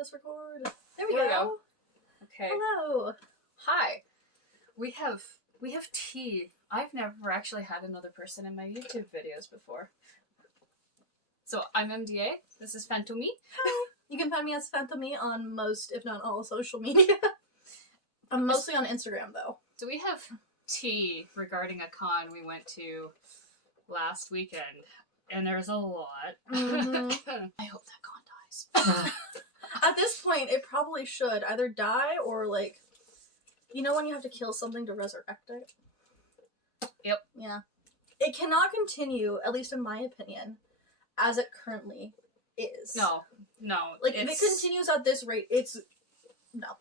us record. There we There we go. go. Okay. Hello. Hi. We have tea. I've never actually had another person in my YouTube videos before. So I'm MDA. This is Phantomy. Hi. You can find me as Phantomy on most, if not all, social media. I'm mostly on Instagram, though. So we have tea regarding a con we went to last weekend, and there's a lot. Mhm. I hope that con dies. At this point, it probably should either die or, like, you know when you have to kill something to resurrect it? Yep. Yeah. It cannot continue, at least in my opinion, as it currently is. No. Like, if it continues at this rate, it's... No.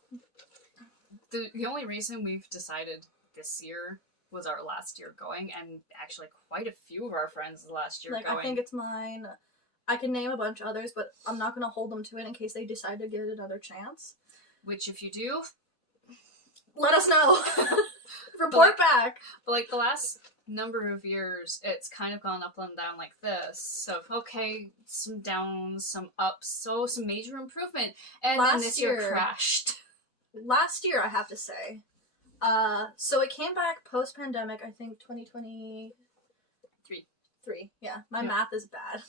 The only reason we've decided this year was our last year going, and actually quite a few of our friends last year like, going. I think it's mine. I can name a bunch of others, but I'm not going to hold them to it in case they decide to give it another chance. Which, if you do, let us know. Report back. But like the last number of years, it's kind of gone up and down like this. So okay, some downs, some ups, so some major improvement, and then this year crashed. Last year, I have to say. So it came back post-pandemic, I think 2023. Yeah, my math is bad.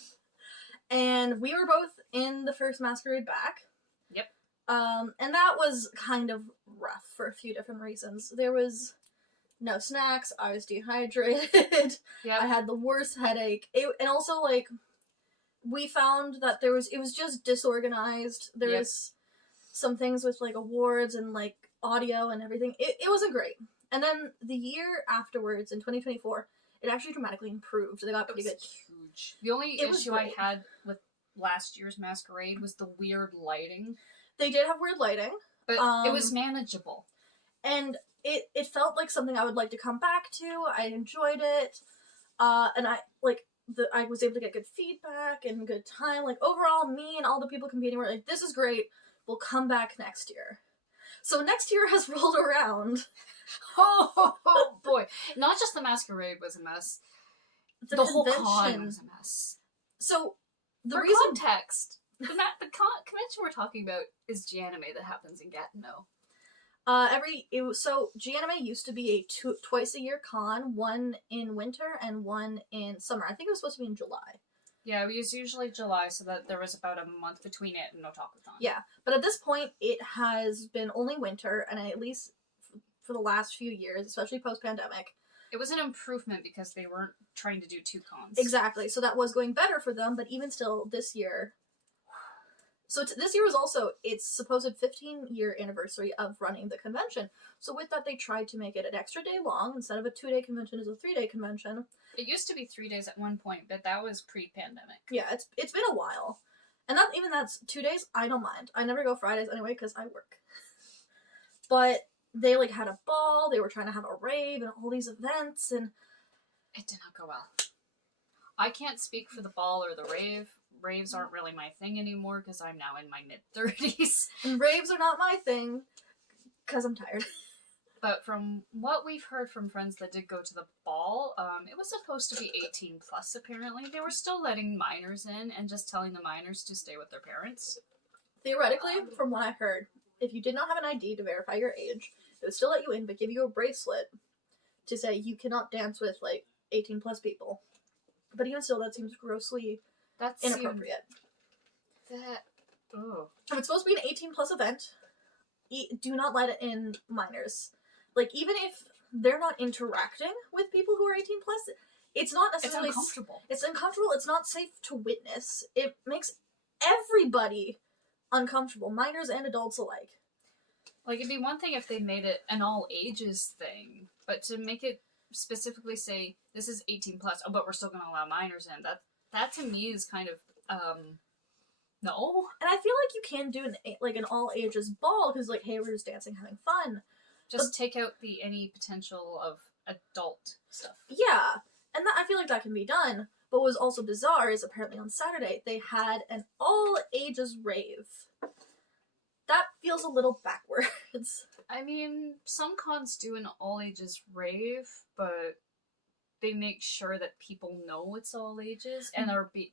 And we were both in the first Masquerade back. Yep. And that was kind of rough for a few different reasons. There was no snacks, I was dehydrated, Yep. I had the worst headache, and also, like, we found that it was just disorganized. There was some things with, like, awards and, like, audio and everything. It wasn't great. And then the year afterwards, in 2024, it actually dramatically improved. They got pretty good. Huge. The only issue I had with last year's Masquerade was the weird lighting. They did have weird lighting. But it was manageable. And it felt like something I would like to come back to. I enjoyed it. And I was able to get good feedback and good time. Like, overall, me and all the people competing were like, this is great. We'll come back next year. So next year has rolled around. Oh boy. Not just the Masquerade was a mess. The whole con was a mess. So, for context, the convention we're talking about is GAnime that happens in Gatineau. So GAnime used to be a twice a year con, one in winter and one in summer. I think it was supposed to be in July. Yeah, it was usually July, so that there was about a month between it and Otakuthon. Yeah, but at this point, it has been only winter, and at least for the last few years, especially post-pandemic. It was an improvement because they weren't trying to do two cons. Exactly, so that was going better for them, but even still, this year... So this year was also its supposed 15-year anniversary of running the convention. So with that, they tried to make it an extra day long. Instead of a 2-day convention, it's a 3-day convention. It used to be 3 days at one point, but that was pre-pandemic. Yeah, it's been a while. And that's 2 days, I don't mind. I never go Fridays anyway, because I work. But they, like, had a ball, they were trying to have a rave, and all these events, and... It did not go well. I can't speak for the ball or the rave. Raves aren't really my thing anymore because I'm now in my mid-30s. And raves are not my thing because I'm tired. But from what we've heard from friends that did go to the ball, it was supposed to be 18 plus apparently. They were still letting minors in and just telling the minors to stay with their parents. Theoretically, from what I heard, if you did not have an ID to verify your age, it would still let you in but give you a bracelet to say you cannot dance with, like, 18 plus people. But even still, that seems grossly... That's inappropriate. If it's supposed to be an 18 plus event, do not let it in minors. Like, even if they're not interacting with people who are 18 plus, it's not necessarily... It's uncomfortable. It's uncomfortable. It's not safe to witness. It makes everybody uncomfortable, minors and adults alike. Like, it'd be one thing if they made it an all ages thing, but to make it specifically say, this is 18 plus, but we're still going to allow minors in, that to me is kind of, no. And I feel like you can do an all-ages ball, because, like, hey, we're just dancing, having fun. Just take out any potential of adult stuff. Yeah, and I feel like that can be done. But what was also bizarre is apparently on Saturday, they had an all-ages rave. That feels a little backwards. I mean, some cons do an all-ages rave, but... they make sure that people know it's all ages and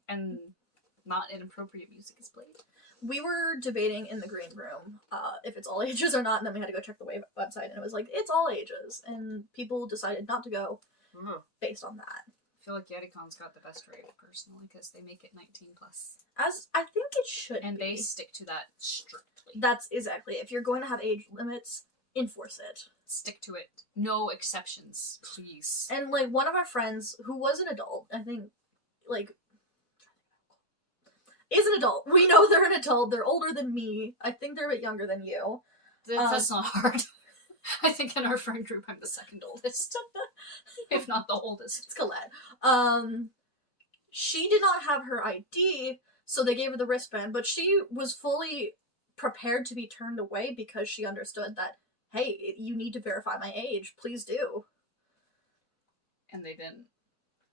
and not inappropriate music is played. we were debating in the green room if it's all ages or not, and then we had to go check the website, and it was like, it's all ages, and people decided not to go based on that. I feel like YetiCon's got the best rate, personally, because they make it 19 plus. As I think it should and be. They stick to that strictly. That's exactly. If you're going to have age limits, enforce it. Stick to it. No exceptions, please. And, like, one of our friends, who was an adult, I think, like, is an adult. We know they're an adult. They're older than me. I think they're a bit younger than you. That's not hard. I think in our friend group, I'm the second oldest. If not the oldest. It's Colette. She did not have her ID, so they gave her the wristband, but she was fully prepared to be turned away because she understood that, hey, you need to verify my age. Please do. And they didn't.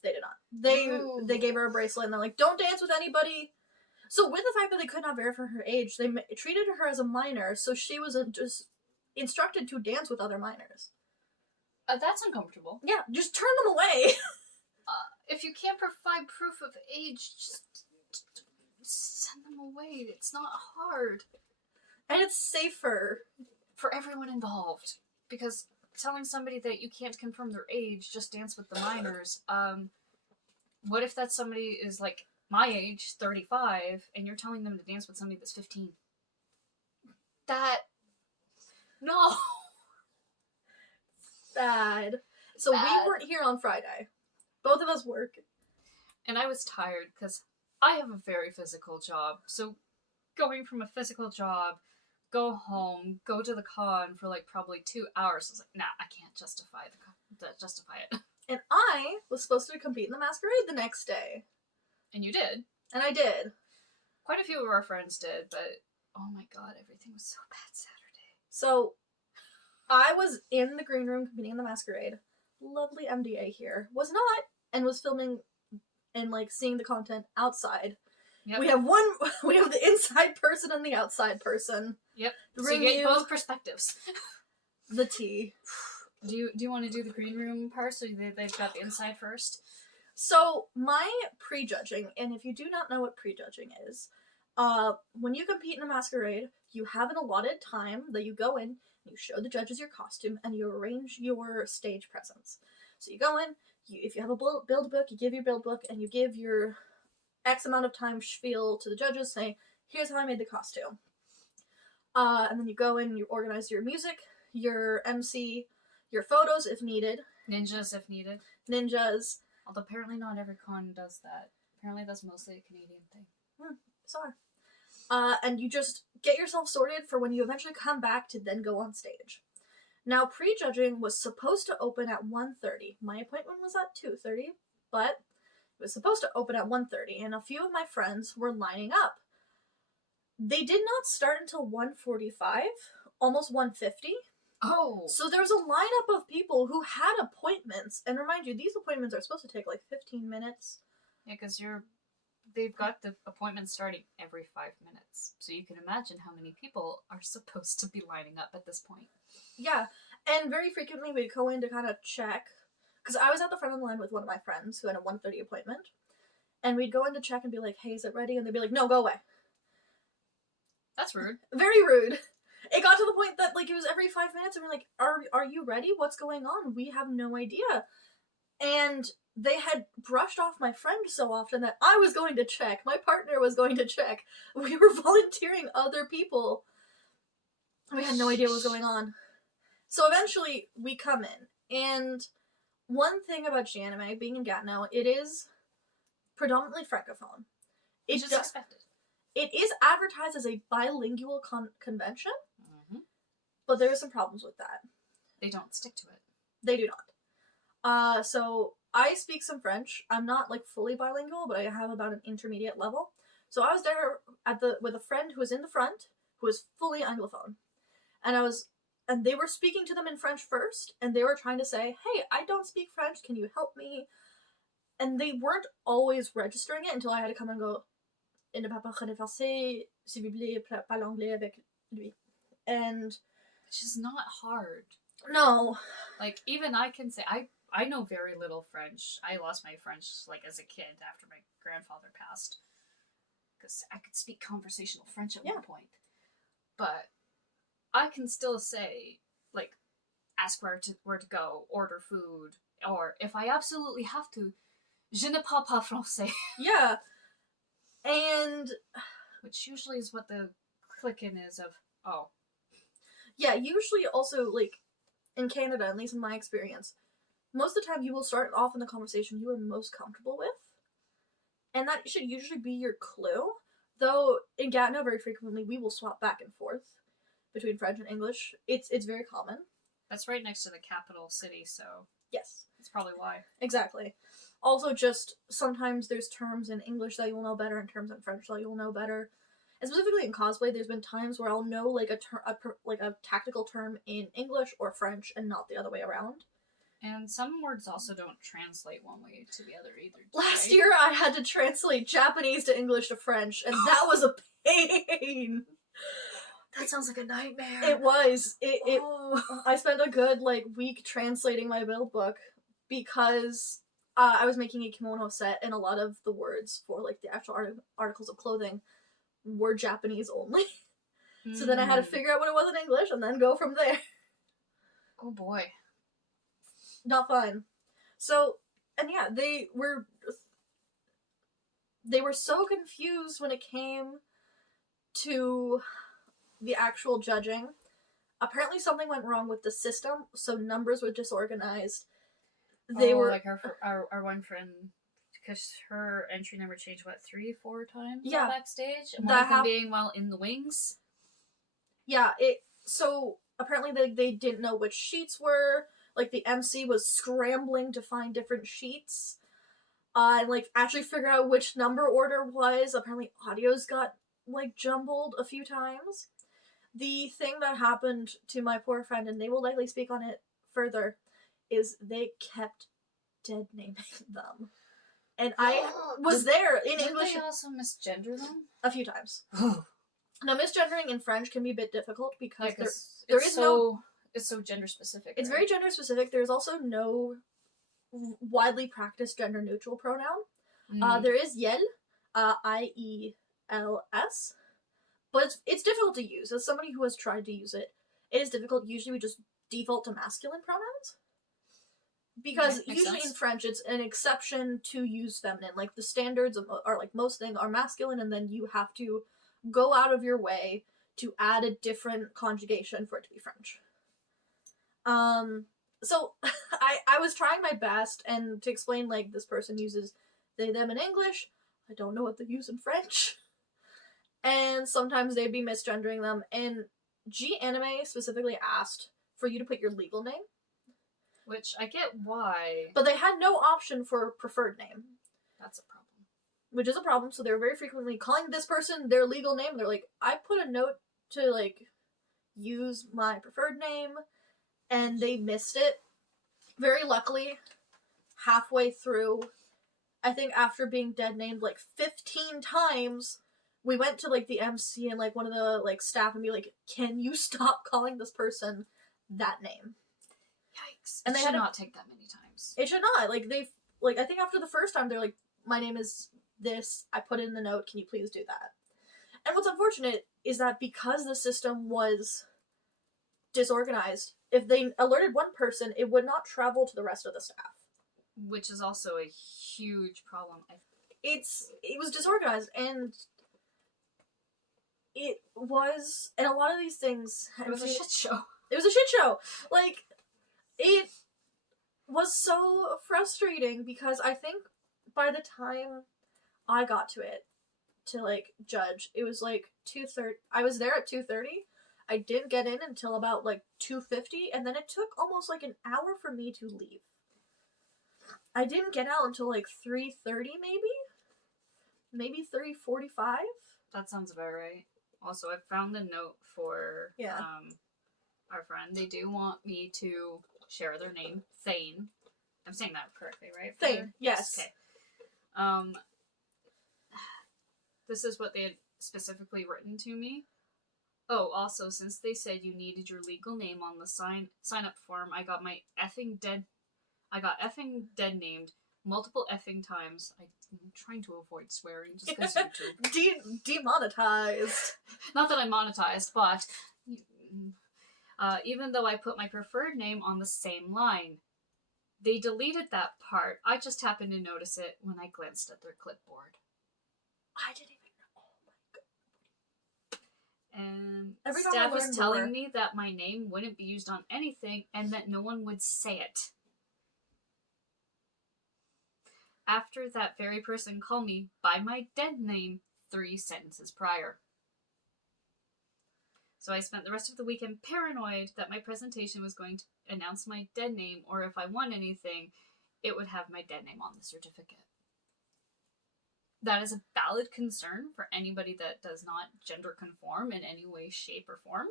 They did not. They gave her a bracelet, and they're like, don't dance with anybody. So with the fact that they could not verify her age, they treated her as a minor, so she was just instructed to dance with other minors. That's uncomfortable. Yeah, just turn them away. If you can't provide proof of age, just send them away. It's not hard. And it's safer. For everyone involved. Because telling somebody that you can't confirm their age, just dance with the minors, what if that somebody is, like, my age, 35, and you're telling them to dance with somebody that's 15? No! Bad. So we weren't here on Friday. Both of us work. And I was tired, because I have a very physical job. So going from a physical job, go home, go to the con for, like, probably 2 hours, I was like, nah, I can't justify it. And I was supposed to compete in the Masquerade the next day. And you did. And I did. Quite a few of our friends did, but oh my god, everything was so bad Saturday. So, I was in the green room competing in the Masquerade. Lovely MDA here. Was not, and was filming and, like, seeing the content outside. Yep. We have the inside person and the outside person. Yep. So you get both perspectives. The tea. Do you want to do the green room part so they've got the inside first? So, my prejudging, and if you do not know what prejudging is, when you compete in a Masquerade, you have an allotted time that you go in, and you show the judges your costume, and you arrange your stage presence. So you go in, if you have a build book, you give your build book, and you give your X amount of time spiel to the judges, saying, here's how I made the costume. And then you go in, and you organize your music, your MC, your photos if needed. Ninjas if needed. Ninjas. Although apparently not every con does that. Apparently that's mostly a Canadian thing. Sorry. And you just get yourself sorted for when you eventually come back to then go on stage. Now, prejudging was supposed to open at 1:30. My appointment was at 2:30, but it was supposed to open at 1:30, and a few of my friends were lining up. They did not start until 1:45, almost 1:50. Oh! So there was a lineup of people who had appointments, and remind you, these appointments are supposed to take like 15 minutes. Yeah, because they've got the appointment starting every 5 minutes. So you can imagine how many people are supposed to be lining up at this point. Yeah, and very frequently we'd go in to kind of check, because I was at the front of the line with one of my friends who had a 1:30 appointment, and we'd go in to check and be like, hey, is it ready? And they'd be like, no, go away. That's rude. Very rude. It got to the point that, like, it was every 5 minutes, and we're like, are you ready? What's going on? We have no idea. And they had brushed off my friend so often that I was going to check. My partner was going to check. We were volunteering other people. We had no idea what was going on. So eventually, we come in. And one thing about GAnime, being in Gatineau, it is predominantly francophone. It's just expected. It is advertised as a bilingual convention, but there are some problems with that. They don't stick to it. They do not. So I speak some French. I'm not, like, fully bilingual, but I have about an intermediate level. So I was there with a friend who was in the front, who was fully Anglophone. And they were speaking to them in French first, and they were trying to say, hey, I don't speak French, can you help me? And they weren't always registering it until I had to come and go, il ne peut pas renverser, s'il vous plaît, parle anglais avec lui. And which is not hard. No. Like, even I can say, I know very little French. I lost my French, like, as a kid after my grandfather passed. because I could speak conversational French at Yeah. one point. But I can still say, like, ask where to go, order food, or if I absolutely have to, je ne parle pas français. Yeah. And Which usually is what the click-in is of, oh. yeah, usually also, like, in Canada, at least in my experience, most of the time you will start off in the conversation you are most comfortable with. And that should usually be your clue. Though, in Gatineau, very frequently, we will swap back and forth between French and English. It's very common. That's right next to the capital city, so Yes. that's probably why. Exactly. Also, just sometimes there's terms in English that you'll know better and terms in French that you'll know better. And specifically in cosplay, there's been times where I'll know like a tactical term in English or French and not the other way around. And some words also don't translate one way to the other either. Last year, I had to translate Japanese to English to French, and that was a pain. That sounds like a nightmare. It was. I spent a good week translating my build book because I was making a kimono set, and a lot of the words for like the actual articles of clothing were Japanese only. So then I had to figure out what it was in English and then go from there. Oh boy. Not fun. So, and yeah, they were so confused when it came to the actual judging. Apparently something went wrong with the system, so numbers were disorganized. They were like our one friend, because her entry number changed 3-4 times Yeah. backstage, and one of them being while in the wings. Yeah, so apparently they didn't know which sheets were. Like, the MC was scrambling to find different sheets. And, actually figure out which number order was. Apparently audios got, jumbled a few times. The thing that happened to my poor friend, and they will likely speak on it further, is they kept dead naming them. And I was there in English. Did they also misgender them? A few times. Now, misgendering in French can be a bit difficult because it's so gender specific. It's right? very gender specific. There's also no widely practiced gender neutral pronoun. There is Yel, IELS, but it's difficult to use. As somebody who has tried to use it, it is difficult. Usually we just default to masculine pronouns. Because usually in French it's an exception to use feminine. Like, the standards are most things are masculine, and then you have to go out of your way to add a different conjugation for it to be French. So I was trying my best and to explain, this person uses they, them in English. I don't know what they use in French. And sometimes they'd be misgendering them. And GAnime specifically asked for you to put your legal name. Which I get why. But they had no option for preferred name. That's a problem. Which is a problem, so they're very frequently calling this person their legal name. They're like, I put a note to, use my preferred name, and they missed it. Very luckily, halfway through, I think after being dead named 15 times, we went to the MC and one of the staff and be like, can you stop calling this person that name? Yikes. And it should not take that many times. It should not. I think after the first time they're like, my name is this, I put it in the note, can you please do that? And what's unfortunate is that because the system was disorganized, if they alerted one person, it would not travel to the rest of the staff. Which is also a huge problem. It was disorganized, and it was, and a lot of these things... It was a shit show. It was a shit show! It was so frustrating, because I think by the time I got to it, to, judge, it was, 2:30, I was there at 2:30, I didn't get in until about 2:50, and then it took almost an hour for me to leave. I didn't get out until 3:30 maybe 3:45. That sounds about right. Also, I found the note for our friend. They do want me to share their name, Thane. I'm saying that correctly, right? Thane, yes. Okay. This is what they had specifically written to me. Oh, also, since they said you needed your legal name on the sign up form, I got effing dead named multiple effing times. I'm trying to avoid swearing just because YouTube. Demonetized. Not that I'm monetized, but even though I put my preferred name on the same line, they deleted that part. I just happened to notice it when I glanced at their clipboard. I didn't even know. Oh my god. And Every time staff I was learn telling more. me that my name wouldn't be used on anything and that no one would say it. After that very person called me by my dead name 3 sentences prior. So I spent the rest of the weekend paranoid that my presentation was going to announce my dead name, or if I won anything, it would have my dead name on the certificate. That is a valid concern for anybody that does not gender conform in any way, shape, or form.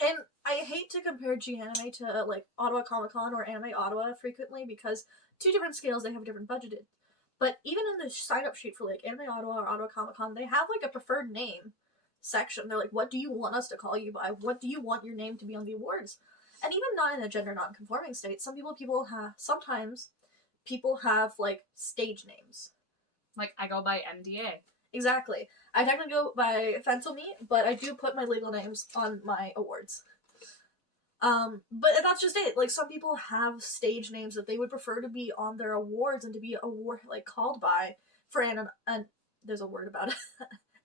And I hate to compare GAnime to, like, Ottawa Comic Con or Anime Ottawa frequently, because 2 different scales, they have different budgeted. But even in the sign-up sheet for, like, Anime Ottawa or Ottawa Comic Con, they have, like, a preferred name section. They're like, what do you want us to call you by? What do you want your name to be on the awards? And even not in a gender non-conforming state, sometimes people have, like, stage names. Like, I go by MDA. Exactly. I technically go by Fental Meat, but I do put my legal names on my awards. But that's just it. Like, some people have stage names that they would prefer to be on their awards and to be called by for there's a word about it,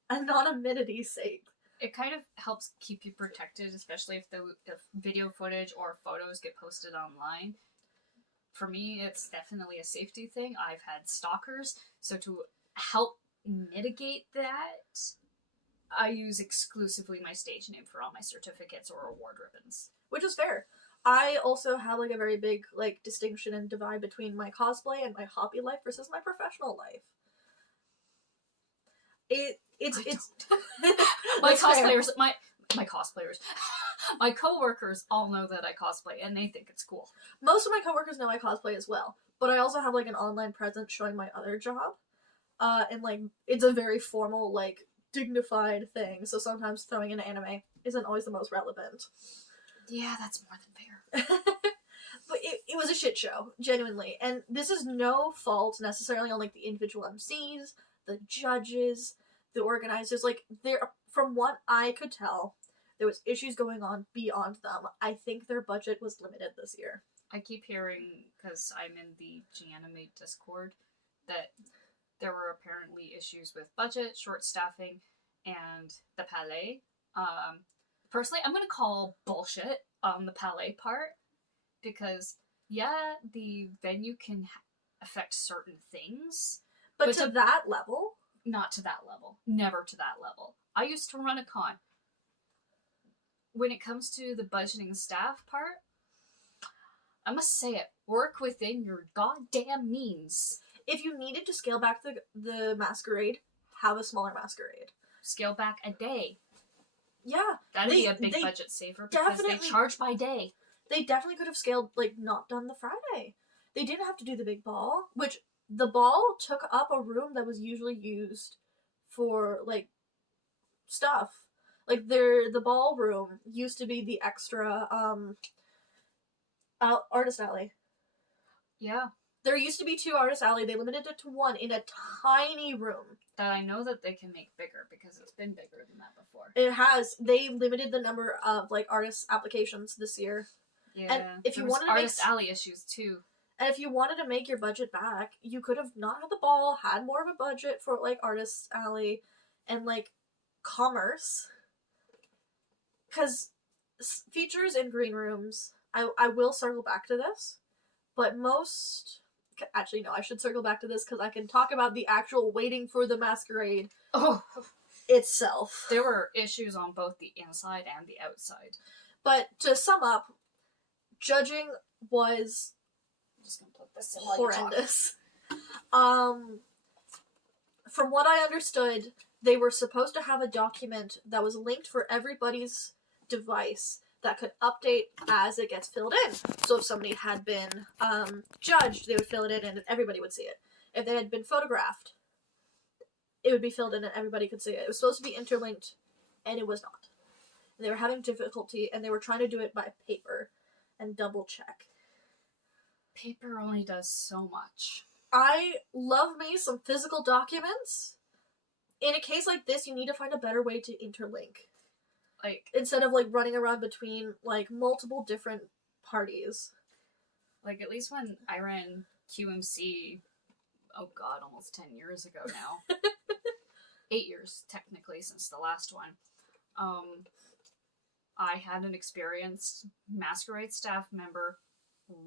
anonymity's sake. It kind of helps keep you protected, especially if video footage or photos get posted online. For me, it's definitely a safety thing. I've had stalkers, so to help mitigate that, I use exclusively my stage name for all my certificates or award ribbons. Which is fair. I also have, like, a very big, like, distinction and divide between my cosplay and my hobby life versus my professional life. It's my cosplayers, my cosplayers, my coworkers all know that I cosplay and they think it's cool. Most of my coworkers know I cosplay as well, but I also have, like, an online presence showing my other job. And, like, it's a very formal, like, dignified thing, so sometimes throwing in an anime isn't always the most relevant. Yeah, that's more than fair. But it was a shit show, genuinely. And this is no fault necessarily on, like, the individual MCs, the judges, the organizers. Like, from what I could tell, there was issues going on beyond them. I think their budget was limited this year. I keep hearing, because I'm in the GAnime Discord, that there were apparently issues with budget, short staffing, and the Palais. Personally, I'm going to call bullshit on the Palais part, because, yeah, the venue can affect certain things. But to that level? Not to that level. Never to that level. I used to run a con. When it comes to the budgeting staff part, I must say it, work within your goddamn means. If you needed to scale back the Masquerade, have a smaller Masquerade. Scale back a day. Yeah. That'd be a big budget saver because they charge by day. They definitely could have scaled, like, not done the Friday. They didn't have to do the big ball, which the ball took up a room that was usually used for, like, stuff. Like, the ballroom used to be the extra, artist alley. Yeah. There used to be 2 artist alley. They limited it to 1 in a tiny room. That I know that they can make bigger because it's been bigger than that before. It has. They limited the number of, like, artist applications this year. Yeah. And if you wanted to artist alley issues too. And if you wanted to make your budget back, you could have not had the ball, had more of a budget for, like, artist alley and, like, commerce. Because features in green rooms, I will circle back to this, but actually, no, I should circle back to this because I can talk about the actual waiting for the Masquerade itself. There were issues on both the inside and the outside. But to sum up, judging was I'm just gonna put this in horrendous. From what I understood, they were supposed to have a document that was linked for everybody's device that could update as it gets filled in. So if somebody had been judged, they would fill it in and everybody would see it. If they had been photographed, it would be filled in and everybody could see it. It was supposed to be interlinked, and it was not. And they were having difficulty, and they were trying to do it by paper and double check. paper only does so much. I love me some physical documents. In a case like this, you need to find a better way to interlink. Like, instead of, like, running around between, like, multiple different parties. Like, at least when I ran QMC, oh god, almost 10 years ago now. 8 years, technically, since the last one. I had an experienced Masquerade staff member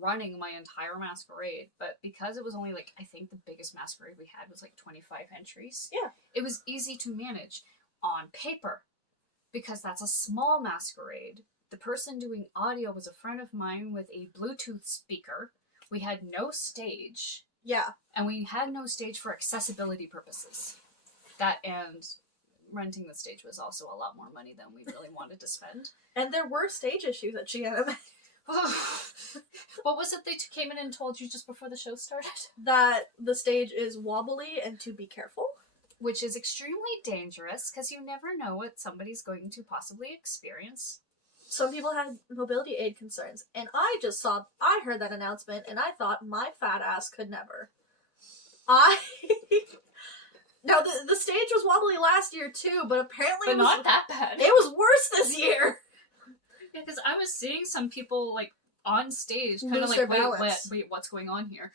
running my entire Masquerade, but because it was only, like, I think the biggest Masquerade we had was, like, 25 entries. Yeah. It was easy to manage on paper, because that's a small Masquerade. The person doing audio was a friend of mine with a Bluetooth speaker. We had no stage. Yeah. And we had no stage for accessibility purposes. That and renting the stage was also a lot more money than we really wanted to spend. And there were stage issues at GAnime. What was it they came in and told you just before the show started? That the stage is wobbly and to be careful. Which is extremely dangerous, because you never know what somebody's going to possibly experience. Some people had mobility aid concerns, and I heard that announcement, and I thought my fat ass could never. Now, the stage was wobbly last year, too, but apparently But not that bad. It was worse this year! Yeah, because I was seeing some people, like, on stage, kind lose of their like, balance. wait, what's going on here?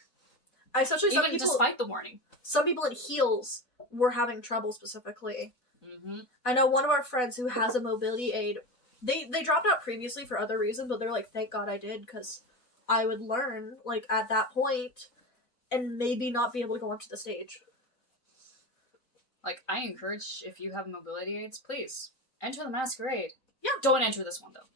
Especially some Even people, despite the warning. Some people in heels were having trouble specifically. Mm-hmm. I know one of our friends who has a mobility aid, they dropped out previously for other reasons, but they're like, thank God I did, because I would learn, like, at that point, and maybe not be able to go onto the stage. Like, I encourage, if you have mobility aids, please, enter the Masquerade. Yeah. Don't enter this one, though.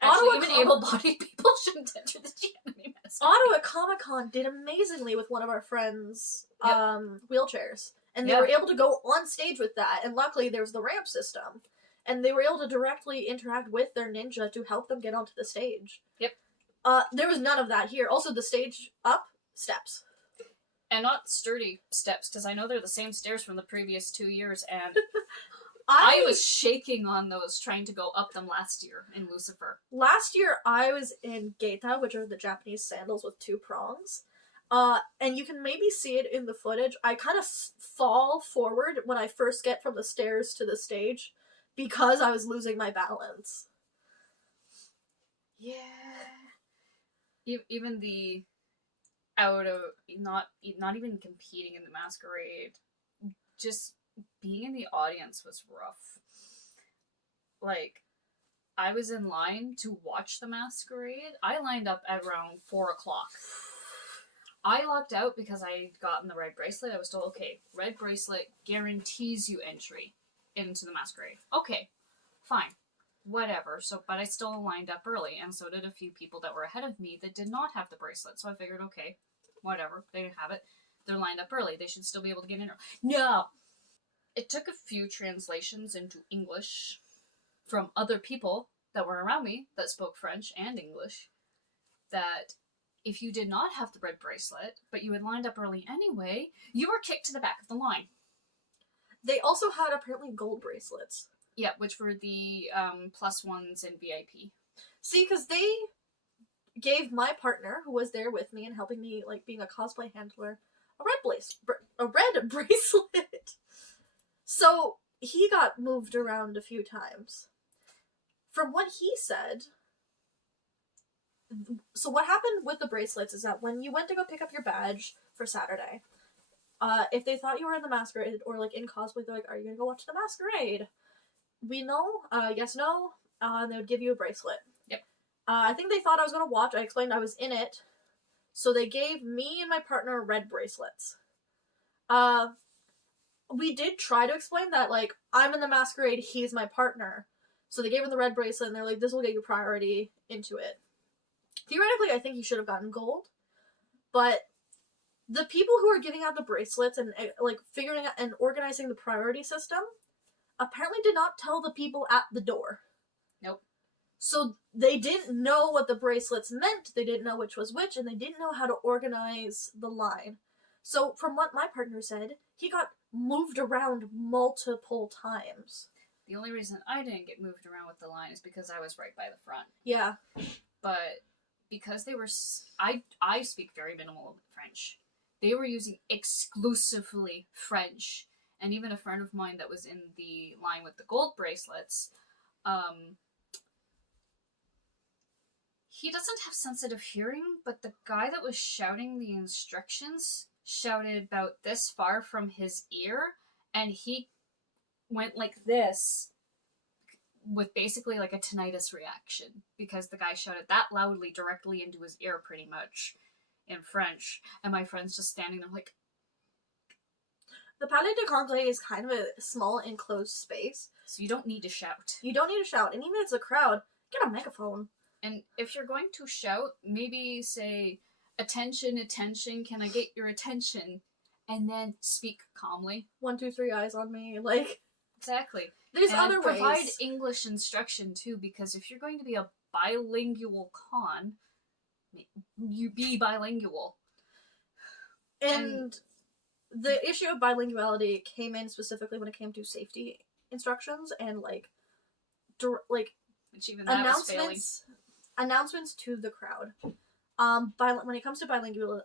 Actually, Ottawa even able-bodied people shouldn't enter the GAnime Masquerade. Ottawa Comic-Con did amazingly with one of our friends' wheelchairs. And they were able to go on stage with that, and luckily there was the ramp system. And they were able to directly interact with their ninja to help them get onto the stage. Yep. There was none of that here. Also, the stage up, steps. And not sturdy steps, because I know they're the same stairs from the previous 2 years, and I was shaking on those trying to go up them last year in Lucifer. Last year, I was in Geita, which are the Japanese sandals with 2 prongs. And you can maybe see it in the footage. I kind of fall forward when I first get from the stairs to the stage because I was losing my balance. Yeah. Even the out of not even competing in the Masquerade, just being in the audience was rough. Like, I was in line to watch the Masquerade. I lined up at around 4 o'clock. I locked out because I had gotten the red bracelet. I was told, okay, red bracelet guarantees you entry into the Masquerade. Okay, fine. Whatever. But I still lined up early, and so did a few people that were ahead of me that did not have the bracelet. So I figured, okay, whatever. They didn't have it. They're lined up early. They should still be able to get in early. No! It took a few translations into English from other people that were around me that spoke French and English, that if you did not have the red bracelet, but you had lined up early anyway, you were kicked to the back of the line. They also had apparently gold bracelets. Yeah, which were the plus ones in VIP. See, because they gave my partner, who was there with me and helping me, like, being a cosplay handler, a red bracelet. So he got moved around a few times. From what he said, so what happened with the bracelets is that when you went to go pick up your badge for Saturday, if they thought you were in the Masquerade or, like, in cosplay, they're like, are you gonna go watch the Masquerade? We know, yes, no, and they would give you a bracelet. Yep. I think they thought I was gonna watch. I explained I was in it, so they gave me and my partner red bracelets. We did try to explain that, like, I'm in the Masquerade, he's my partner. So they gave him the red bracelet, and they're like, this will get you priority into it. Theoretically, I think he should have gotten gold, but the people who are giving out the bracelets and, like, figuring out and organizing the priority system apparently did not tell the people at the door. Nope. So they didn't know what the bracelets meant, they didn't know which was which, and they didn't know how to organize the line. So from what my partner said, he got moved around multiple times. The only reason I didn't get moved around with the line is because I was right by the front. Yeah. But because they were, I speak very minimal French. They were using exclusively French, and even a friend of mine that was in the line with the gold bracelets, he doesn't have sensitive hearing, but the guy that was shouting the instructions shouted about this far from his ear, and he went like this with basically like a tinnitus reaction because the guy shouted that loudly directly into his ear pretty much in French, and my friend's just standing there like... The Palais de Congrès is kind of a small enclosed space. So you don't need to shout. You don't need to shout, and even if it's a crowd, get a megaphone. And if you're going to shout, maybe say, attention, attention, can I get your attention? And then speak calmly. 1, 2, 3 eyes on me, like... Exactly. There's and other provide ways. English instruction too, because if you're going to be a bilingual con, you be bilingual. And the issue of bilinguality came in specifically when it came to safety instructions and like which even that was failing. Announcements to the crowd. When it comes to bilingual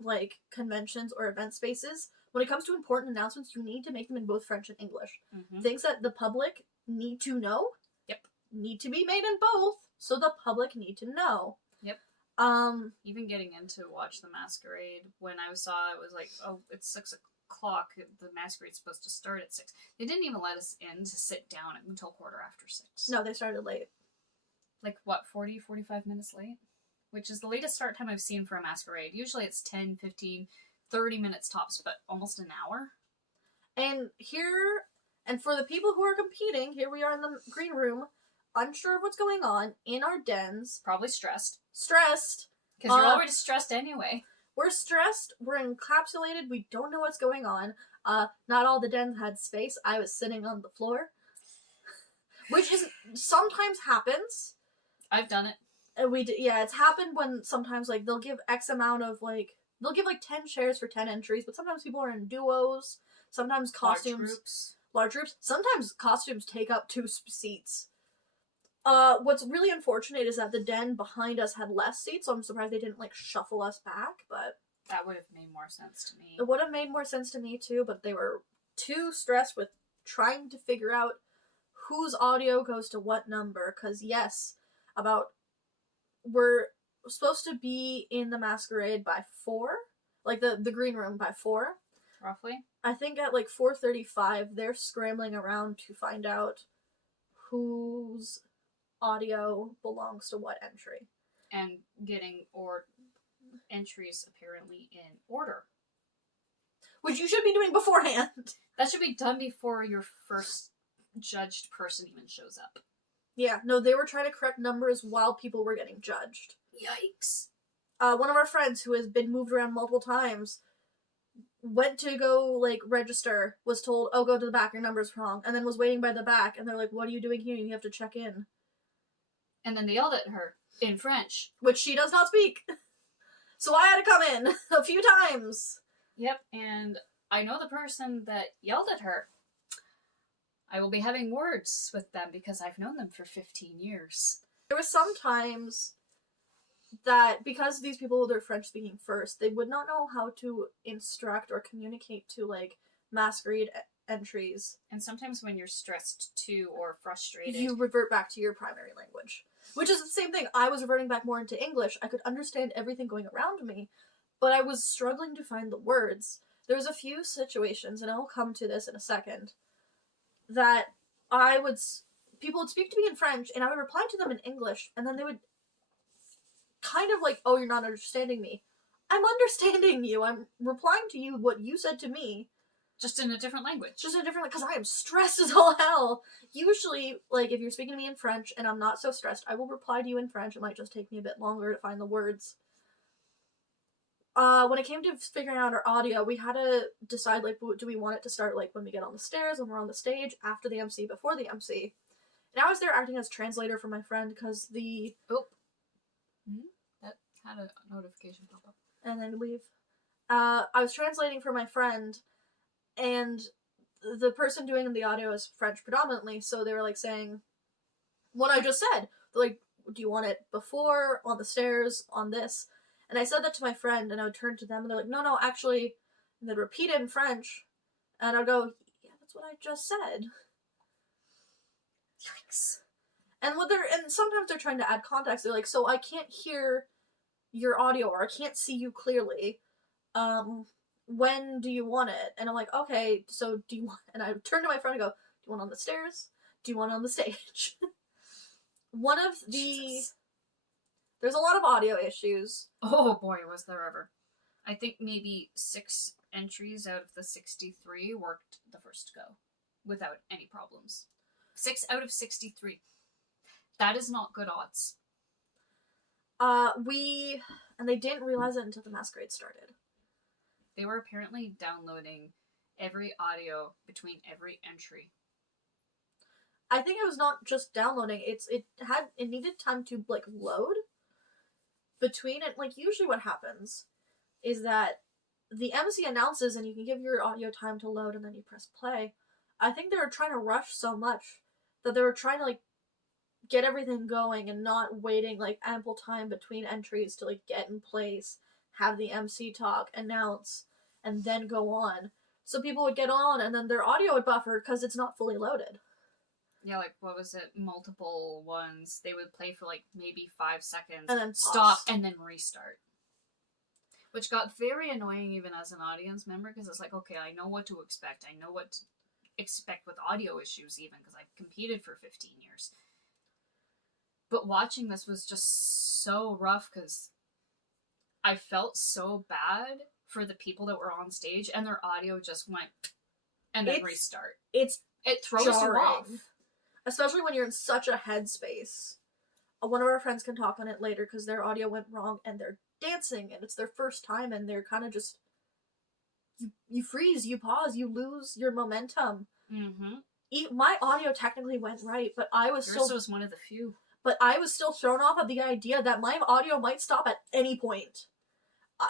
like conventions or event spaces, when it comes to important announcements, you need to make them in both French and English. Mm-hmm. Things that the public need to know, need to be made in both, so the public need to know. Yep. Even getting in to watch the Masquerade, when I saw it was like, oh, it's 6 o'clock, the Masquerade's supposed to start at 6. They didn't even let us in to sit down until 6:15. No, they started late. Like, what, 40, 45 minutes late? Which is the latest start time I've seen for a Masquerade. Usually it's 10, 15, 30 minutes tops, but almost an hour. And for the people who are competing, here we are in the green room, unsure of what's going on, in our dens. Probably stressed. Stressed. Because you're already stressed anyway. We're stressed, we're encapsulated, we don't know what's going on. Not all the dens had space. I was sitting on the floor. Which is sometimes happens. I've done it. It's happened when sometimes, like, they'll give X amount of, like, they'll give, like, 10 shares for 10 entries, but sometimes people are in duos, sometimes costumes... Large groups. Sometimes costumes take up 2 seats. What's really unfortunate is that the den behind us had less seats, so I'm surprised they didn't, like, shuffle us back, but... That would have made more sense to me. It would have made more sense to me, too, but they were too stressed with trying to figure out whose audio goes to what number, because, yes, we're supposed to be in the Masquerade by 4, like, the green room by 4. Roughly? I think at, like, 4:35, they're scrambling around to find out whose audio belongs to what entry. And getting entries apparently in order. Which you should be doing beforehand. That should be done before your first judged person even shows up. Yeah, no, they were trying to correct numbers while people were getting judged. Yikes. One of our friends who has been moved around multiple times went to go, like, register, was told, oh, go to the back, your number's wrong, and then was waiting by the back, and they're like, what are you doing here? You have to check in. And then they yelled at her in French. Which she does not speak. So I had to come in a few times. Yep, and I know the person that yelled at her. I will be having words with them because I've known them for 15 years. There was some times that because these people were French speaking first, they would not know how to instruct or communicate to, like, Masquerade entries. And sometimes when you're stressed too or frustrated, you revert back to your primary language. Which is the same thing. I was reverting back more into English. I could understand everything going around me, but I was struggling to find the words. There was a few situations, and I'll come to this in a second, that people would speak to me in French, and I would reply to them in English, and then they would kind of like, oh, you're not understanding me. I'm understanding you. I'm replying to you what you said to me. Just in a different language. Because I am stressed as all hell. Usually, like, if you're speaking to me in French and I'm not so stressed, I will reply to you in French. It might just take me a bit longer to find the words. When it came to figuring out our audio, we had to decide, like, do we want it to start, like, when we get on the stairs, when we're on the stage, after the MC, before the MC. And I was there acting as translator for my friend, because the... Oh. That had a notification pop up. And then leave. I was translating for my friend, and the person doing the audio is French predominantly, so they were, like, saying what I just said. They're like, do you want it before, on the stairs, on this? And I said that to my friend, and I would turn to them, and they're like, no, actually, and they'd repeat it in French, and I'd go, yeah, that's what I just said. Yikes. And sometimes they're trying to add context. They're like, so I can't hear your audio, or I can't see you clearly. When do you want it? And I'm like, okay, so do you want... And I turn to my friend and go, do you want it on the stairs? Do you want it on the stage? One of the... Jesus. There's a lot of audio issues. Oh boy, was there ever. I think maybe 6 entries out of the 63 worked the first go, without any problems. 6 out of 63. That is not good odds. And they didn't realize it until the Masquerade started. They were apparently downloading every audio between every entry. I think it was not just downloading, it needed time to, like, load between it. Like, usually what happens is that the MC announces and you can give your audio time to load and then you press play. I think they were trying to rush so much that they were trying to, like, get everything going and not waiting, like, ample time between entries to, like, get in place, have the MC talk, announce, and then go on. So people would get on and then their audio would buffer because it's not fully loaded. Yeah, like, what was it? Multiple ones. They would play for, like, maybe 5 seconds. And then stop, and then restart. Which got very annoying even as an audience member, because it's like, okay, I know what to expect. I know what to expect with audio issues even, because I've competed for 15 years. But watching this was just so rough, because I felt so bad for the people that were on stage, and their audio just went, and then restart. It throws jarring. you off. Especially when you're in such a headspace. One of our friends can talk on it later because their audio went wrong and they're dancing and it's their first time and they're kind of just... You freeze, you pause, you lose your momentum. Mm-hmm. My audio technically went right, but I was Yours was one of the few. But I was still thrown off of the idea that my audio might stop at any point.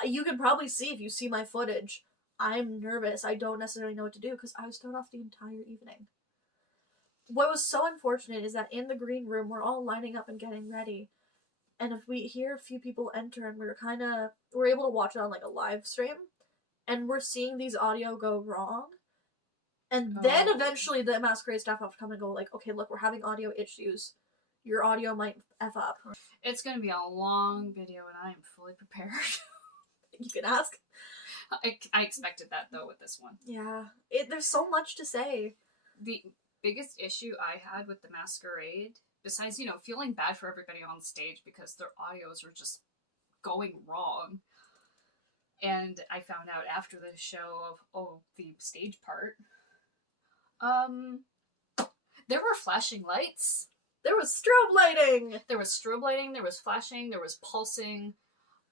You can probably see if you see my footage. I'm nervous. I don't necessarily know what to do because I was thrown off the entire evening. What was so unfortunate is that in the green room, we're all lining up and getting ready. And if we hear a few people enter and we're able to watch it on, like, a live stream, and we're seeing these audio go wrong, and then eventually the Masquerade staff have to come and go, like, okay, look, we're having audio issues. Your audio might F up. It's going to be a long video and I am fully prepared. You can ask. I expected that, though, with this one. Yeah. There's so much to say. The biggest issue I had with the Masquerade, besides, feeling bad for everybody on stage because their audios were just going wrong, and I found out after the show of, the stage part, there were flashing lights. There was strobe lighting! There was strobe lighting, there was flashing, there was pulsing.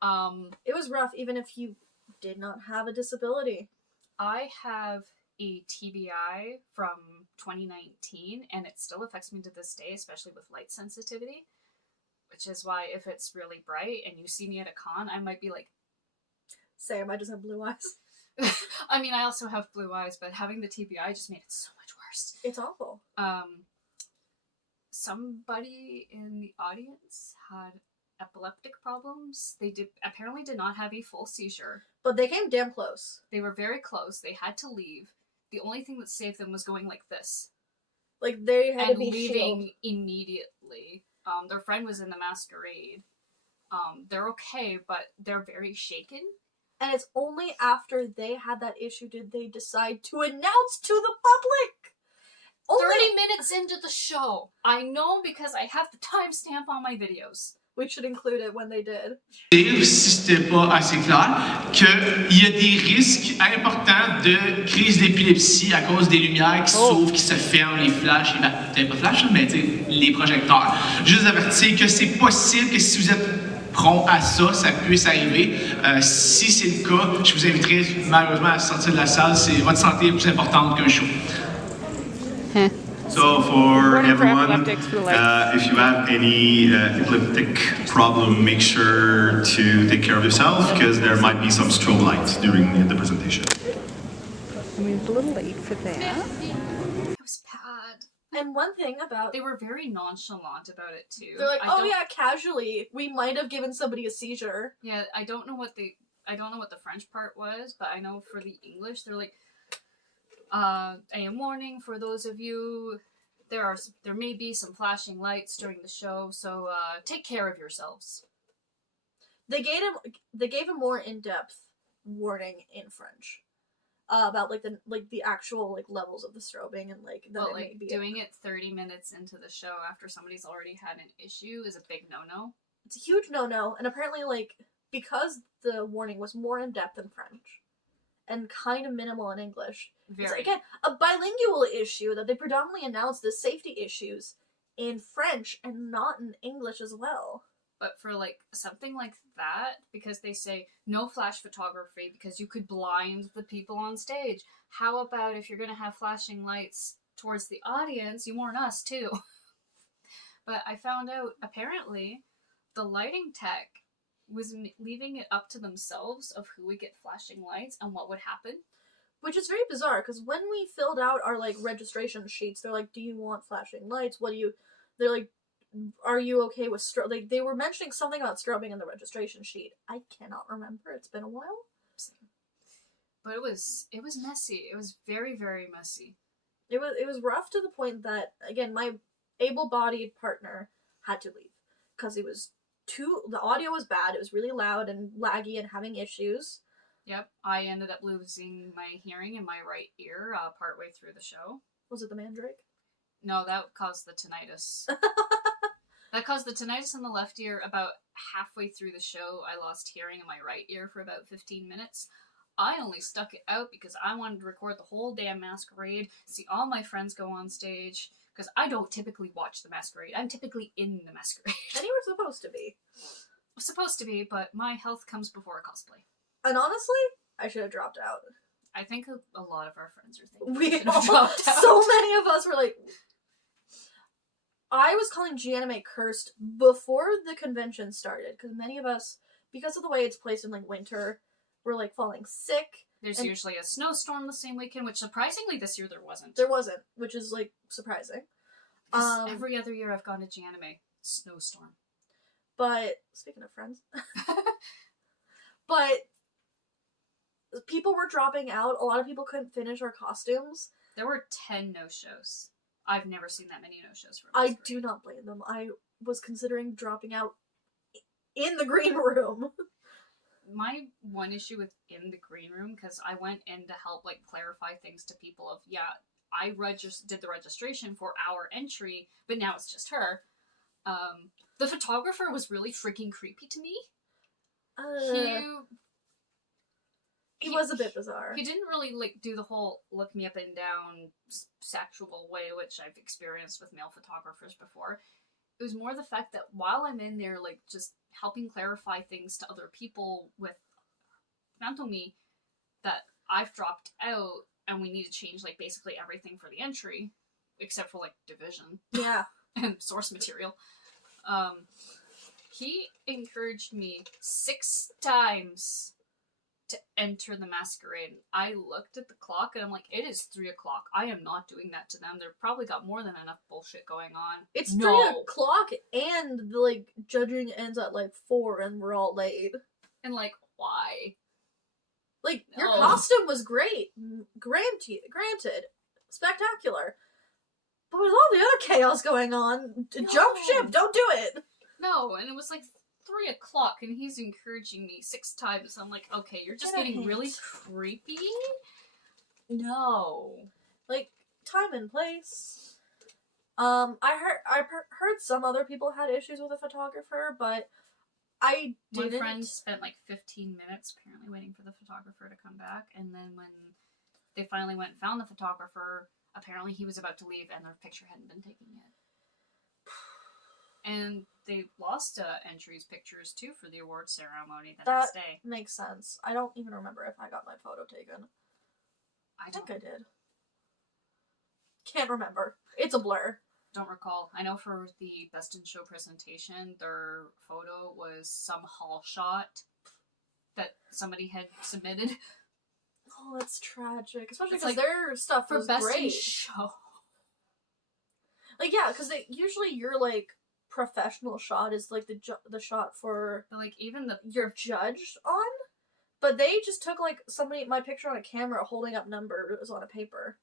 It was rough, even if you did not have a disability. I have a TBI from 2019, and it still affects me to this day, especially with light sensitivity, which is why if it's really bright and you see me at a con, I might be like... Same, I just have blue eyes. I mean, I also have blue eyes, but having the TBI just made it so much worse. It's awful. Somebody in the audience had epileptic problems. They apparently did not have a full seizure. But they came damn close. They were very close. They had to leave. The only thing that saved them was going like this. Like, they had to be leaving immediately. Their friend was in the Masquerade. They're okay, but they're very shaken. And it's only after they had that issue did they decide to announce to the public. 30 minutes into the show. I know because I have the timestamp on my videos. We should include it when they did. Si c'était pas assez clair, qu'il y a des risques importants de crise d'épilepsie à cause des lumières qui s'ouvrent, qui se ferment, les flashs, peut-être pas flash, mais les projecteurs. Juste avertir que c'est possible que si vous êtes prompt à ça, ça puisse arriver. Si c'est le cas, je vous inviterai malheureusement à sortir de la salle. Votre santé est plus importante qu'un show. So for everyone, if you have any epileptic problem, make sure to take care of yourself because there might be some strobe lights during the presentation. I mean, it's a little late for that. It was bad. And one thing about... They were very nonchalant about it, too. They're like, casually, we might have given somebody a seizure. Yeah, I don't know what the French part was, but I know for the English, they're like, I am warning for those of you, there may be some flashing lights during the show, so take care of yourselves. They gave a more in-depth warning in French about the actual levels of the strobing and doing it 30 minutes into the show after somebody's already had an issue is a big no-no. It's a huge no-no, and apparently because the warning was more in-depth in French and kind of minimal in English. It's again a bilingual issue that they predominantly announced the safety issues in French and not in English as well. But for something like that, because they say no flash photography because you could blind the people on stage. How about if you're going to have flashing lights towards the audience, you warn us too. But I found out apparently the lighting tech was leaving it up to themselves of who would get flashing lights and what would happen. Which is very bizarre because when we filled out our registration sheets, they're like, "Do you want flashing lights? They're like, are you okay with they were mentioning something about strobing in the registration sheet. I cannot remember. It's been a while. But it was messy. It was very, very messy. It was rough to the point that, again, my able-bodied partner had to leave because the audio was bad. It was really loud and laggy and having issues. Yep, I ended up losing my hearing in my right ear partway through the show. Was it the mandrake? No, that caused the tinnitus. That caused the tinnitus in the left ear. About halfway through the show, I lost hearing in my right ear for about 15 minutes. I only stuck it out because I wanted to record the whole damn Masquerade, see all my friends go on stage, because I don't typically watch the Masquerade. I'm typically in the Masquerade. And you were supposed to be. Supposed to be, but my health comes before cosplay. And honestly, I should have dropped out. I think a lot of our friends are thinking we should have dropped out. So many of us were like... I was calling GAnime cursed before the convention started, because many of us, because of the way it's placed in winter, were falling sick. There's usually a snowstorm the same weekend, which surprisingly this year there wasn't. There wasn't, which is surprising. Every other year I've gone to GAnime, snowstorm. But speaking of friends, but people were dropping out. A lot of people couldn't finish our costumes. There were 10 no-shows. I've never seen that many no-shows for Masquerade. I do not blame them. I was considering dropping out in the green room. My one issue with in the green room, because I went in to help clarify things to people of, I did the registration for our entry, but now it's just her. The photographer was really freaking creepy to me. He was a bit bizarre. He didn't really do the whole look me up and down sexual way, which I've experienced with male photographers before. It was more the fact that while I'm in there, just helping clarify things to other people with Phantomy, that I've dropped out and we need to change basically everything for the entry, except for division. Yeah. And source material. He encouraged me 6 times to enter the Masquerade. I looked at the clock and I'm like, it is 3 o'clock. I am not doing that to them. They've probably got more than enough bullshit going on. It's 3 o'clock and the judging ends at 4 and we're all late. And why? Your costume was great. Granted. Spectacular. But with all the other chaos going on, jump ship, don't do it. No, and it was 3 o'clock and he's encouraging me 6 times. I'm like, okay, you're just getting really creepy? No. Time and place. I heard some other people had issues with the photographer, but I didn't. My friend spent 15 minutes apparently waiting for the photographer to come back, and then when they finally went and found the photographer, apparently he was about to leave and their picture hadn't been taken yet. And they lost entries pictures too for the award ceremony the next day. That makes sense. I don't even remember if I got my photo taken. I think I did. Can't remember. It's a blur. Don't recall. I know for the Best in Show presentation, their photo was some hall shot that somebody had submitted. Oh, that's tragic. Especially because their stuff was Best great. in Show. Like, yeah, because usually your, like, professional shot is, like, the shot for... But, like, even you're judged on? But they just took, like, my picture on a camera holding up numbers on a paper.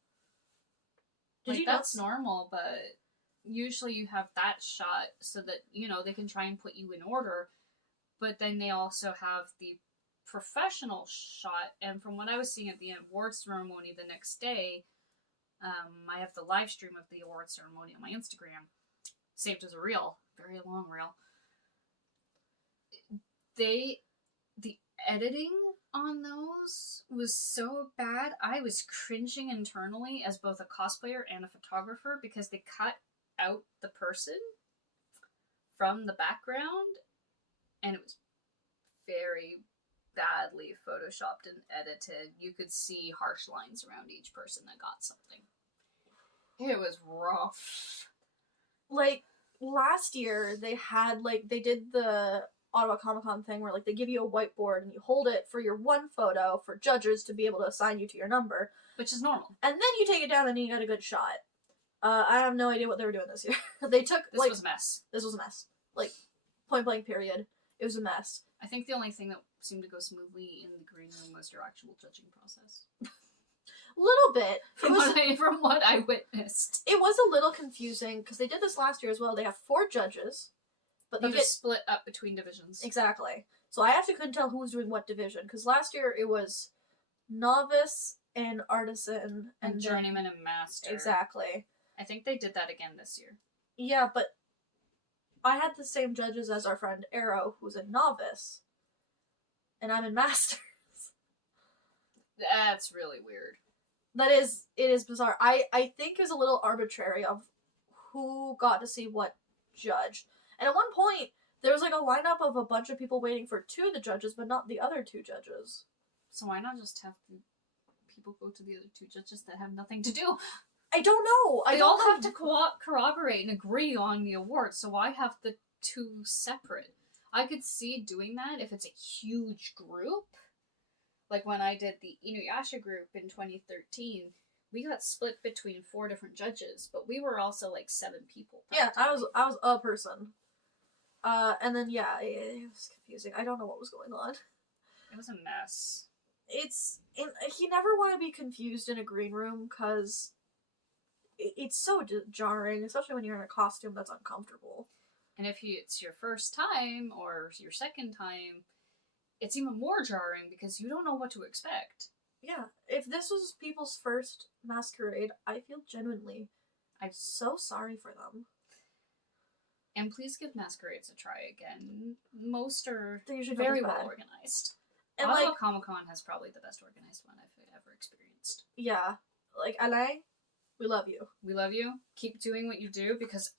Did you that's normal, but usually you have that shot so that, you know, they can try and put you in order. But then they also have the professional shot, and from what I was seeing at the awards ceremony the next day, I have the live stream of the awards ceremony on my Instagram, saved as a reel, very long reel. The editing on those was so bad, I was cringing internally as both a cosplayer and a photographer because they cut out the person from the background, and it was very badly photoshopped and edited. You could see harsh lines around each person that got something. It was rough. Like, last year, they did the Ottawa Comic-Con thing where, like, they give you a whiteboard and you hold it for your one photo for judges to be able to assign you to your number. Which is normal. And then you take it down and you got a good shot. I have no idea what they were doing this year. This was a mess. This was a mess. Like, point blank period. It was a mess. I think the only thing that seemed to go smoothly in the green room was your actual judging process. Little bit. From what I witnessed. It was a little confusing, because they did this last year as well. They have 4 judges. But they're split up between divisions. Exactly. So I actually couldn't tell who was doing what division, because last year it was novice and artisan and journeyman and master. Exactly. I think they did that again this year. Yeah, but I had the same judges as our friend Arrow, who's a novice, and I'm in masters. That's really weird. It is bizarre. I think it was a little arbitrary of who got to see what judge. And at one point, there was like a lineup of a bunch of people waiting for 2 of the judges, but not the other 2 judges. So why not just have people go to the other 2 judges that have nothing to do? I don't know. They all have to corroborate and agree on the award, so why have the 2 separate? I could see doing that if it's a huge group. Like when I did the Inuyasha group in 2013, we got split between 4 different judges, but we were also like 7 people. Yeah, I was a person. And then yeah, it was confusing. I don't know what was going on. It was a mess. You never want to be confused in a green room, because it's so jarring, especially when you're in a costume that's uncomfortable. And if it's your first time or your second time, it's even more jarring because you don't know what to expect. Yeah, if this was people's first Masquerade, I feel I'm so sorry for them. And please give Masquerades a try again. Most are They're usually very well organized. And Ottawa Comic-Con has probably the best organized one I've ever experienced. Yeah. Like, Alain, we love you. We love you. Keep doing what you do, because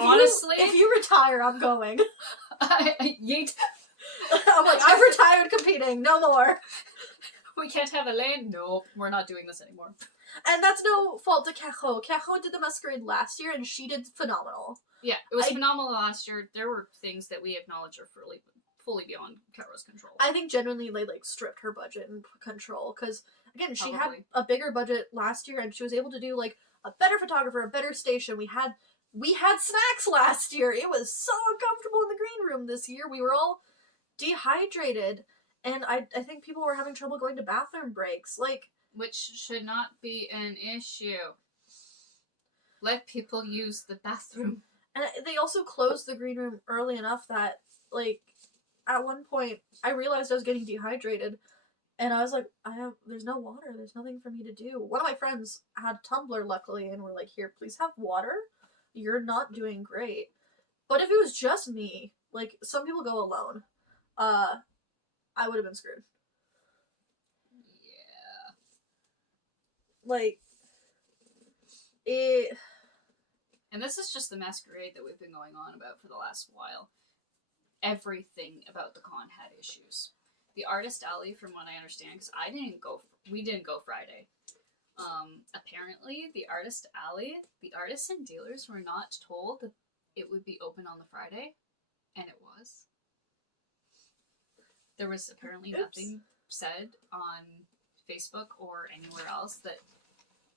honestly... If you retire, I'm going. Yeet. I'm like, I've retired competing. No more. We can't have Elaine. No, we're not doing this anymore. And that's no fault to Cajo. Cajo did the Masquerade last year, and she did phenomenal. Yeah, it was phenomenal last year. There were things that we acknowledge are fully beyond Caro's control. I think genuinely they stripped her budget and control, because again, she had a bigger budget last year, and she was able to do a better photographer, a better station. We had snacks last year. It was so uncomfortable in the green room this year. We were all dehydrated, and I think people were having trouble going to bathroom breaks. Which should not be an issue. Let people use the bathroom. And they also closed the green room early enough that, at one point, I realized I was getting dehydrated, and I was like, there's no water, there's nothing for me to do. One of my friends had a tumbler, luckily, and were like, here, please have water. You're not doing great. But if it was just me, some people go alone, I would have been screwed. Yeah. And this is just the Masquerade that we've been going on about for the last while. Everything about the con had issues. The Artist Alley, from what I understand, because we didn't go Friday. Apparently, the Artist Alley, the artists and dealers were not told that it would be open on the Friday, and it was. There was apparently nothing said on Facebook or anywhere else that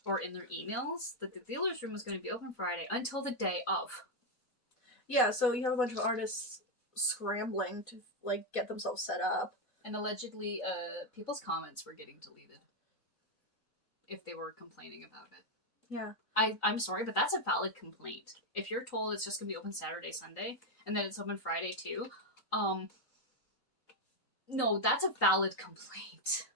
or in their emails that the dealer's room was going to be open Friday until the day of. Yeah, so you have a bunch of artists scrambling to like get themselves set up. And allegedly, people's comments were getting deleted if they were complaining about it. Yeah. I'm sorry, but that's a valid complaint. If you're told it's just going to be open Saturday, Sunday, and then it's open Friday too, no, that's a valid complaint.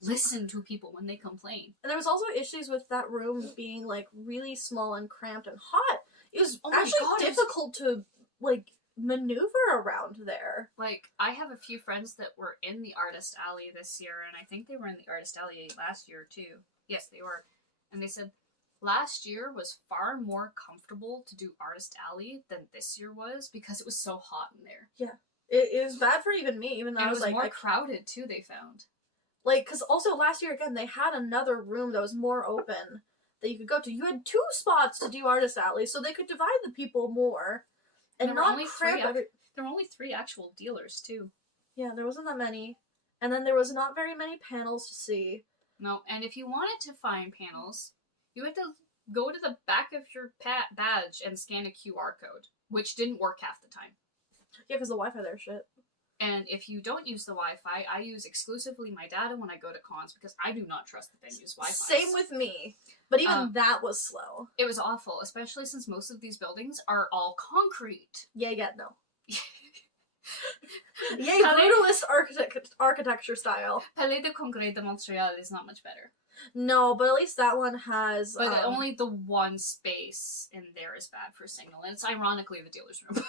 Listen to people when they complain. And there was also issues with that room being like really small and cramped and hot. It was difficult to like maneuver around there. Like, I have a few friends that were in the Artist Alley this year, and I think they were in the Artist Alley last year too. Yes, they were. And they said last year was far more comfortable to do Artist Alley than this year was because it was so hot in there. Yeah. It was bad for even me, even though and I was like... it was more crowded too, they found. Like, because also last year, again, they had another room that was more open that you could go to. You had 2 spots to do Artist Alley, so they could divide the people more. And not cramp every... There were only 3 actual dealers, too. Yeah, there wasn't that many. And then there was not very many panels to see. No, and if you wanted to find panels, you had to go to the back of your badge and scan a QR code, which didn't work half the time. Yeah, because the Wi-Fi there is shit. And if you don't use the Wi-Fi, I use exclusively my data when I go to cons because I do not trust the venue's Wi-Fi. Same with me. But even that was slow. It was awful, especially since most of these buildings are all concrete. Yay, no. Yay, brutalist architecture style. Palais de Congrès de Montreal is not much better. No, but at least that one has... But only the one space in there is bad for signal, and it's ironically the dealer's room.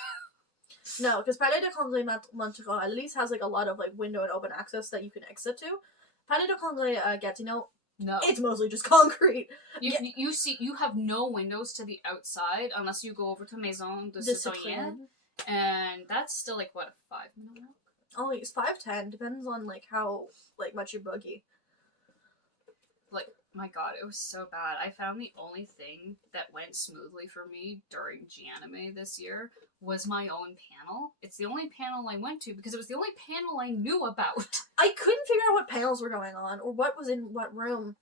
No, because Palais de Congrès Montreal at least has like a lot of like window and open access that you can exit to. Palais de Congrès Gatineau, no, it's mostly just concrete. You have no windows to the outside unless you go over to Maison de Citoyen, and that's still like what, a 5-minute walk? Oh, it's 5-10. Depends on like how like much you boogie. Like, my god, it was so bad. I found the only thing that went smoothly for me during GAnime this year was my own panel. It's the only panel I went to because it was the only panel I knew about. I couldn't figure out what panels were going on or what was in what room.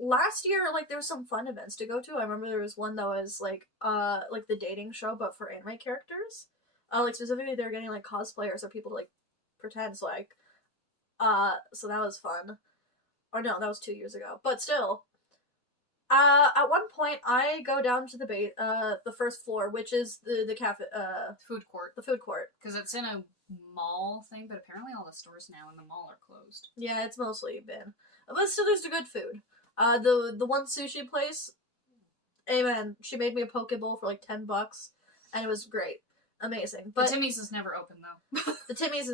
Last year, like, there was some fun events to go to. I remember there was one that was like the dating show, but for anime characters. Like, specifically, they were getting, like, cosplayers or people to, like, pretend, so, like, so that was fun. Or no, that was 2 years ago. But still, at one point, I go down to the first floor, which is the cafe, food court. The food court. Because it's in a mall thing, but apparently all the stores now in the mall are closed. Yeah, it's mostly been. But still, there's the good food. The one sushi place, amen, she made me a poke bowl for like $10, and it was great. Amazing. But the Timmy's is never open, though. The Timmy's,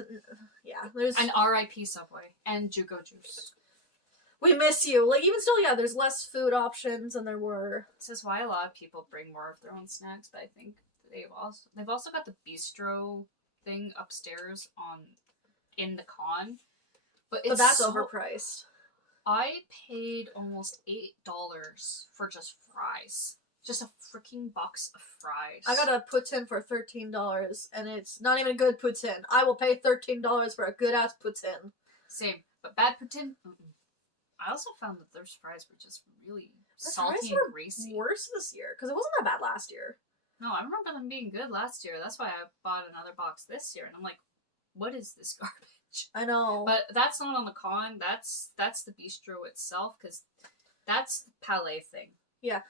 yeah. There's an RIP Subway and Jugo Juice. We miss you. Like, even still, yeah, there's less food options than there were. This is why a lot of people bring more of their own snacks, but I think they've also got the bistro thing upstairs in the con. But that's overpriced. I paid almost $8 for just fries. Just a freaking box of fries. I got a poutine for $13, and it's not even a good poutine. I will pay $13 for a good-ass poutine. Same. But bad poutine? Mm-mm. I also found that their fries were just really salty and greasy. Worse this year, because it wasn't that bad last year. No, I remember them being good last year. That's why I bought another box this year, and I'm like, what is this garbage? I know. But that's not on the con. That's the bistro itself, because that's the Palais thing. Yeah.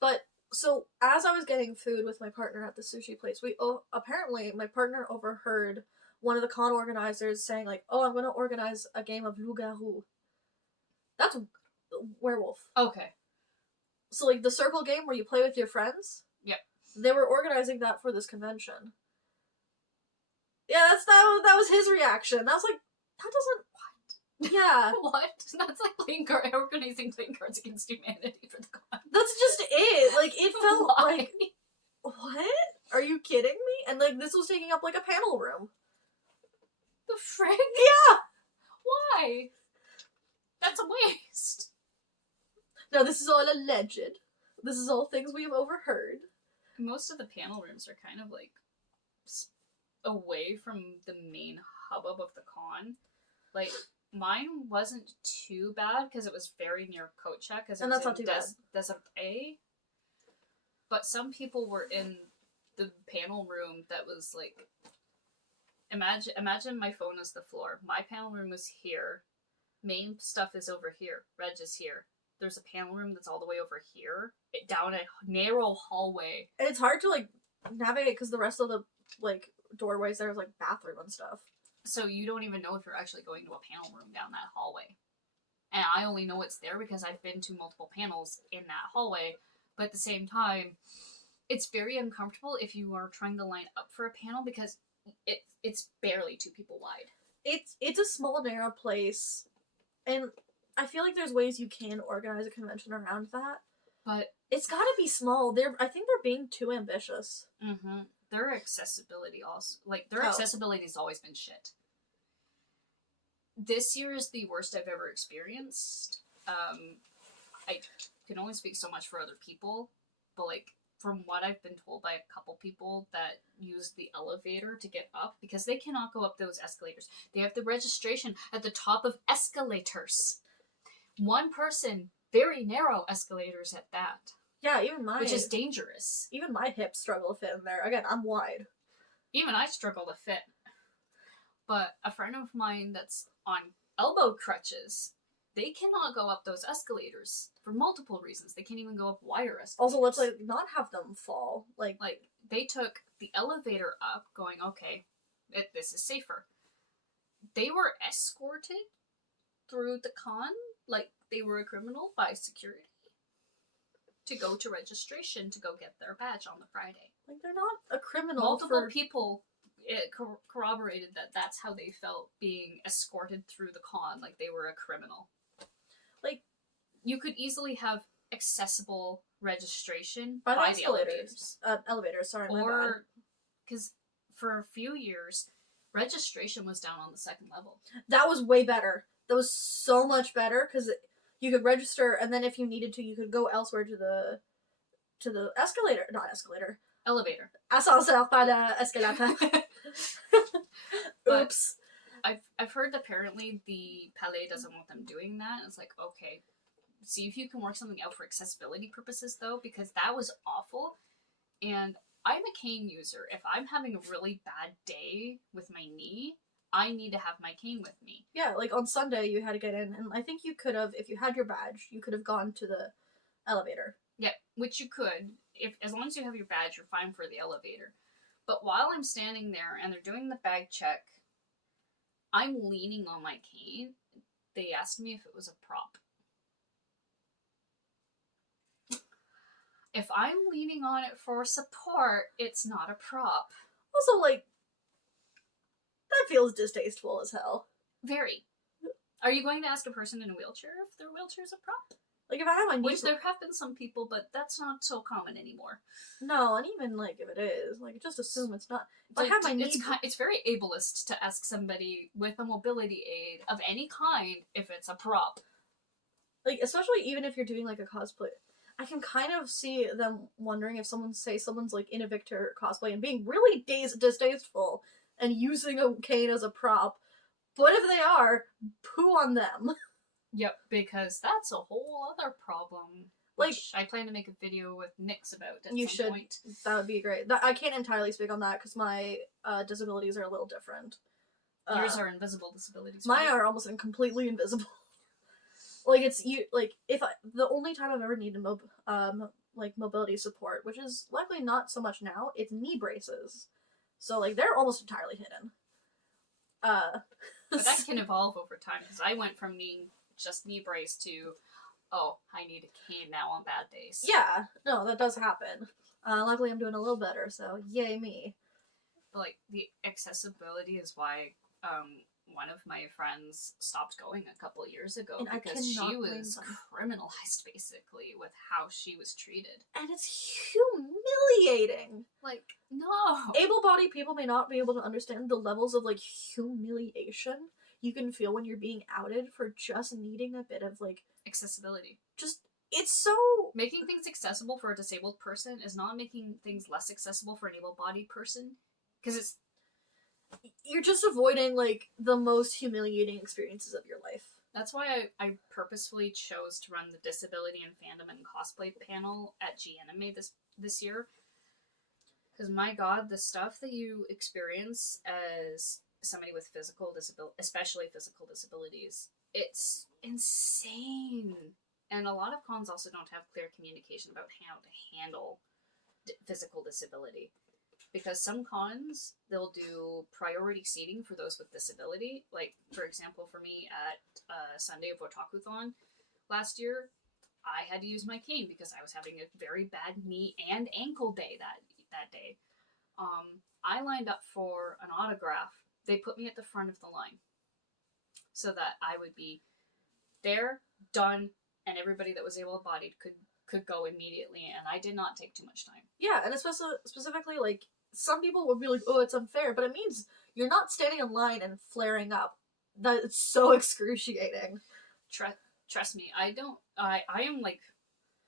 But, so, as I was getting food with my partner at the sushi place, apparently, my partner overheard one of the con organizers saying, like, oh, I'm going to organize a game of loup-garou. That's werewolf. Okay. So, like, the circle game where you play with your friends? Yep. They were organizing that for this convention. Yeah, that was his reaction. I was like, that doesn't... What? Yeah. What? That's like organizing playing cards against humanity for the con. That's just it. Like, it felt Why? like... What? Are you kidding me? And, like, this was taking up, like, a panel room. The frick? Yeah! Why? That's a waste. Now, this is all alleged. This is all things we've overheard. Most of the panel rooms are kind of like away from the main hubbub of the con. Like, Mine wasn't too bad because it was very near Cocha because it And was that's not too bad. Desert A. But some people were in the panel room that was like, imagine my phone is the floor. My panel room is here. Main stuff is over here. Reg is here. There's a panel room that's all the way over here, down a narrow hallway. And it's hard to like navigate because the rest of the like doorways there's like bathroom and stuff. So you don't even know if you're actually going to a panel room down that hallway. And I only know it's there because I've been to multiple panels in that hallway. But at the same time, it's very uncomfortable if you are trying to line up for a panel because it's barely 2 people wide. It's a small, narrow place, and I feel like there's ways you can organize a convention around that. But it's gotta be small. I think they're being too ambitious. Mm-hmm. Their accessibility also, accessibility has always been shit. This year is the worst I've ever experienced. I can only speak so much for other people, but like from what I've been told by a couple people that use the elevator to get up, because they cannot go up those escalators. They have the registration at the top of escalators. One person, very narrow escalators at that. Yeah, even mine. Which is dangerous. Even my hips struggle to fit in there. Again, I'm wide. Even I struggle to fit. But a friend of mine that's on elbow crutches, they cannot go up those escalators for multiple reasons. They can't even go up wire escalators. Also, let's like not have them fall. Like they took the elevator up, going, okay, this is safer. They were escorted through the con, like they were a criminal by security, to go to registration to go get their badge on the Friday. Like they're not a criminal. Multiple people corroborated that that's how they felt being escorted through the con, like they were a criminal. Like, you could easily have accessible registration by the elevators. Elevators, sorry, my bad. Or, because for a few years, registration was down on the 2nd level. That was way better. That was so much better, because you could register, and then if you needed to, you could go elsewhere to the escalator. Not escalator. Elevator. Ascenseur, pas l'escalator. Oops. I've heard apparently the Palais doesn't want them doing that. It's like, okay, see if you can work something out for accessibility purposes, though, because that was awful. And I'm a cane user. If I'm having a really bad day with my knee, I need to have my cane with me. Yeah, like on Sunday you had to get in, and I think you could have, if you had your badge, you could have gone to the elevator. Yeah, which you could. As long as you have your badge, you're fine for the elevator. But while I'm standing there and they're doing the bag check, I'm leaning on my cane. They asked me if it was a prop. If I'm leaning on it for support, it's not a prop. Also, like, that feels distasteful as hell. Very. Are you going to ask a person in a wheelchair if their wheelchair is a prop? Like, if I have my knee... Which there have been some people, but that's not so common anymore. No, and even, like, if it is, like, just assume it's not. If I have my knee... It's very ableist to ask somebody with a mobility aid of any kind if it's a prop. Like, especially even if you're doing, like, a cosplay. I can kind of see them wondering if someone's, like, in a Victor cosplay and being really distasteful and using a cane as a prop. But if they are, poo on them. Yep, because that's a whole other problem. Which I plan to make a video with Nyx about at some point. That would be great. I can't entirely speak on that because my disabilities are a little different. Yours are invisible disabilities. Mine are almost completely invisible. Like the only time I've ever needed mobility support, which is luckily not so much now, it's knee braces. So like they're almost entirely hidden. But that can evolve over time because I went from needing just knee brace to, oh, I need a cane now on bad days. Yeah, no, that does happen. Luckily I'm doing a little better, so yay me. But like the accessibility is why one of my friends stopped going a couple years ago because she was criminalized basically with how she was treated. And it's humiliating. Like, no. Able-bodied people may not be able to understand the levels of like humiliation you can feel when you're being outed for just needing a bit of like accessibility. It's so... Making things accessible for a disabled person is not making things less accessible for an able-bodied person. Because it's... you're just avoiding, like, the most humiliating experiences of your life. That's why I purposefully chose to run the Disability and Fandom and Cosplay panel at GAnime this year. Because, my god, the stuff that you experience as somebody with physical disability, especially physical disabilities, it's insane. And a lot of cons also don't have clear communication about how to handle physical disability. Because some cons, they'll do priority seating for those with disability. Like, for example, for me at Sunday of Otakuthon last year, I had to use my cane because I was having a very bad knee and ankle day that day. I lined up for an autograph. They put me at the front of the line so that I would be there, done, and everybody that was able-bodied could go immediately, and I did not take too much time. Yeah, and especially specifically, like, some people will be like, oh, it's unfair, but it means you're not standing in line and flaring up. That's so excruciating. Trust me, I am, like,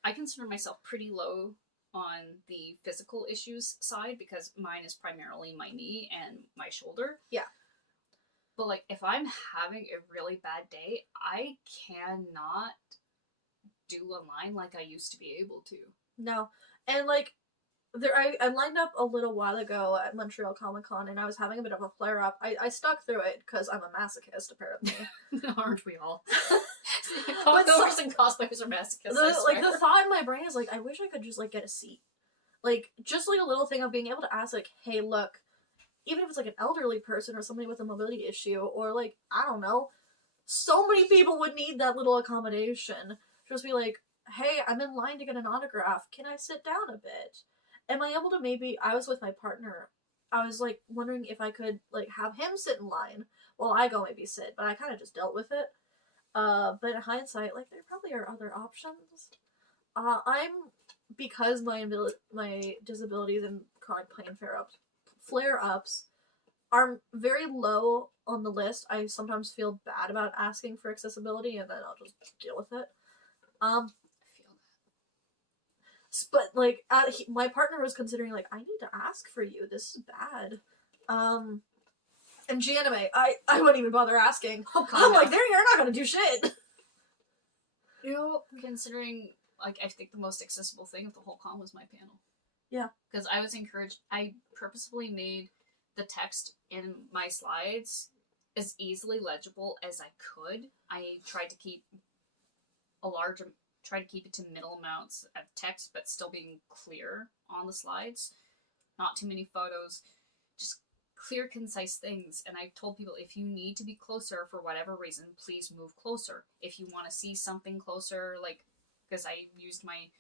I consider myself pretty low on the physical issues side because mine is primarily my knee and my shoulder. Yeah. But, like, if I'm having a really bad day, I cannot do a line like I used to be able to. No. And, like, I lined up a little while ago at Montreal Comic Con and I was having a bit of a flare up. I stuck through it because I'm a masochist, apparently. Aren't we all? Goers and cosplayers are masochists. The thought in my brain is like, I wish I could just, like, get a seat. Like, just like a little thing of being able to ask, like, hey, look, even if it's like an elderly person or somebody with a mobility issue, or, like, I don't know, so many people would need that little accommodation. Just be like, hey, I'm in line to get an autograph. Can I sit down a bit? Am I able to maybe, I was with my partner, I was, like, wondering if I could, like, have him sit in line while I go maybe sit, but I kind of just dealt with it. But in hindsight, like, there probably are other options. Because my disabilities and chronic pain flare-ups are very low on the list, I sometimes feel bad about asking for accessibility, and then I'll just deal with it. I feel that. But, like, my partner was considering, like, I need to ask for you, this is bad. And GAnime, I wouldn't even bother asking. Oh, God, I'm like, you're not gonna do shit. You know, considering, like, I think the most accessible thing of the whole con was my panel. Yeah. Because I purposefully made the text in my slides as easily legible as I could. I tried to keep it to middle amounts of text, but still being clear on the slides. Not too many photos, just clear, concise things. And I've told people, if you need to be closer for whatever reason, please move closer. If you want to see something closer, like, because I used my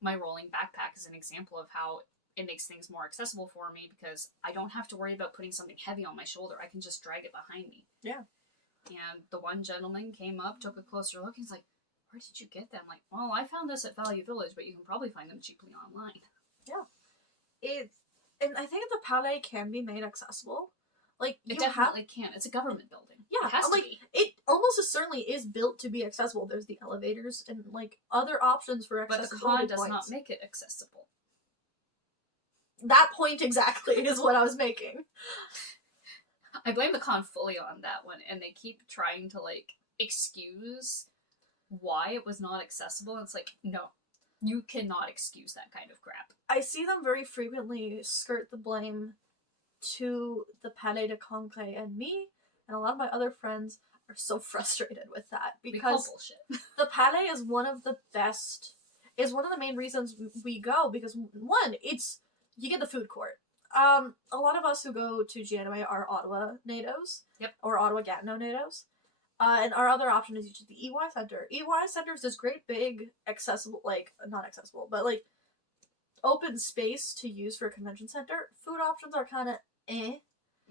my rolling backpack as an example of how it makes things more accessible for me, because I don't have to worry about putting something heavy on my shoulder. I can just drag it behind me. Yeah. And the one gentleman came up, took a closer look, and he's like, where did you get them? Like, well, I found this at Value Village, but you can probably find them cheaply online. Yeah. And I think the palais can be made accessible. Like, it definitely can. It's a government building. Yeah, it has to be. It almost certainly is built to be accessible. There's the elevators and, like, other options for accessibility. But the con does not make it accessible. That point exactly is what I was making. I blame the con fully on that one, and they keep trying to, like, excuse why it was not accessible. It's like, no, you cannot excuse that kind of crap. I see them very frequently skirt the blame to the Palais de Congrès, and me and a lot of my other friends are so frustrated with that, because the Palais is one of the main reasons we go, because one, you get the food court. A lot of us who go to GAnime are Ottawa natives. Yep. Or Ottawa Gatineau natives. And our other option is usually the EY Center. EY Center is this great big accessible, like, not accessible, but, like, open space to use for a convention center. Food options are kind of eh.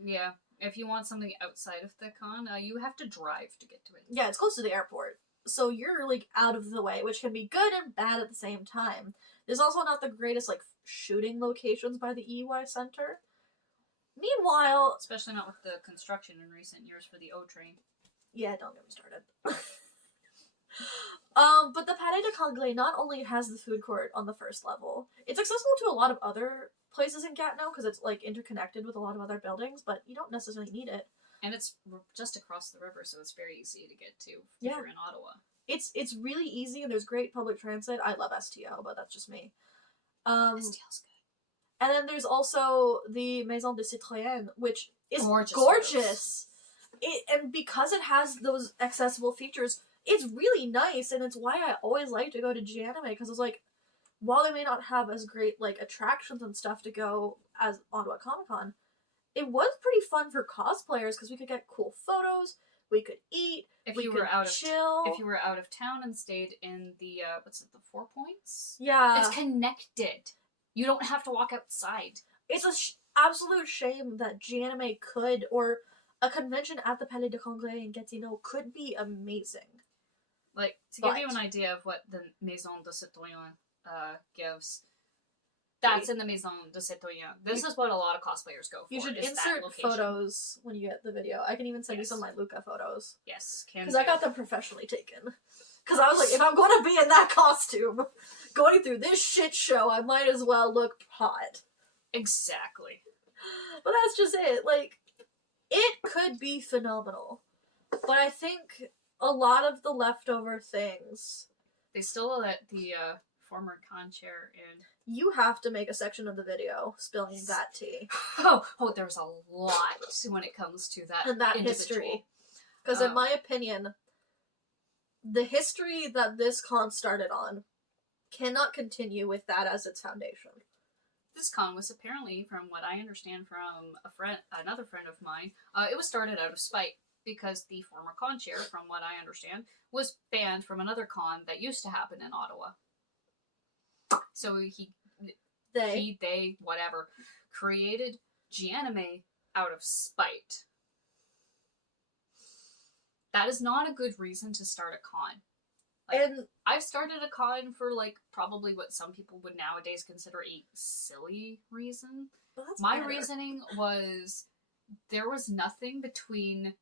Yeah. If you want something outside of the con, you have to drive to get to it. Yeah, it's close to the airport. So you're, like, out of the way, which can be good and bad at the same time. There's also not the greatest, like, shooting locations by the EY Center. Meanwhile... Especially not with the construction in recent years for the O train. Yeah, don't get me started. But the Palais de Congrès not only has the food court on the first level, it's accessible to a lot of other places in Gatineau because it's like interconnected with a lot of other buildings, but you don't necessarily need it. And it's just across the river, so it's very easy to get to if Yeah. you're in Ottawa. It's really easy and there's great public transit. I love STO, but that's just me. STL's good. And then there's also the Maison de Citoyenne, which is Gorgeous gorgeous. And because it has those accessible features, it's really nice, and it's why I always like to go to GAnime, because it's like, while they may not have as great like attractions and stuff to go as Ottawa Comic Con, it was pretty fun for cosplayers because we could get cool photos, we could eat, If we you could were out of chill. if you were out of town and stayed in the the 4 Points? Yeah, It's connected. You don't have to walk outside. it's a absolute shame that GAnime could, or a convention at the Palais de Congrès in Gatineau could be amazing. Like, to give you an idea of what the Maison de Citoyen gives, that's in the Maison de Citoyen. This is what a lot of cosplayers go for. You should is that insert location. photos when you get the video. I can even send you some of my Luca photos. Yes, Because I got them professionally taken. Because I was like, if I'm going to be in that costume, going through this shit show, I might as well look hot. Exactly. But that's just it. Like, it could be phenomenal. But I think a lot of the leftover things, They still let the former con chair in. you have to make a section of the video spilling that tea. Oh, there's a lot when it comes to that And that individual. history. Because in my opinion, the history that this con started on cannot continue with that as its foundation. This con was apparently, from what I understand from another friend of mine, it was started out of spite because the former con chair, from what I understand, was banned from another con that used to happen in Ottawa. So they, whatever, created GAnime out of spite. That is not a good reason to start a con. Like, And I've started a con for, like, probably what some people would nowadays consider a silly reason. My reasoning was there was nothing between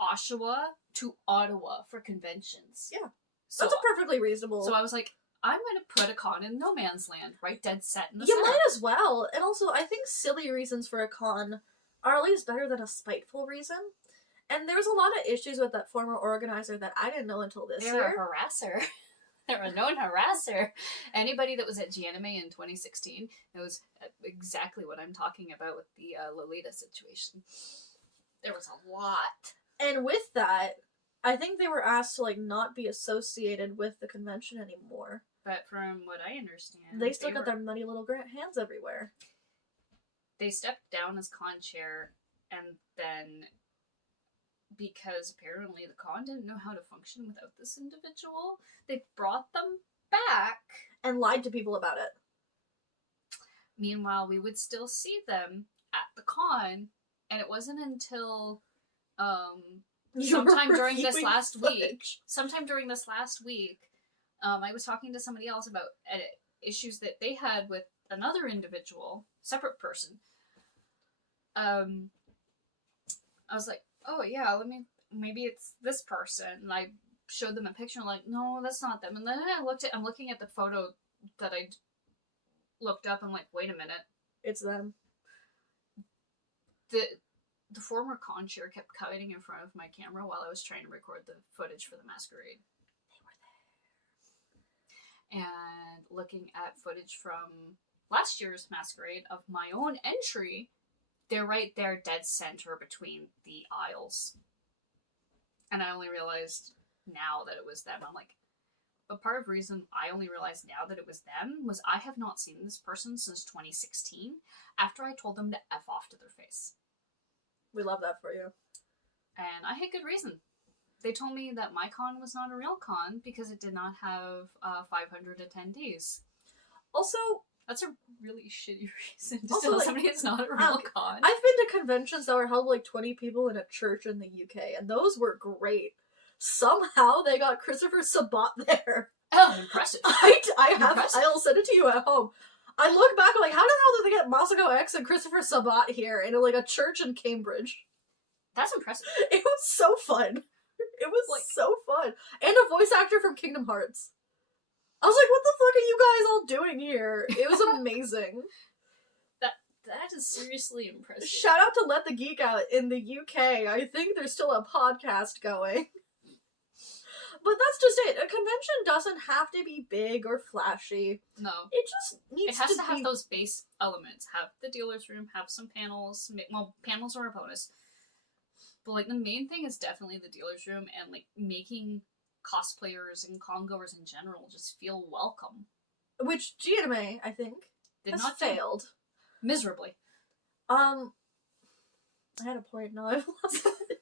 Oshawa to Ottawa for conventions. Yeah. So, that's a perfectly reasonable. so I was like, I'm going to put a con in no man's land, right dead set in the You center. might as well. And also, I think silly reasons for a con are at least better than a spiteful reason. And there was a lot of issues with that former organizer that I didn't know until this They're year. a harasser. They're a known harasser. Anybody that was at GAnime in 2016 knows exactly what I'm talking about with the Lolita situation. There was a lot. And with that, I think they were asked to like not be associated with the convention anymore. But from what I understand, They still got their muddy little hands everywhere. They stepped down as con chair, and then because apparently the con didn't know how to function without this individual, they brought them back. And lied to people about it. Meanwhile, we would still see them at the con, and it wasn't until sometime during this last week, I was talking to somebody else about issues that they had with another individual, separate person. I was like, oh yeah, maybe it's this person, and I showed them a picture, and like, no, that's not them. And then I'm looking at the photo that I looked up, and I'm like, wait a minute. It's them. The former con chair kept cutting in front of my camera while I was trying to record the footage for the Masquerade. They were there. And looking at footage from last year's Masquerade of my own entry, they're right there dead center between the aisles. And I only realized now that it was them. I'm like, but part of the reason I only realized now that it was them was I have not seen this person since 2016 after I told them to F off to their face. We love that for you. And I had good reason. They told me that my con was not a real con because it did not have 500 attendees. Also, that's a really shitty reason to Also, tell like, somebody it's not a real con. I've been to conventions that were held with like 20 people in a church in the UK, and those were great. Somehow they got Christopher Sabat there. Oh, impressive. I'll send it to you at home. I look back, I'm like, how the hell did they get Masako X and Christopher Sabat here in like a church in Cambridge? That's impressive. It was so fun. It was like so fun. And a voice actor from Kingdom Hearts. I was like, what the fuck are you guys all doing here? It was amazing. That is seriously impressive. Shout out to Let the Geek Out in the UK. I think there's still a podcast going. But that's just it. A convention doesn't have to be big or flashy. No. It just needs to It has to have those base elements. Have the dealer's room, have some panels. Well, panels are a bonus. But, like, the main thing is definitely the dealer's room and, like, making cosplayers and con-goers in general just feel welcome. Which GAnime, I think, has failed. Miserably. I had a point, now I've lost it.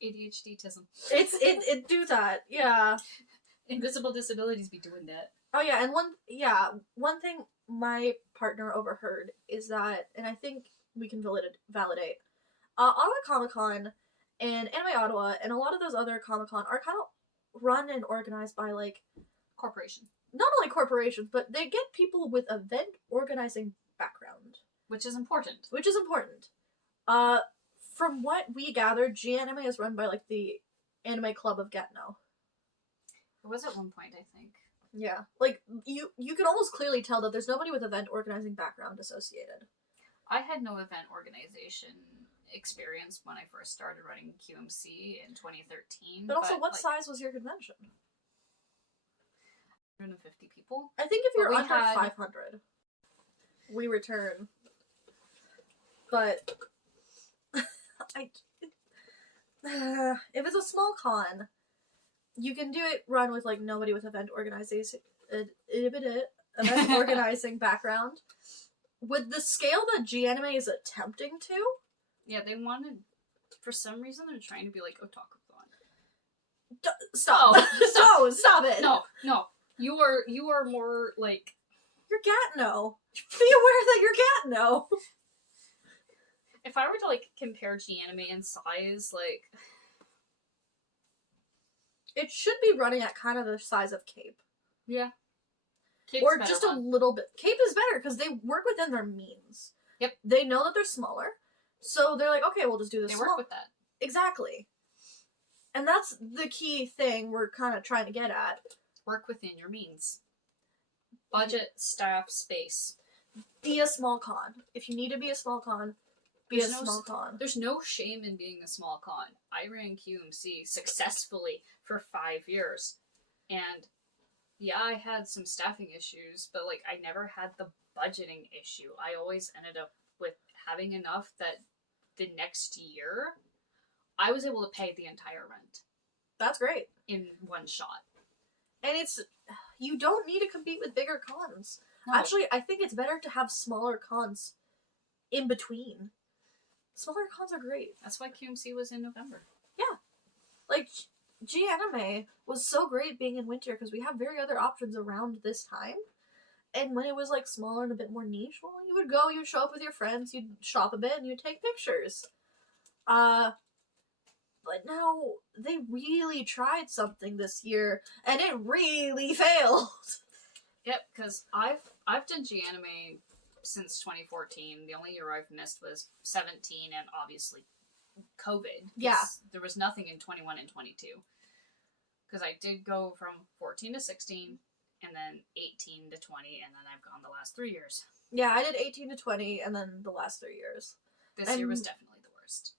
ADHD-tism. It do that, yeah. Invisible disabilities be doing that. Oh yeah, and one thing my partner overheard is that, and I think we can validate, Ottawa Comic Con and Anime Ottawa and a lot of those other Comic Con are kind of run and organized by like corporation. Not only corporations, but they get people with event organizing background, which is important. From what we gathered, GAnime is run by like the Anime Club of Gatineau. It was at one point, I think. Yeah, like you can almost clearly tell that there's nobody with event organizing background associated. I had no event organization experience when I first started running QMC in 2013. But also, what size was your convention? 150 people. I think if you're under 500, we return. But if it's a small con, you can do it run with like nobody with event organization, event organizing background. With the scale that GAnime is attempting to, yeah, they wanted, for some reason, they're trying to be like Otaku-thon. Stop! Stop! Stop it! No. You are more like you're Gatineau. Be aware that you're Gatineau. If I were to like compare GAnime in size, like it should be running at kind of the size of Cape. Yeah. Cape's or just a little bit. Cape is better because they work within their means. Yep. They know that they're smaller, so they're like, okay, we'll just do this. They work with that. Exactly. And that's the key thing we're kind of trying to get at. Work within your means. Budget, staff, space. Be a small con. If you need to be a small con, be a small con. There's no shame in being a small con. I ran QMC successfully for 5 years. And yeah, I had some staffing issues, but like I never had the budgeting issue. I always ended up with having enough that the next year I was able to pay the entire rent. That's great. In one shot. And you don't need to compete with bigger cons. No. Actually, I think it's better to have smaller cons in between. Smaller cons are great. That's why QMC was in November. Yeah. Like, GAnime was so great being in winter because we have very other options around this time. And when it was like smaller and a bit more niche, well, you would go, you'd show up with your friends, you'd shop a bit, and you'd take pictures. But now they really tried something this year, and it really failed. Yep, because I've done GAnime since 2014. The only year I've missed was 17, and obviously COVID. Yeah. There was nothing in 21 and 22. Because I did go from 14 to 16, and then 18 to 20, and then I've gone the last 3 years. Yeah, I did 18 to 20, and then the last 3 years. This year was definitely the worst.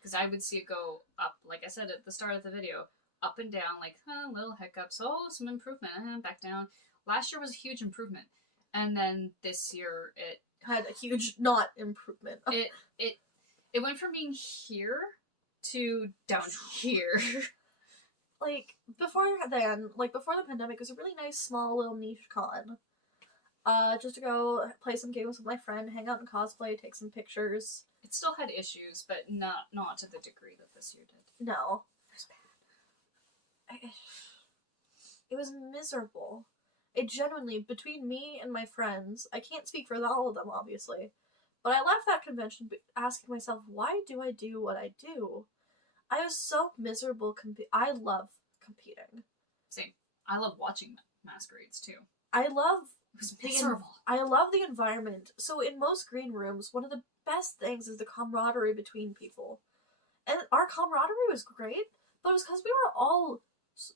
Because I would see it go up, like I said at the start of the video, up and down, like, little hiccups, some improvement, back down. Last year was a huge improvement. And then this year, it had a huge not improvement. It went from being here to down here. Like, before the pandemic, it was a really nice, small, little niche con. Just to go play some games with my friend, hang out and cosplay, take some pictures. It still had issues, but not to the degree that this year did. No. It was bad. It was miserable. It genuinely, between me and my friends, I can't speak for all of them, obviously, but I left that convention asking myself, why do I do what I do? I was so miserable. I love competing. Same. I love watching masquerades, too. I love It was miserable. I love the environment. So in most green rooms, one of the best things is the camaraderie between people. And our camaraderie was great, But it was because we were all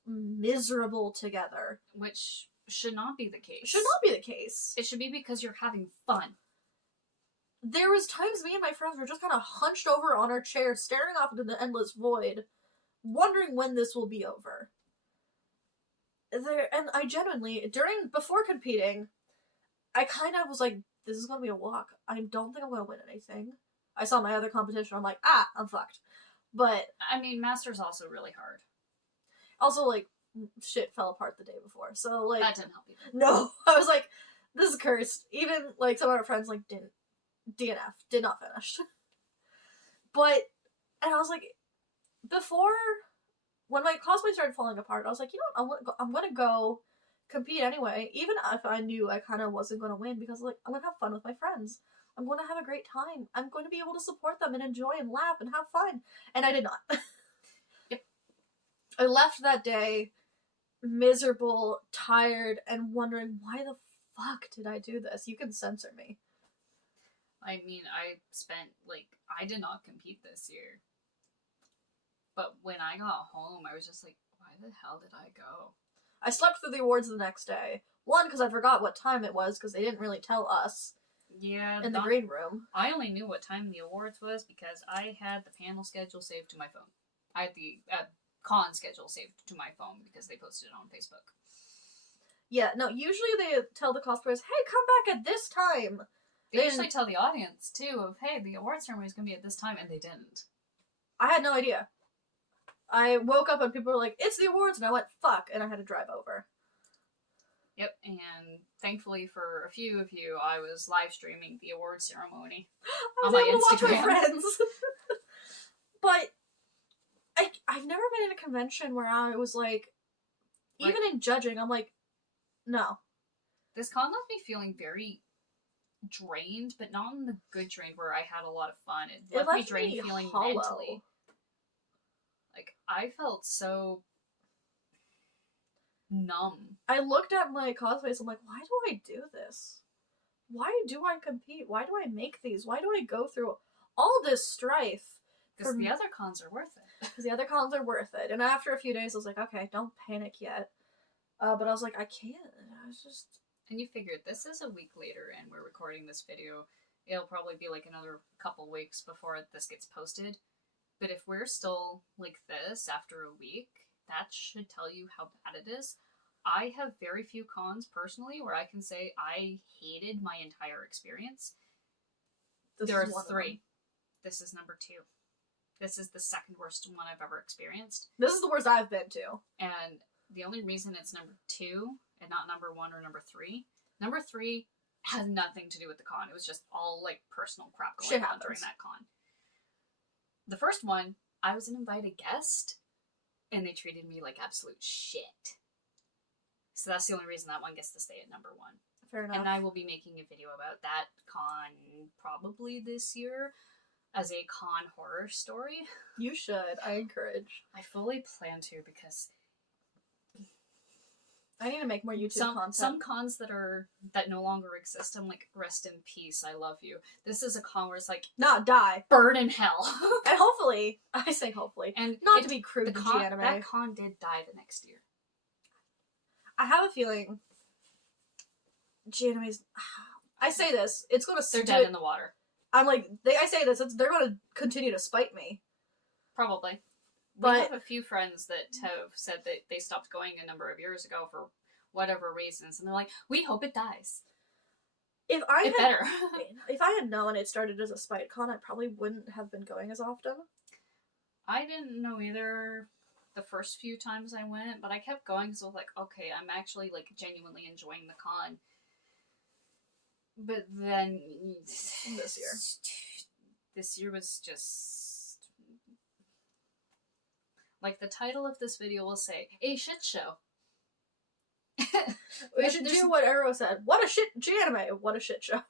miserable together. Which should not be the case. Should not be the case. It should be because you're having fun. There was times me and my friends were just kind of hunched over on our chairs, staring off into the endless void, wondering when this will be over. And I genuinely, before competing, I kind of was like, this is going to be a walk. I don't think I'm going to win anything. I saw my other competition, I'm like, I'm fucked. But... I mean, Master's also really hard. Also, like, shit fell apart the day before, so, like... That didn't help either. No, I was like, this is cursed. Even, like, some of our friends, like, did not finish. But, and I was like, before, when my cosplay started falling apart, I was like, you know what, I'm gonna go compete anyway, even if I knew I kind of wasn't gonna win, because, like, I'm gonna have fun with my friends. I'm going to have a great time. I'm going to be able to support them and enjoy and laugh and have fun. And I did not. Yep. I left that day miserable, tired, and wondering, why the fuck did I do this? You can censor me. I mean, I did not compete this year. But when I got home, I was just like, why the hell did I go? I slept through the awards the next day. One, because I forgot what time it was, because they didn't really tell us. Yeah. In the green room. I only knew what time the awards was because I had the panel schedule saved to my phone. I had the con schedule saved to my phone because they posted it on Facebook. Yeah, no, usually they tell the cosplayers, hey, come back at this time. They usually tell the audience, too, of, hey, the award ceremony is going to be at this time, and they didn't. I had no idea. I woke up and people were like, it's the awards, and I went, fuck, and I had to drive over. Yep, and thankfully for a few of you, I was live streaming the award ceremony on my Instagram. Friends. But I've never been in a convention where I was like, even in judging, I'm like, no. This con left me feeling very drained, but not in the good drained where I had a lot of fun. It left me drained feeling hollow. Mentally. Like, I felt so numb. I looked at my cosplays, I'm like, why do I do this? Why do I compete? Why do I make these? Why do I go through all this strife? Because the other cons are worth it. Because the other cons are worth it. And after a few days, I was like, okay, don't panic yet. But I was like, I can't. I was just... And you figured, this is a week later, and we're recording this video. It'll probably be like another couple weeks before this gets posted. But if we're still like this after a week, that should tell you how bad it is. I have very few cons, personally, where I can say I hated my entire experience. There are 3. This is number 2. This is the second worst one I've ever experienced. This is the worst I've been to. And the only reason it's number 2 and not number 1 or number 3, number 3 has nothing to do with the con. It was just all like personal crap going on during that con. The first one, I was an invited guest, and they treated me like absolute shit. So that's the only reason that one gets to stay at number 1. Fair enough. And I will be making a video about that con probably this year as a con horror story. You should. I encourage. I fully plan to because I need to make more YouTube content. Some cons that no longer exist, I'm like, rest in peace, I love you. This is a con where it's like, not die. Burn in hell. And hopefully, I say hopefully, and not to be crude to GAnime. That con did die the next year. I have a feeling GAnime's... I say this, it's going to... They're dead in the water. I'm like, I say this, they're going to continue to spite me. Probably. But we have a few friends that have said that they stopped going a number of years ago for whatever reasons, and they're like, we hope it dies. If I had known it started as a spite con, I probably wouldn't have been going as often. I didn't know either the first few times I went, but I kept going because I was like, okay, I'm actually like genuinely enjoying the con. But then this year was just like the title of this video will say, a shit show. We should do what Arrow said. What a shit GAnime. What a shit show.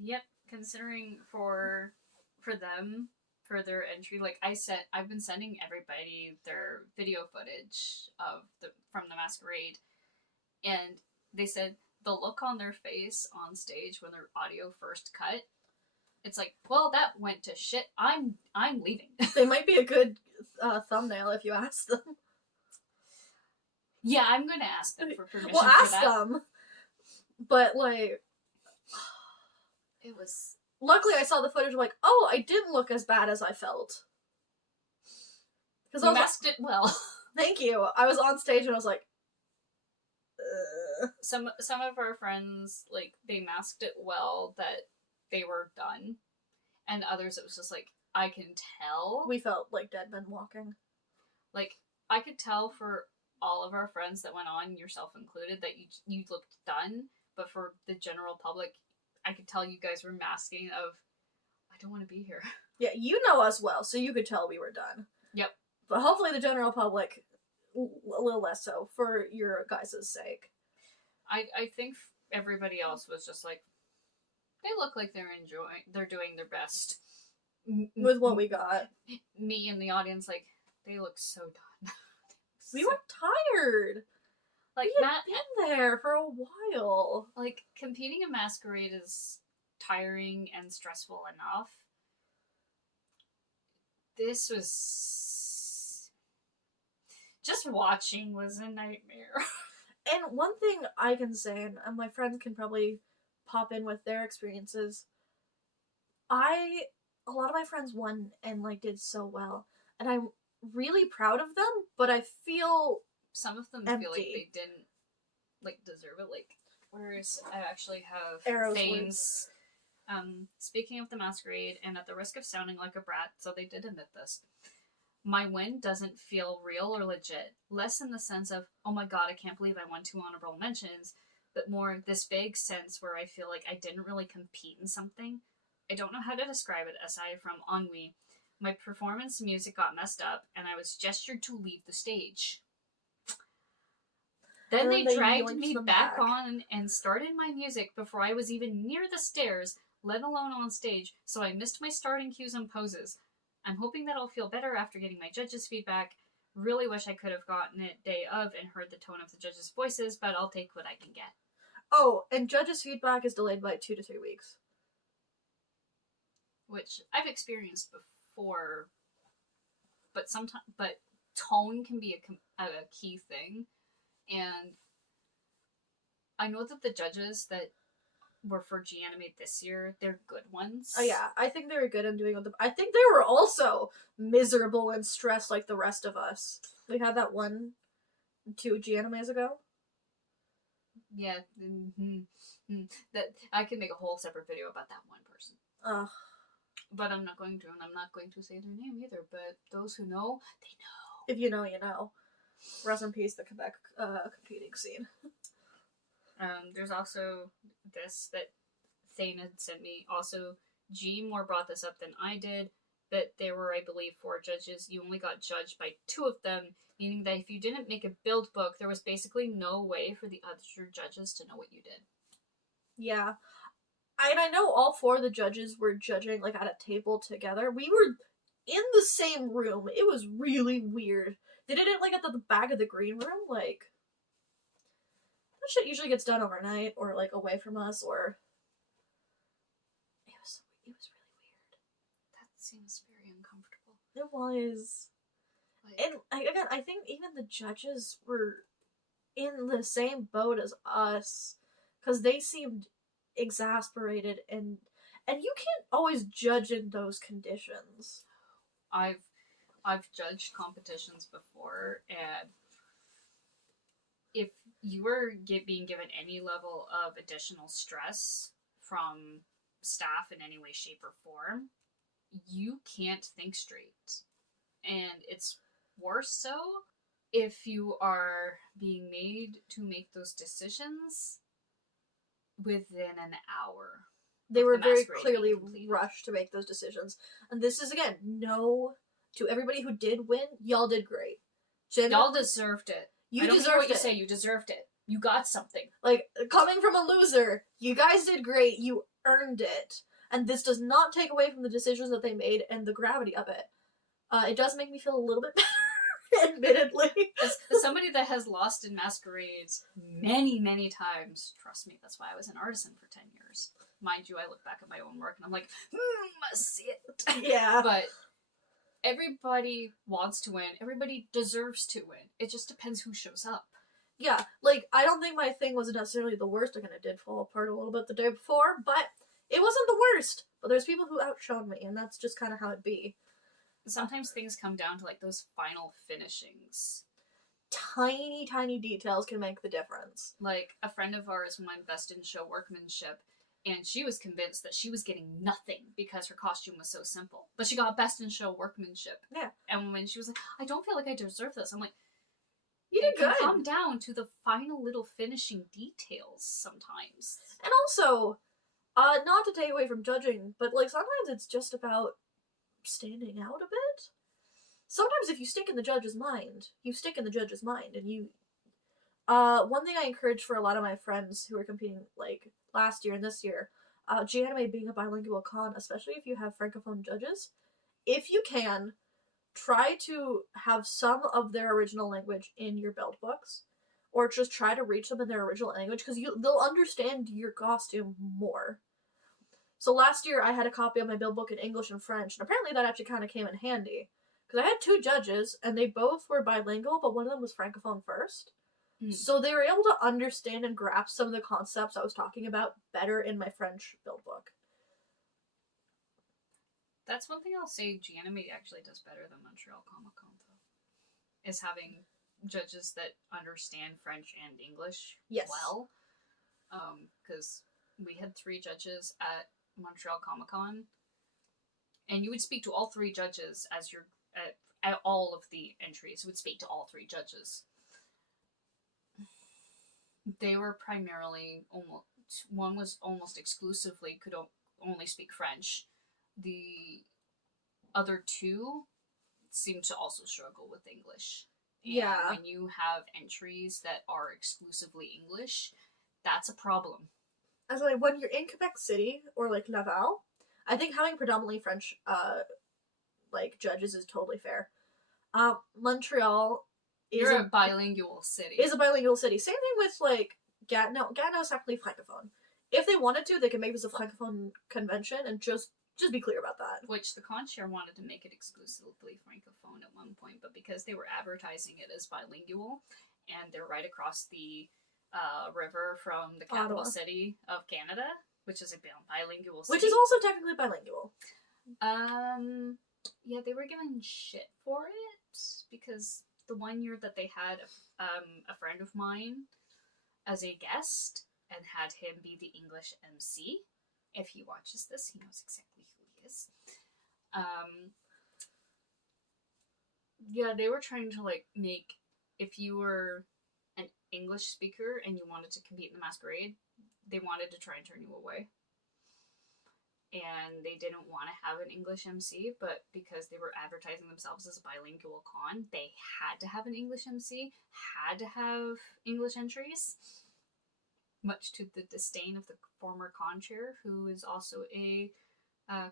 Yep, considering for them, for their entry, like I've been sending everybody their video footage from the Masquerade, and they said the look on their face on stage when their audio first cut it's like, well, that went to shit. I'm leaving. They might be a good thumbnail if you ask them. Yeah, I'm gonna ask them for permission. Well, for ask that. them. But like, It was. luckily I saw the footage. Like, oh, I didn't look as bad as I felt. Because You masked it well. Thank you. I was on stage and I was like, Some of our friends, like, they masked it well that they were done, and others it was just like, I can tell. we felt like dead men walking. Like, I could tell for all of our friends that went on, yourself included, that you looked done, but for the general public, I could tell you guys were masking of, I don't want to be here. Yeah, you know us well, so you could tell we were done. Yep. But hopefully the general public, a little less so, for your guys' sake. I think everybody else was just like, they look like they're doing their best. With what we got. Me in the audience, like, they look so done. We were tired. Like, We had been there for a while. like, competing in Masquerade is tiring and stressful enough. This was... just watching was a nightmare. And one thing I can say, and my friends can probably pop in with their experiences, a lot of my friends won and, like, did so well. And I'm really proud of them, but I feel Some of them empty. feel like they didn't, like, deserve it. Like, whereas I actually have Arrow's Thane's, speaking of the Masquerade, and at the risk of sounding like a brat, so they did admit this, my win doesn't feel real or legit. Less in the sense of, oh my god, I can't believe I won 2 honorable mentions, but more this vague sense where I feel like I didn't really compete in something. I don't know how to describe it aside from ennui. My performance music got messed up, and I was gestured to leave the stage. Then they dragged yoinked me them back on and started my music before I was even near the stairs, let alone on stage, so I missed my starting cues and poses. I'm hoping that I'll feel better after getting my judges' feedback. Really wish I could have gotten it day of and heard the tone of the judges' voices, but I'll take what I can get. Oh, and judges' feedback is delayed by 2 to 3 weeks. Which I've experienced before, but tone can be a key thing. And I know that the judges that were for GAnime this year, they're good ones. Oh yeah, I think they were good in doing what I think they were also miserable and stressed like the rest of us. We had that 2 GAnimes ago. Yeah, that I can make a whole separate video about that one person. Ugh. But I'm not going to, and I'm not going to say their name either. But those who know, they know. If you know, you know. Rest in peace, the Quebec competing scene. There's also this that Thane had sent me. Also, G more brought this up than I did. That there were, I believe, 4 judges. You only got judged by 2 of them, meaning that if you didn't make a build book, there was basically no way for the other judges to know what you did. Yeah. I know all 4 of the judges were judging, like, at a table together. We were in the same room. It was really weird. They did it, like, at the back of the green room, like... That shit usually gets done overnight, or, like, away from us, or... It was really weird. That seems very uncomfortable. It was. Like, And, again, I think even the judges were in the same boat as us, because they seemed exasperated, and you can't always judge in those conditions. I've judged competitions before, and if you were being given any level of additional stress from staff in any way, shape, or form, you can't think straight. And it's worse so if you are being made to make those decisions within an hour. They were the very Masquerade being clearly completed. rushed to make those decisions. And this is, again, no... To everybody who did win, y'all did great. Y'all deserved it. You I don't care deserved what you it. say, you deserved it. You got something. Like, coming from a loser, you guys did great, you earned it. And this does not take away from the decisions that they made and the gravity of it. It does make me feel a little bit better, admittedly. As somebody that has lost in masquerades many, many times, trust me, that's why I was an artisan for 10 years. mind you, I look back at my own work and I'm like, must see it. Yeah. But everybody wants to win. Everybody deserves to win. It just depends who shows up. Yeah, like, I don't think my thing was necessarily the worst. I kind of did fall apart a little bit the day before, but it wasn't the worst. But there's people who outshone me, and that's just kind of how it be. Sometimes things come down to, like, those final finishings. Tiny, tiny details can make the difference. Like, a friend of ours won Best in Show Workmanship, and she was convinced that she was getting nothing because her costume was so simple. But she got Best in Show Workmanship. Yeah. And when she was like, I don't feel like I deserve this, I'm like, You did good. It can come down to the final little finishing details sometimes. And also, not to take away from judging, but, like, sometimes it's just about standing out a bit. Sometimes if you stick in the judge's mind, you stick in the judge's mind, and you... one thing I encourage for a lot of my friends who are competing, like, last year and this year, GAnime being a bilingual con, especially if you have francophone judges, if you can, try to have some of their original language in your build books, or just try to reach them in their original language, because they'll understand your costume more. So last year I had a copy of my build book in English and French, and apparently that actually kind of came in handy, because I had 2 judges, and they both were bilingual, but one of them was francophone first. So they were able to understand and grasp some of the concepts I was talking about better in my French build book. That's one thing I'll say GAnime actually does better than Montreal Comic Con, though. Is having judges that understand French and English well. Because we had 3 judges at Montreal Comic Con, and you would speak to all 3 judges as your at all of the entries. You would speak to all 3 judges. They were primarily one was almost exclusively could only speak French. The other 2 seem to also struggle with English. And yeah. When you have entries that are exclusively English, that's a problem. As like when you're in Quebec City or like Laval, I think having predominantly French like judges is totally fair. Montreal is a bilingual city. Is a bilingual city. Same thing with like Gatineau. Gatineau is technically francophone. If they wanted to, they could make this a francophone convention and just be clear about that. Which the con chair wanted to make it exclusively francophone at one point, but because they were advertising it as bilingual, and they're right across the river from the capital Ottawa. City of Canada, which is a bilingual city. Which is also technically bilingual. Yeah, they were given shit for it, because the one year that they had a friend of mine as a guest and had him be the English MC. If he watches this, he knows exactly who he is. Yeah, they were trying to like make, if you were an English speaker and you wanted to compete in the Masquerade, they wanted to try and turn you away. And they didn't want to have an English MC, but because they were advertising themselves as a bilingual con, they had to have an English MC, had to have English entries, much to the disdain of the former con chair, who is also a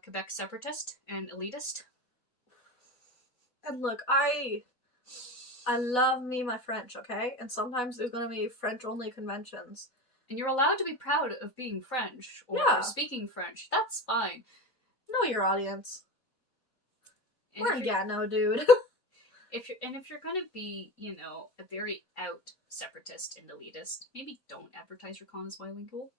Quebec separatist and elitist. And look, I love me my French, okay? And sometimes there's gonna be French-only conventions. And you're allowed to be proud of being French or speaking French. That's fine. Know your audience. And We're in Gatineau, dude. If you're gonna be, you know, a very out separatist and elitist, maybe don't advertise your con as bilingual.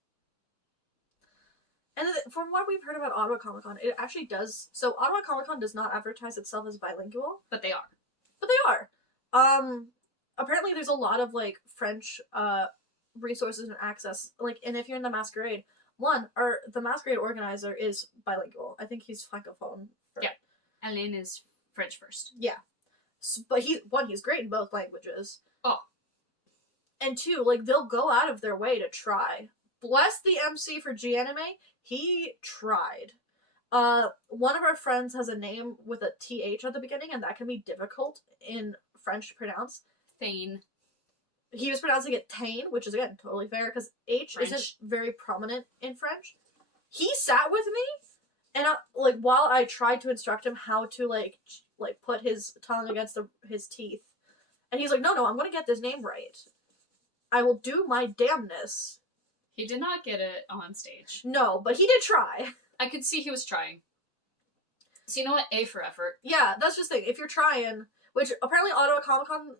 And from what we've heard about Ottawa Comic Con, it actually does. So Ottawa Comic Con does not advertise itself as bilingual, But they are. Apparently there's a lot of like French resources and access. Like, and if you're in the Masquerade, the Masquerade organizer is bilingual. I think he's francophone. Yeah, Alain is French first. Yeah. But he's great in both languages. Oh. And 2, like, they'll go out of their way to try. Bless the MC for GAnime, he tried. One of our friends has a name with a TH at the beginning, and that can be difficult in French to pronounce. Thane. He was pronouncing it Tane, which is, again, totally fair, because H French. isn't very prominent in French. He sat with me, and while I tried to instruct him how to, like put his tongue against his teeth, and he's like, no, I'm gonna get this name right. I will do my damnness. He did not get it on stage. No, but he did try. I could see he was trying. So you know what? A for effort. Yeah, that's just the thing. If you're trying, which apparently Ottawa Comic Con,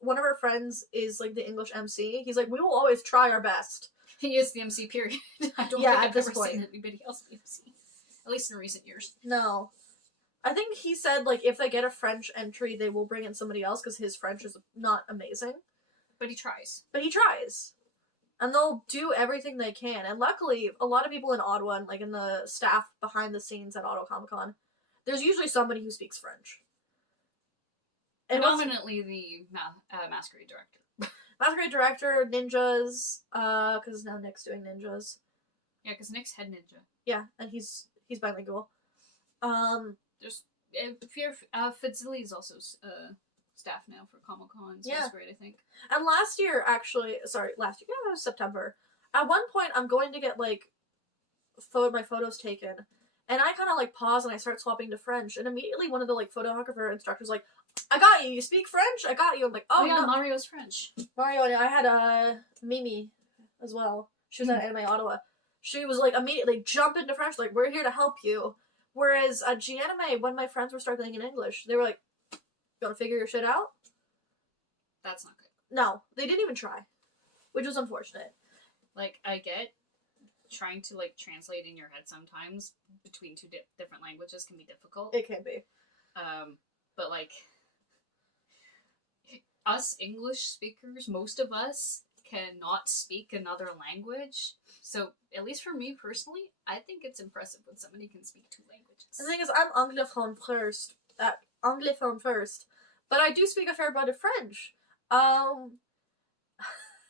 one of our friends is like the English MC. He's like, we will always try our best. He is the MC, period. I don't Yeah, think at I've this ever point. seen anybody else be MC. At least in recent years. No. I think he said, like, if they get a French entry, they will bring in somebody else because his French is not amazing. But he tries. But he tries. And they'll do everything they can. And luckily, a lot of people in Ottawa and, like, in the staff behind the scenes at Ottawa Comic Con, there's usually somebody who speaks French. And Predominantly the Masquerade director. Masquerade director, ninjas, because now Nick's doing ninjas. Yeah, because Nick's head ninja. Yeah, and he's bilingual. There's Pierre Fitzilli is also staff now for Comic Con. So that's great, I think. And last year, it was September. At one point, I'm going to get like my photos taken, and I kind of like pause and I start swapping to French, and immediately one of the like photographer instructors like, "I got you. You speak French? I got you." I'm like, "Oh yeah, no. Mario's French." Mario." And I had Mimi as well. She was at Anime Ottawa. She was like immediately jump into French, like, "We're here to help you." Whereas at GAnime, when my friends were starting in English, they were like, "You want to figure your shit out?" That's not good. No, they didn't even try, which was unfortunate. Like, I get trying to like translate in your head sometimes between two different languages can be difficult. It can be. But like us English speakers, most of us cannot speak another language. So at least for me personally, I think it's impressive when somebody can speak two languages. The thing is, I'm anglophone first, but I do speak a fair bit of French. I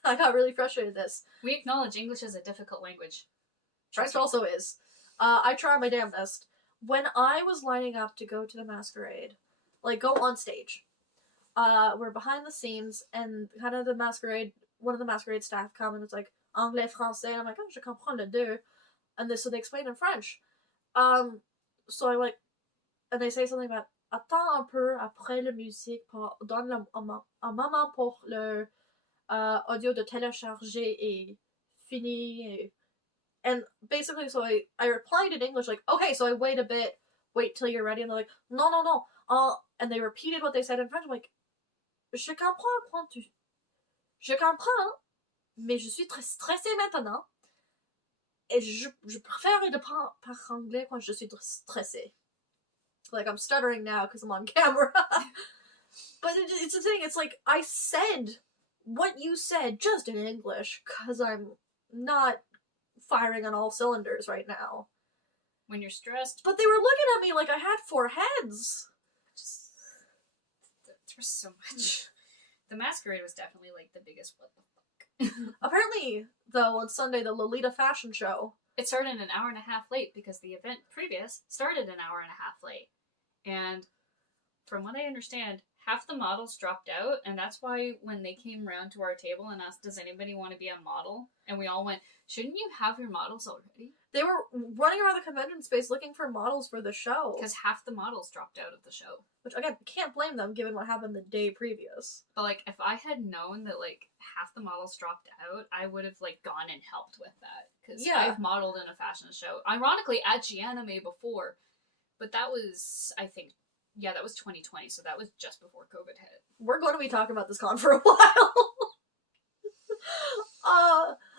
got really frustrated with this. We acknowledge English is a difficult language. French also is. I try my damnedest. When I was lining up to go to the Masquerade, like go on stage, we're behind the scenes, and kind of one of the Masquerade staff come and it's like, anglais, français, and I'm like, oh, je comprends les deux. And so they explain in French. So I'm like, and they say something about, attends un peu après la musique, donne un moment pour le audio de télécharger et fini. And basically, so I replied in English, like, okay, so I wait a bit, wait till you're ready, and they're like, no, no, no. And they repeated what they said in French. I'm like, je comprends, mais je suis très stressée maintenant. Et je préfère de parler anglais quand je suis stressée. Like, I'm stuttering now because I'm on camera. But it's the thing, it's like, I said what you said just in English because I'm not firing on all cylinders right now. When you're stressed. But they were looking at me like I had 4 heads. There's so much. The Masquerade was definitely like the biggest what the fuck. Apparently, though, on Sunday, the Lolita fashion show. It started an hour and a half late because the event previous started an hour and a half late. And from what I understand, half the models dropped out, and that's why when they came around to our table and asked, does anybody want to be a model? And we all went, shouldn't you have your models already? They were running around the convention space looking for models for the show. Because half the models dropped out of the show. Which, again, can't blame them given what happened the day previous. But, like, if I had known that, like, half the models dropped out, I would have, like, gone and helped with that. Because I've modeled in a fashion show. Ironically, at GAnime before. But that was, I think, that was 2020, so that was just before COVID hit. We're going to be talking about this con for a while.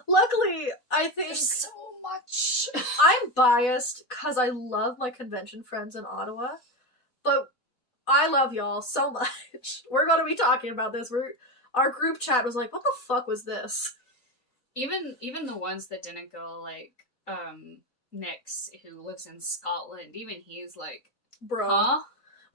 Luckily, I think... There's so much! I'm biased because I love my convention friends in Ottawa, but I love y'all so much. We're going to be talking about this. Our group chat was like, what the fuck was this? Even the ones that didn't go, like, Nix, who lives in Scotland, even he's like, bro. Huh?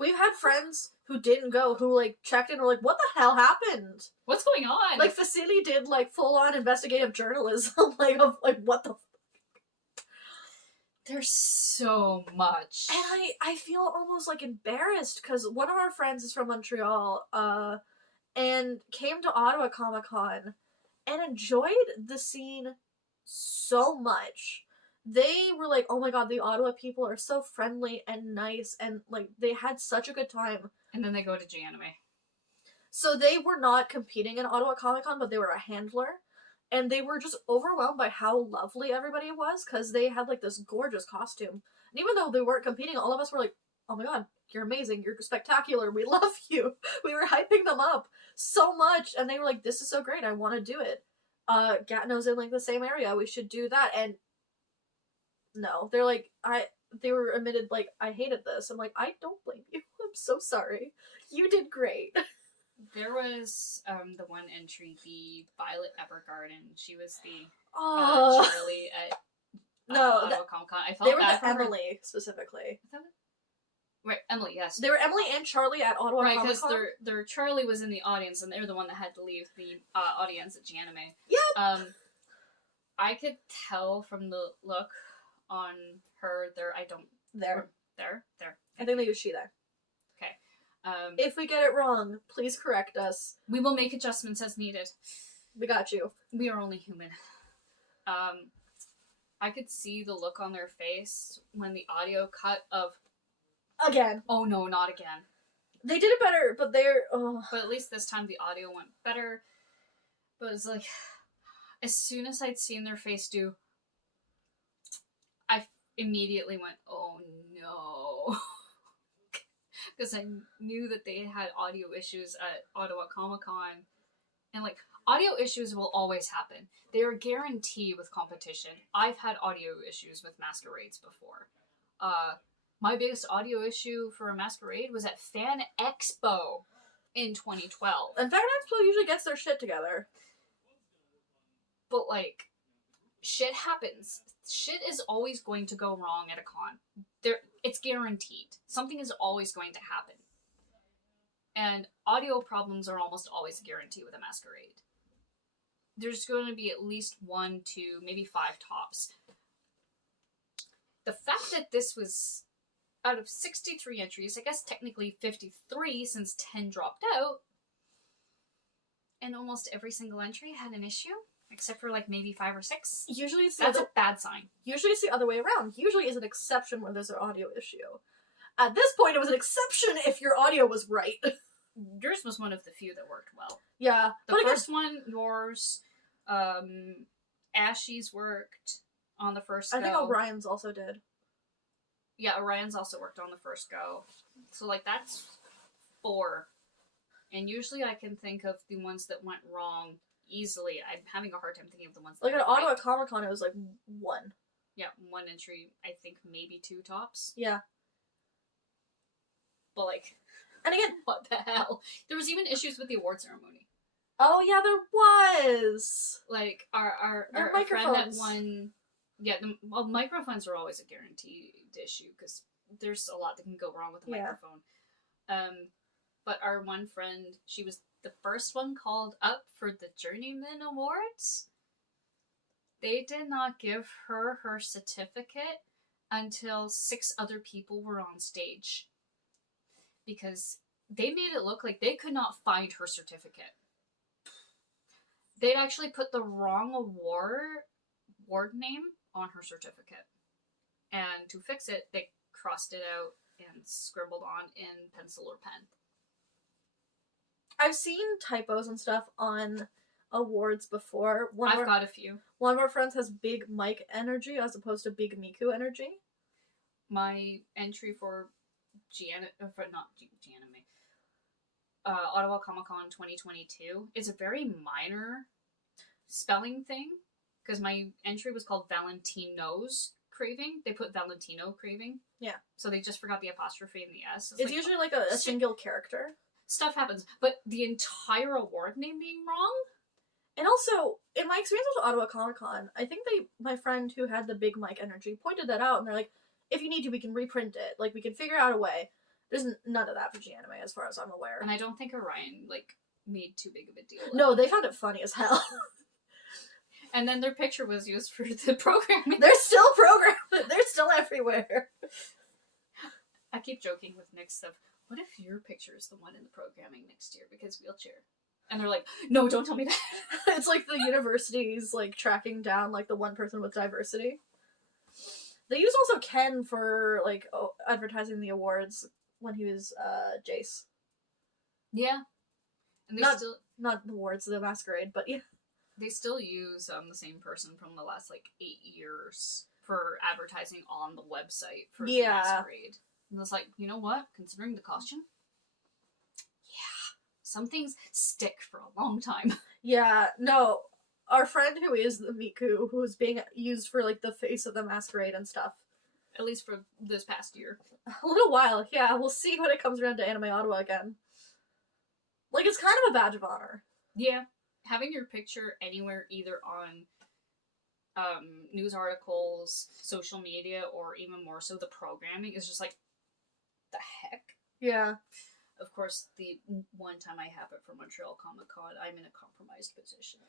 We've had friends who didn't go, who, like, checked in and were like, what the hell happened? What's going on? Like, Vasily did, like, full-on investigative journalism, like, what the There's so much. And I feel almost, like, embarrassed, because one of our friends is from Montreal, and came to Ottawa Comic Con, and enjoyed the scene so much. They were like, oh my god, the Ottawa people are so friendly and nice, and, like, they had such a good time. And then they go to GAnime. So they were not competing in Ottawa Comic Con, but they were a handler. and they were just overwhelmed by how lovely everybody was, because they had like this gorgeous costume. And even though they weren't competing, all of us were like, oh my god, you're amazing, you're spectacular, we love you. We were hyping them up so much, and they were like, this is so great, I want to do it. Gatineau's in like the same area, we should do that. And no, they're like, they were admitted like, I hated this. I'm like, I don't blame you. I'm so sorry. You did great. There was the one entry, the Violet Evergarden. She was the Charlie at Ottawa Comic Con. I felt they were bad the for her. Emily specifically. Right, Emily, yes. They were Emily and Charlie at Ottawa Right, Comic because Con. their Charlie was in the audience, and they're the one that had to leave the audience at GAnime. Yeah. I could tell from the look on her there. There. I think they use she there. Okay. If we get it wrong, please correct us. We will make adjustments as needed. We got you. We are only human. I could see the look on their face when the audio cut of, Again. oh no, not again. They did it better, but they're... But at least this time the audio went better. But it was like, as soon as I'd seen their face do, I immediately went, oh no. Because I knew that they had audio issues at Ottawa Comic Con. And like, audio issues will always happen. They are guaranteed with competition. I've had audio issues with Masquerades before. My biggest audio issue for a Masquerade was at Fan Expo in 2012. And Fan Expo usually gets their shit together. But like, shit happens. Shit is always going to go wrong at a con. It's guaranteed. Something is always going to happen. And audio problems are almost always a guarantee with a Masquerade. There's going to be at least 1, 2, maybe 5 tops. The fact that this was out of 63 entries, I guess technically 53 since 10 dropped out, and almost every single entry had an issue, except for like maybe 5 or 6. Usually it's That's a bad sign. Usually it's the other way around. Usually it's an exception when there's an audio issue. At this point, it was an exception if your audio was right. Yours was one of the few that worked well. Yeah. The first one, yours, Ashy's worked on the first go. I think Orion's also did. Yeah, Orion's also worked on the first go. So, like, that's 4. And usually I can think of the ones that went wrong easily. I'm having a hard time thinking of the ones that like went at Ottawa right. Comic Con, it was like 1. Yeah, 1 entry, I think maybe 2 tops. Yeah. But, like, and again, what the hell? There was even issues with the award ceremony. Oh, yeah, there was! Like, our friend that won... Yeah, microphones are always a guaranteed issue, because there's a lot that can go wrong with a microphone. But our one friend, she was the first one called up for the Journeyman Awards. They did not give her her certificate until 6 other people were on stage. Because they made it look like they could not find her certificate. They'd actually put the wrong award name on her certificate. And to fix it, they crossed it out and scribbled on in pencil or pen. I've seen typos and stuff on awards before. I've got a few. One of our friends has big Mike energy as opposed to big Miku energy. My entry for Ottawa Comic Con 2022 is a very minor spelling thing, because my entry was called Valentino's Craving. They put Valentino Craving. Yeah. So they just forgot the apostrophe and the S. It's like, usually like a single character. Stuff happens. But the entire award name being wrong? And also, in my experience with Ottawa Comic Con, I think my friend who had the big Mike energy pointed that out, and they're like, if you need to, we can reprint it. Like, we can figure out a way. There's none of that for GAnime, as far as I'm aware. And I don't think Orion, like, made too big of a deal. No, they found it funny as hell. And then their picture was used for the programming. They're still programmed. They're still everywhere. I keep joking with Nick stuff. What if your picture is the one in the programming next year because wheelchair? And they're like, no, don't tell me that. It's like the university's like tracking down like the one person with diversity. They used also Ken for like advertising the awards when he was Jace. Yeah. And they not the awards, the Masquerade, but yeah. They still use the same person from the last, 8 years for advertising on the website for the Masquerade. And it's like, you know what? Considering the costume, yeah, some things stick for a long time. Yeah, no. Our friend who is the Miku, who's being used for, the face of the Masquerade and stuff. At least for this past year. A little while, yeah. We'll see when it comes around to Anime Ottawa again. It's kind of a badge of honor. Yeah. Having your picture anywhere, either on news articles, social media, or even more so the programming, is just like, the heck? Yeah. Of course, the one time I have it for Montreal Comic Con, I'm in a compromised position.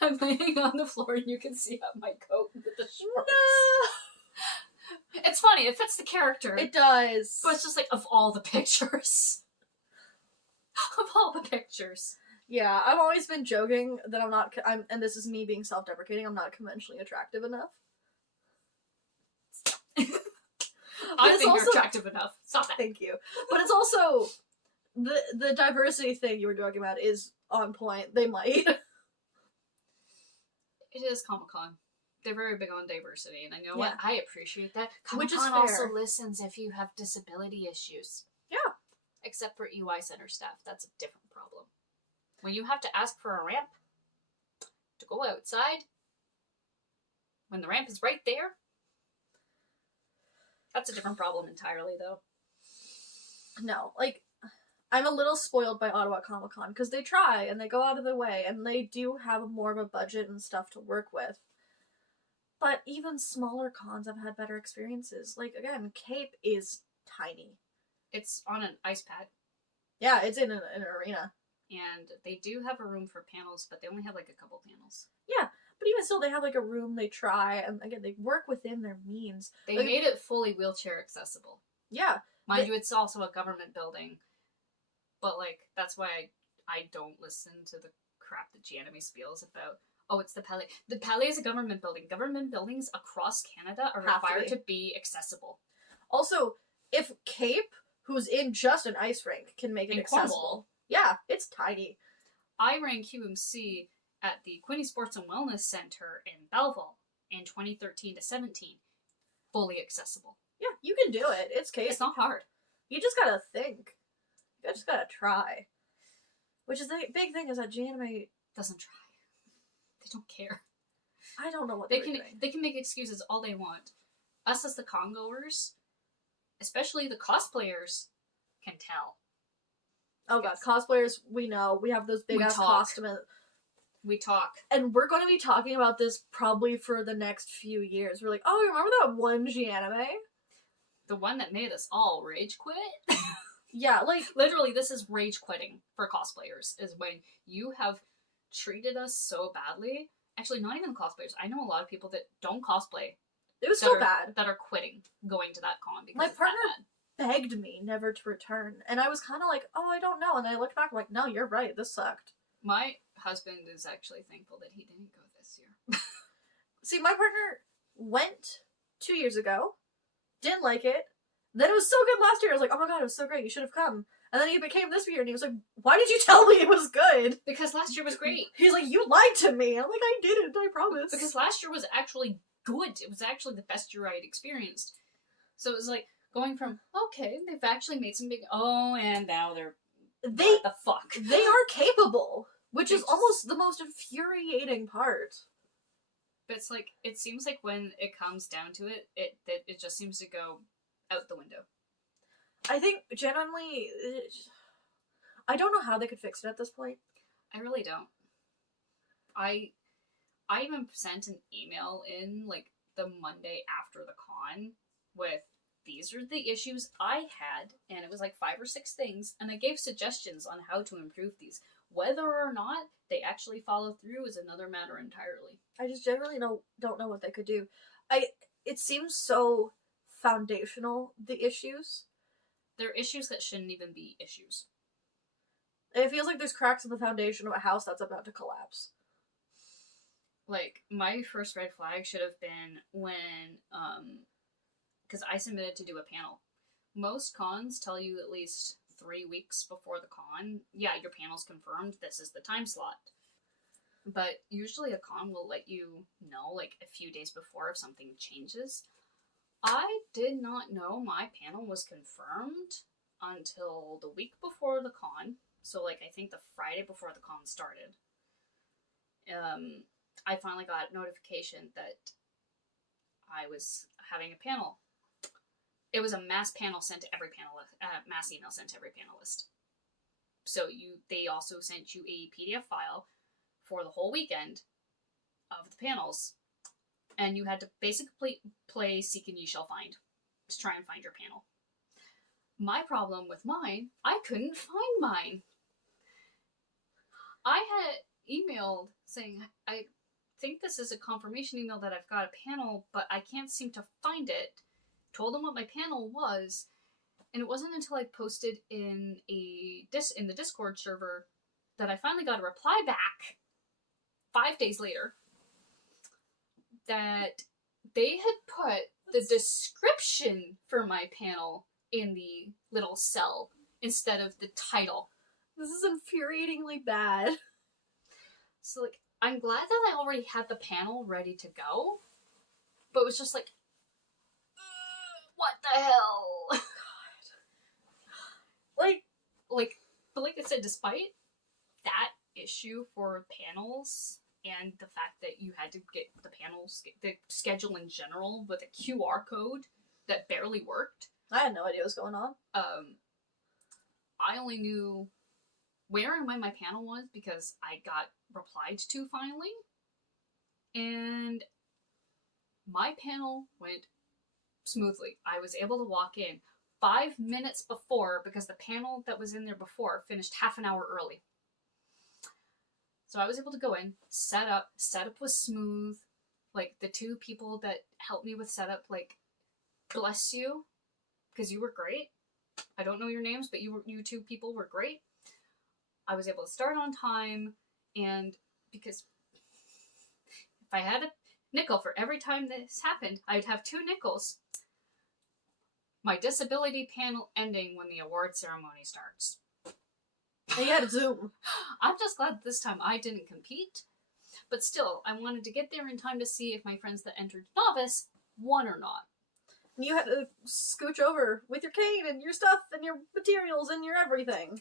I'm laying on the floor and you can see out my coat with the shorts. No! It's funny, it fits the character. It does. But it's just of all the pictures. Of all the pictures. Yeah, I've always been joking that and this is me being self-deprecating, I'm not conventionally attractive enough. I think you're attractive enough. Stop that. Thank you. But it's also, the diversity thing you were talking about is on point. They might. It is Comic-Con. They're very big on diversity, and I know what? I appreciate that. Which is Comic-Con fair. also listens if you have disability issues. Yeah. Except for EY Center staff. That's a different problem. When you have to ask for a ramp to go outside, when the ramp is right there, that's a different problem entirely, though. No, I'm a little spoiled by Ottawa Comic Con, because they try, and they go out of their way, and they do have more of a budget and stuff to work with. But even smaller cons have had better experiences. Again, Cape is tiny. It's on an ice pad. Yeah, it's in an arena. And they do have a room for panels, but they only have a couple panels. Yeah, but even still, they have a room, they try, and again, they work within their means. They made it fully wheelchair accessible. Yeah. Mind you, it's also a government building. But, that's why I don't listen to the crap that GAnime spiels about. Oh, it's the Palais. The Palais is a government building. Government buildings across Canada are required to be accessible. Also, if Cape, who's in just an ice rink, can make it accessible. Cornwall. Yeah, it's tiny. I ran QMC at the Quinte Sports and Wellness Center in Belleville in 2013 to 17. Fully accessible. Yeah, you can do it. It's Cape. It's not hard. You just gotta think. You just gotta try. Which is the big thing, is that GAnime doesn't try. They don't care. I don't know what they they're can doing. They can make excuses all they want. Us as the con goers, especially the cosplayers, can tell. Oh god, cosplayers, we know. We have those big ass costumes. We talk. And we're going to be talking about this probably for the next few years. We're like, oh, remember that one GAnime? The one that made us all rage quit? Yeah, literally, this is rage quitting for cosplayers, is when you have treated us so badly. Actually, not even cosplayers. I know a lot of people that don't cosplay. It was so bad. That are quitting going to that con because my partner begged me never to return. And I was kind of like, oh, I don't know. And then I looked back, I'm like, no, you're right. This sucked. My husband is actually thankful that he didn't go this year. See, my partner went 2 years ago, didn't like it. Then it was so good last year. I was like, oh my god, it was so great. You should have come. And then he became this year, and he was like, why did you tell me it was good? Because last year was great. He's like, you lied to me. I'm like, I didn't, I promise. Because last year was actually good. It was actually the best year I had experienced. So it was like, going from, okay, they've actually made some big, and now they're, what the fuck? They are capable, which is almost the most infuriating part. But it's like, it seems like when it comes down to it, it just seems to go out the window. I think, genuinely, I don't know how they could fix it at this point. I really don't. I even sent an email in, the Monday after the con with, these are the issues I had, and it was 5 or 6 things, and I gave suggestions on how to improve these. Whether or not they actually follow through is another matter entirely. I just generally don't know what they could do. It seems so foundational, the issues. They're issues that shouldn't even be issues. It feels like there's cracks in the foundation of a house that's about to collapse. My first red flag should have been when, because I submitted to do a panel. Most cons tell you at least 3 weeks before the con, yeah, your panel's confirmed, this is the time slot. But usually a con will let you know like a few days before if something changes. I did not know my panel was confirmed until the week before the con. So like I think the Friday before the con started. I finally got notification that I was having a panel. It was a mass panel sent to every panelist, mass email sent to every panelist. So they also sent you a PDF file for the whole weekend of the panels, and you had to basically play Seek and Ye Shall Find to try and find your panel. My problem with mine, I couldn't find mine. I had emailed saying, I think this is a confirmation email that I've got a panel, but I can't seem to find it. Told them what my panel was, and it wasn't until I posted in the Discord server that I finally got a reply back 5 days later that they had put the description for my panel in the little cell instead of the title. This is infuriatingly bad. So, like, I'm glad that I already had the panel ready to go, but it was just like, what the hell? God. But like I said, despite that issue for panels and the fact that you had to get the panels, the schedule in general with a QR code that barely worked. I had no idea what was going on. I only knew where and when my panel was because I got replied to finally. And my panel went smoothly. I was able to walk in 5 minutes before because the panel that was in there before finished half an hour early. So I was able to go in, set up. Setup was smooth. Like, the two people that helped me with setup, like, bless you, because you were great. I don't know your names, but you two people were great. I was able to start on time, and because if I had a nickel for every time this happened, I'd have 2 nickels. My disability panel ending when the award ceremony starts. And you had to Zoom. I'm just glad this time I didn't compete. But still, I wanted to get there in time to see if my friends that entered novice won or not. And you had to scooch over with your cane and your stuff and your materials and your everything.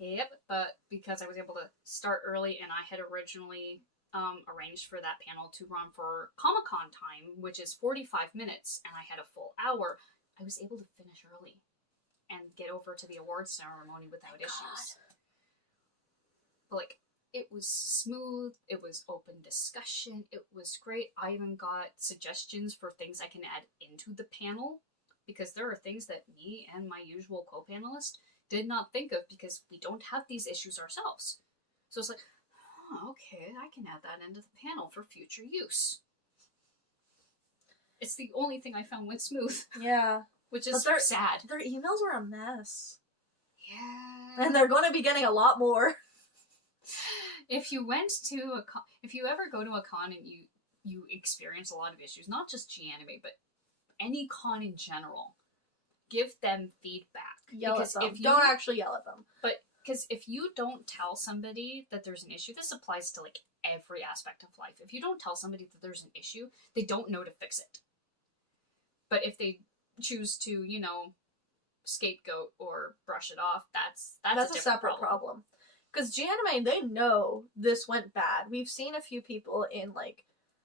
Yep, but because I was able to start early and I had originally arranged for that panel to run for Comic-Con time, which is 45 minutes, and I had a full hour, I was able to finish early and get over to the awards ceremony without issues. But, like, it was smooth, it was open discussion, it was great. I even got suggestions for things I can add into the panel, because there are things that me and my usual co-panelist did not think of because we don't have these issues ourselves. So it's like, oh, okay, I can add that into the panel for future use. It's the only thing I found went smooth. Yeah. Which is sad. Their emails were a mess. Yeah. And they're going to be getting a lot more. If you went to a con, if you ever go to a con and you experience a lot of issues, not just GAnime, but any con in general, give them feedback. Yell at them. Don't actually yell at them. But because if you don't tell somebody that there's an issue, this applies to like every aspect of life. If you don't tell somebody that there's an issue, they don't know to fix it. But if they choose to, you know, scapegoat or brush it off, that's a separate problem. Because GAnime, they know this went bad. We've seen a few people in, like...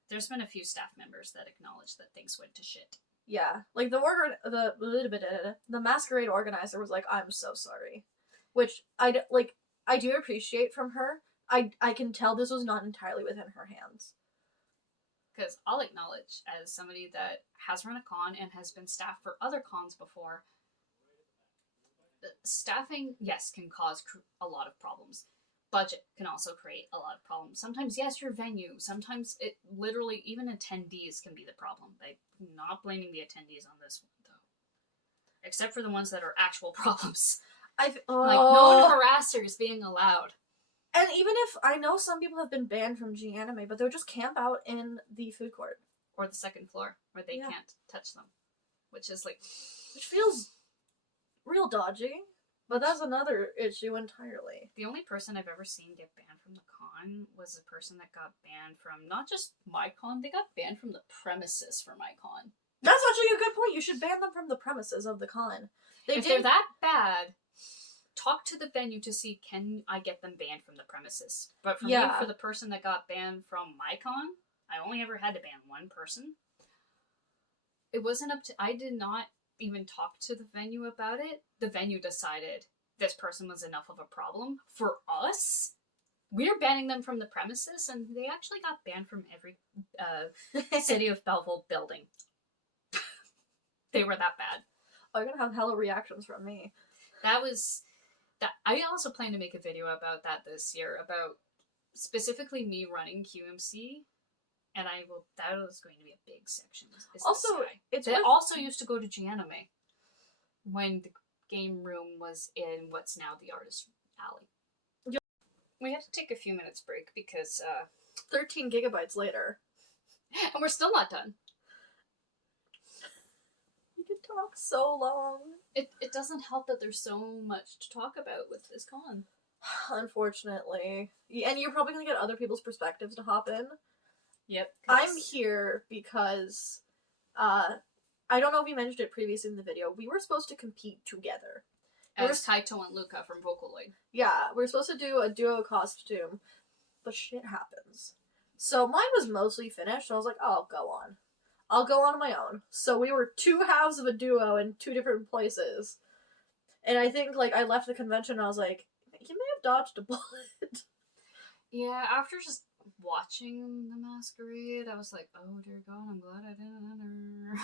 There's been a few staff members that acknowledge that things went to shit. Yeah. Like, the Masquerade organizer was like, I'm so sorry. Which, I do appreciate from her. I can tell this was not entirely within her hands. Because I'll acknowledge, as somebody that has run a con and has been staffed for other cons before, staffing, yes, can cause a lot of problems. Budget can also create a lot of problems. Sometimes, yes, your venue. Sometimes it literally, even attendees can be the problem. I'm not blaming the attendees on this one, though. Except for the ones that are actual problems. Like, no harassers being allowed. And even if, I know some people have been banned from GAnime, but they'll just camp out in the food court. Or the second floor, where they can't touch them. Which is like... Which feels real dodgy. But that's another issue entirely. The only person I've ever seen get banned from the con was a person that got banned from not just my con, they got banned from the premises for my con. That's actually a good point. You should ban them from the premises of the con. If they're that bad, talk to the venue to see can I get them banned from the premises. But for me, for the person that got banned from my con, I only ever had to ban one person. It wasn't up to... I did not even talk to the venue about it. The venue decided this person was enough of a problem. For us, we're banning them from the premises, and they actually got banned from every City of Belleville building. They were that bad. I'm gonna have hella reactions from me. That was... I also plan to make a video about that this year, about specifically me running QMC, and that was going to be a big section. Also, it also used to go to GAnime when the game room was in what's now the Artist Alley. Yep. We have to take a few minutes break because 13 gigabytes later. And we're still not done. You can talk so long. It doesn't help that there's so much to talk about with this con. Unfortunately. And you're probably going to get other people's perspectives to hop in. Yep. I'm here because, I don't know if you mentioned it previously in the video, we were supposed to compete together. As Kaito and Luca from Vocaloid. Yeah, we were supposed to do a duo costume, but shit happens. So mine was mostly finished, and I was like, oh, I'll go on. I'll go on my own. So we were two halves of a duo in two different places. And I think, I left the convention and I was like, you may have dodged a bullet. Yeah, after just watching the Masquerade, I was like, oh dear God, I'm glad I didn't enter.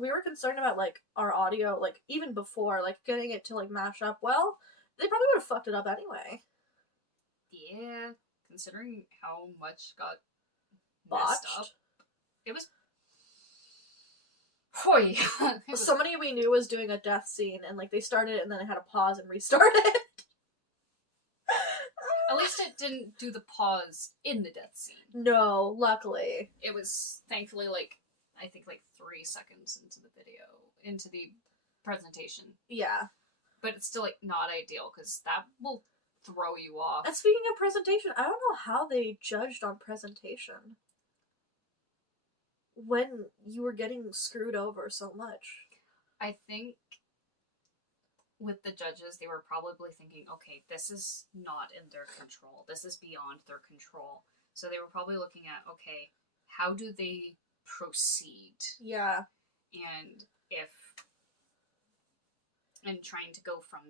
We were concerned about, our audio, even before, getting it to, mash up well. They probably would have fucked it up anyway. Yeah, considering how much got botched. Messed up. It was... Hoy! Somebody we knew was doing a death scene, and, they started it and then it had to pause and restart it. At least it didn't do the pause in the death scene. No, luckily. It was, thankfully, I think 3 seconds into the video, into the presentation. Yeah. But it's still, not ideal, because that will throw you off. And speaking of presentation, I don't know how they judged on presentation when you were getting screwed over so much. I think with the judges, they were probably thinking, okay, this is not in their control. This is beyond their control. So they were probably looking at, okay, how do they proceed? Yeah. And trying to go from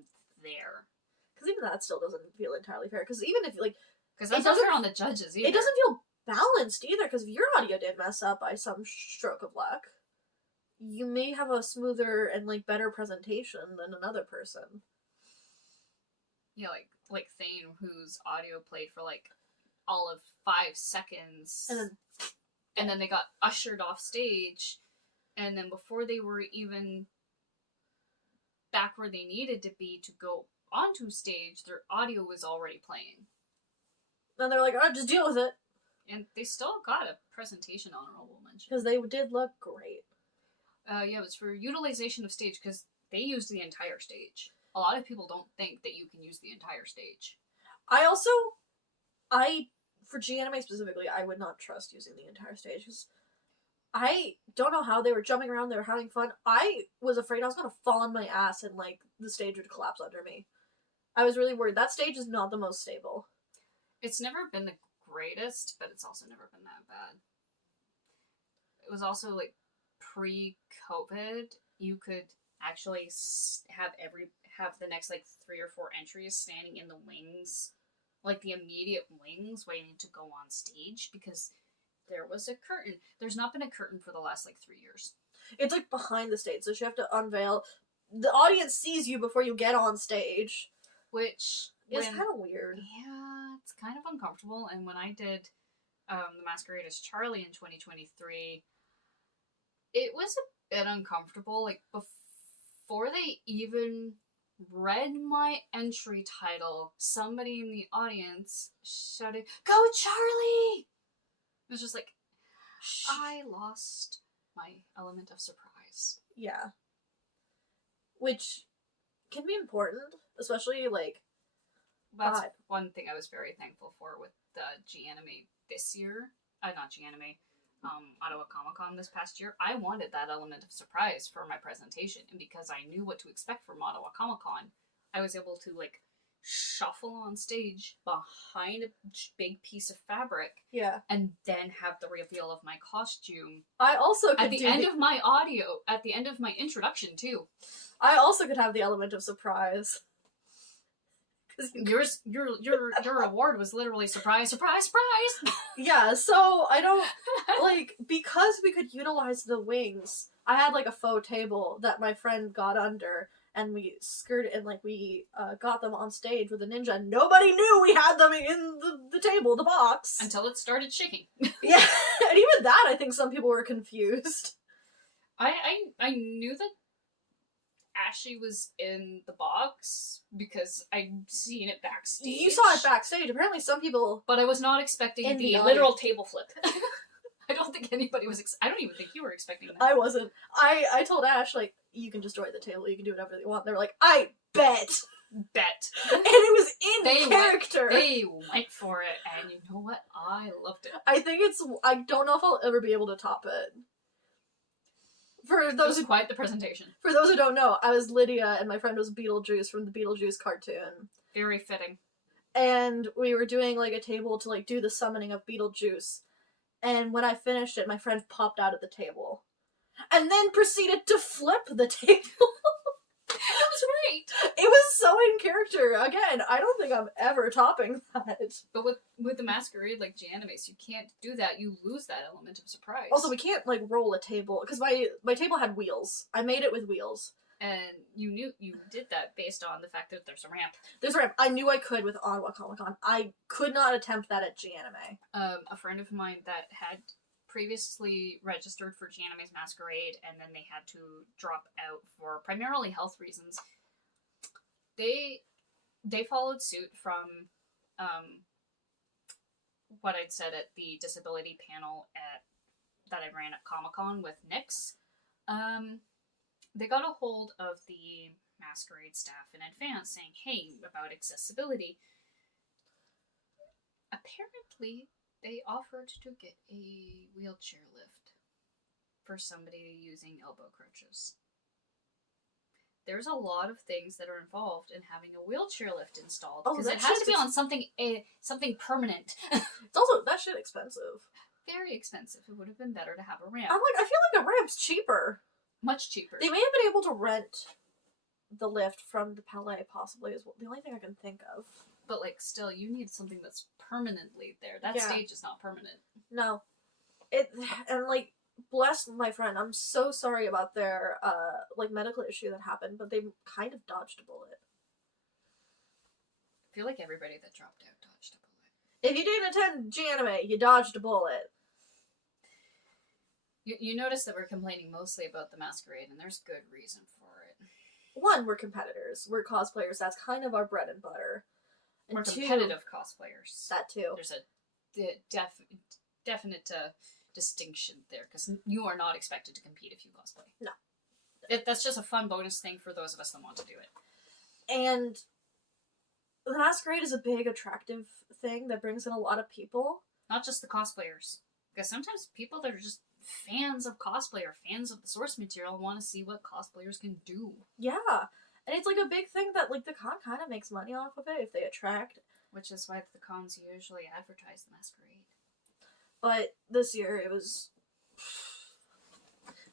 there. Because even that still doesn't feel entirely fair. Because even if, because that's not fair on the judges either. It doesn't feel balanced either, because if your audio did mess up by some stroke of luck, you may have a smoother and better presentation than another person. Yeah, like Thane, whose audio played for all of 5 seconds, and then they got ushered off stage, and then before they were even back where they needed to be to go onto stage, their audio was already playing. And they're like, oh, just deal with it. And they still got a presentation honorable mention. Because they did look great. Yeah, it was for utilization of stage, because they used the entire stage. A lot of people don't think that you can use the entire stage. For GAnime specifically, I would not trust using the entire stage, because I don't know how they were jumping around, they were having fun. I was afraid I was going to fall on my ass and, the stage would collapse under me. I was really worried. That stage is not the most stable. It's never been the greatest, but it's also never been that bad. It was also, pre-COVID, you could actually have the next 3 or 4 entries standing in the wings, the immediate wings, waiting to go on stage, because there was a curtain. There's not been a curtain for the last 3 years. It's behind the stage, so you have to unveil. The audience sees you before you get on stage, which is kind of weird. Yeah, it's kind of uncomfortable. And when I did the Masquerade as Charlie in 2023, it was a bit uncomfortable. Before they even read my entry title, somebody in the audience shouted, "Go Charlie!" It was just I lost my element of surprise. Yeah. Which, can be important, especially like. That's one thing I was very thankful for with the GAnime this year. Not GAnime, Ottawa Comic Con this past year. I wanted that element of surprise for my presentation, and because I knew what to expect from Ottawa Comic Con, I was able to like shuffle on stage behind a big piece of fabric, and then have the reveal of my costume. I also could at the end of my audio, at the end of my introduction too. I also could have the element of surprise. Your award was literally surprise, surprise, surprise. Yeah, so I don't like, because we could utilize the wings. I had like a faux table that my friend got under, and we skirted and like we got them on stage with a ninja. And nobody knew we had them in the table, the box, until it started shaking. Yeah, and even that, I think some people were confused. I knew that Ashley was in the box because I'd seen it backstage. You saw it backstage. Apparently some people... But I was not expecting the literal table flip. I don't think anybody was... I don't even think you were expecting that. I wasn't. I told Ash, like, you can destroy the table, you can do whatever you want. They were like, I bet! Bet. And it was in character! They went for it, and you know what? I loved it. I think it's... I don't know if I'll ever be able to top it. For those who, quite the presentation. For those who don't know, I was Lydia and my friend was Beetlejuice from the Beetlejuice cartoon. Very fitting. And we were doing like a table to like do the summoning of Beetlejuice. And when I finished it, my friend popped out of the table. And then proceeded to flip the table. That was great. It was so in character. Again, I don't think I'm ever topping that. But with the Masquerade, like GAnime, you can't do that. You lose that element of surprise. Also, we can't like roll a table because my table had wheels. I made it with wheels. And you did that based on the fact that there's a ramp. There's a ramp. I knew I could with Ottawa Comic Con. I could not attempt that at GAnime. A friend of mine that had previously registered for GAnime's Masquerade, and then they had to drop out for primarily health reasons. They followed suit from what I'd said at the disability panel that I ran at Comic-Con with Nyx. They got a hold of the Masquerade staff in advance saying, hey, about accessibility. Apparently, they offered to get a wheelchair lift for somebody using elbow crutches. There's a lot of things that are involved in having a wheelchair lift installed, because it has to be on something permanent. It's also, that shit expensive. Very expensive. It would have been better to have a ramp. I'm like, I feel like a ramp's cheaper. Much cheaper. They may have been able to rent the lift from the Palais, possibly, is the only thing I can think of. But, like, still, you need something that's permanently there. That stage is not permanent. No. And, like, bless my friend, I'm so sorry about their, like, medical issue that happened, but they kind of dodged a bullet. I feel like everybody that dropped out dodged a bullet. If you didn't attend GAnime, you dodged a bullet. You notice that we're complaining mostly about the Masquerade, and there's good reason for it. One, we're competitors. We're cosplayers. That's kind of our bread and butter. And we're competitive cosplayers. That too. There's a definite distinction there, because you are not expected to compete if you cosplay. No. That's just a fun bonus thing for those of us that want to do it. And the Masquerade is a big, attractive thing that brings in a lot of people. Not just the cosplayers. Because sometimes people that are just fans of cosplay or fans of the source material want to see what cosplayers can do. Yeah. And it's like a big thing that like the con kind of makes money off of it if they attract. Which is why the cons usually advertise the Masquerade. But this year it was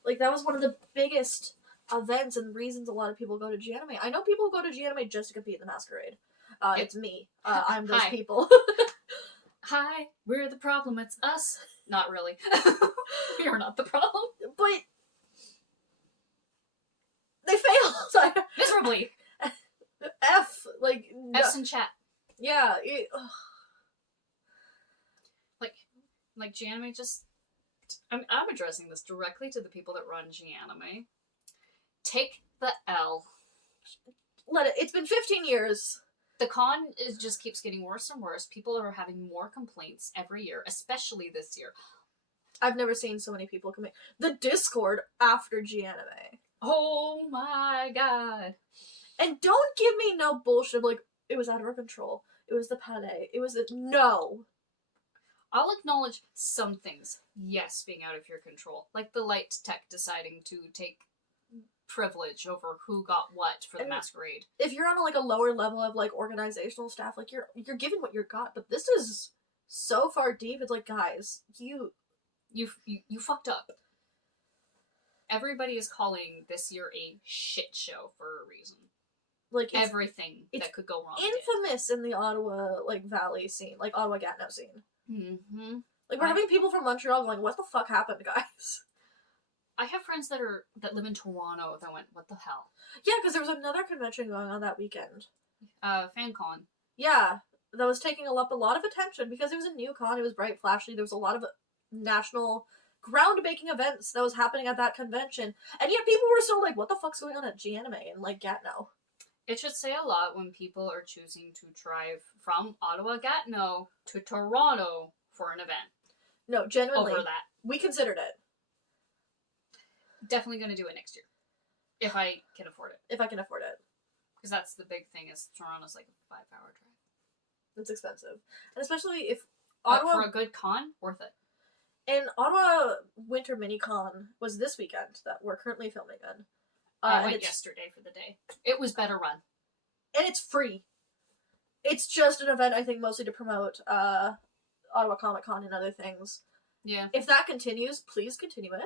like that was one of the biggest events and reasons a lot of people go to GAnime. I know people go to GAnime just to compete in the Masquerade. It's me. I'm those people. Hi, we're the problem. It's us. Not really. We are not the problem. But they failed. Miserably. F's in chat. Yeah. Like GAnime just... I'm addressing this directly to the people that run GAnime. Take the L. It's been 15 years. The con just keeps getting worse and worse. People are having more complaints every year, especially this year. I've never seen so many people the Discord after GAnime. Oh my god. And don't give me no bullshit like, it was out of our control. It was the palais. It was the... No. I'll acknowledge some things, yes, being out of your control. Like the light tech deciding to take privilege over who got what for the masquerade. If you're on a lower level of like organizational staff, like you're given what you got, but this is so far deep. It's like, guys, you fucked up. Everybody is calling this year a shit show for a reason. Like everything that could go wrong. Infamous in the Ottawa Valley scene, like Ottawa Gatineau scene. Mm-hmm. Like we're having people from Montreal going, "What the fuck happened, guys?" I have friends that live in Toronto that went, "What the hell?" Yeah, because there was another convention going on that weekend. FanCon. Yeah, that was taking up a lot of attention because it was a new con. It was bright, flashy. There was a lot of national groundbreaking events that was happening at that convention, and yet people were still like, "What the fuck's going on at GAnime and Gatineau?" It should say a lot when people are choosing to drive from Ottawa Gatineau to Toronto for an event. No, genuinely, over that. We considered it. Definitely going to do it next year. If I can afford it. If I can afford it. Because that's the big thing, is Toronto's like a 5-hour drive. It's expensive. And especially if Ottawa... But for a good con, worth it. And Ottawa Winter Mini Con was this weekend that we're currently filming in. I went yesterday for the day. It was better run. And it's free. It's just an event, I think, mostly to promote Ottawa Comic Con and other things. Yeah. If that continues, please continue it.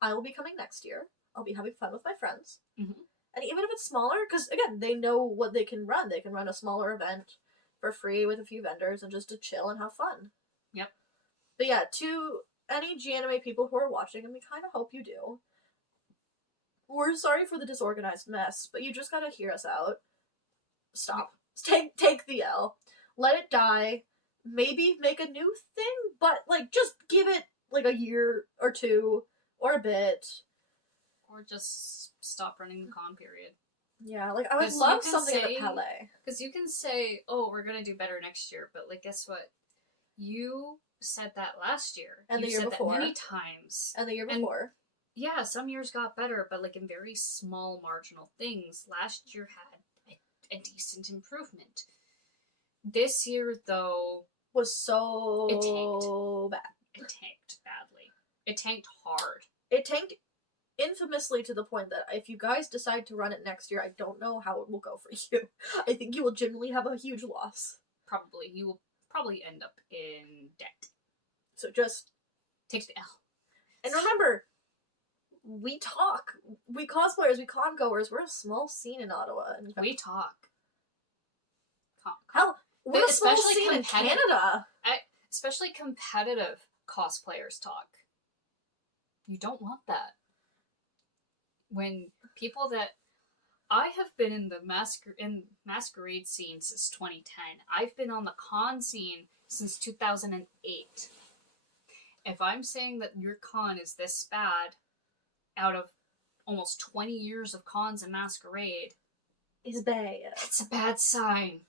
I will be coming next year. I'll be having fun with my friends. Mm-hmm. And even if it's smaller, because, again, they know what they can run. They can run a smaller event for free with a few vendors and just to chill and have fun. Yep. But yeah, to any GAnime people who are watching, and we kind of hope you do, we're sorry for the disorganized mess, but you just gotta hear us out. Stop. Take the L. Let it die. Maybe make a new thing, but, just give it, a year or two, or a bit. Or just stop running the con, period. Yeah, I would love something in the Palais. Because you can say, oh, we're gonna do better next year, but, guess what? You said that last year. And you the year said before. That many times. And the year before. Yeah, some years got better, but in very small marginal things. Last year had a decent improvement. This year, though, was so bad. It tanked badly. It tanked hard. It tanked infamously to the point that if you guys decide to run it next year, I don't know how it will go for you. I think you will genuinely have a huge loss. Probably. You will probably end up in debt. So just take the L. And remember, we talk. We cosplayers, we con goers, we're a small scene in Ottawa. We talk. Hell, we're a small scene in Canada. Especially competitive cosplayers talk. You don't want that. When people that... I have been in the Masquerade scene since 2010. I've been on the con scene since 2008. If I'm saying that your con is this bad out of almost 20 years of cons and Masquerade... It's bad. That's a bad sign.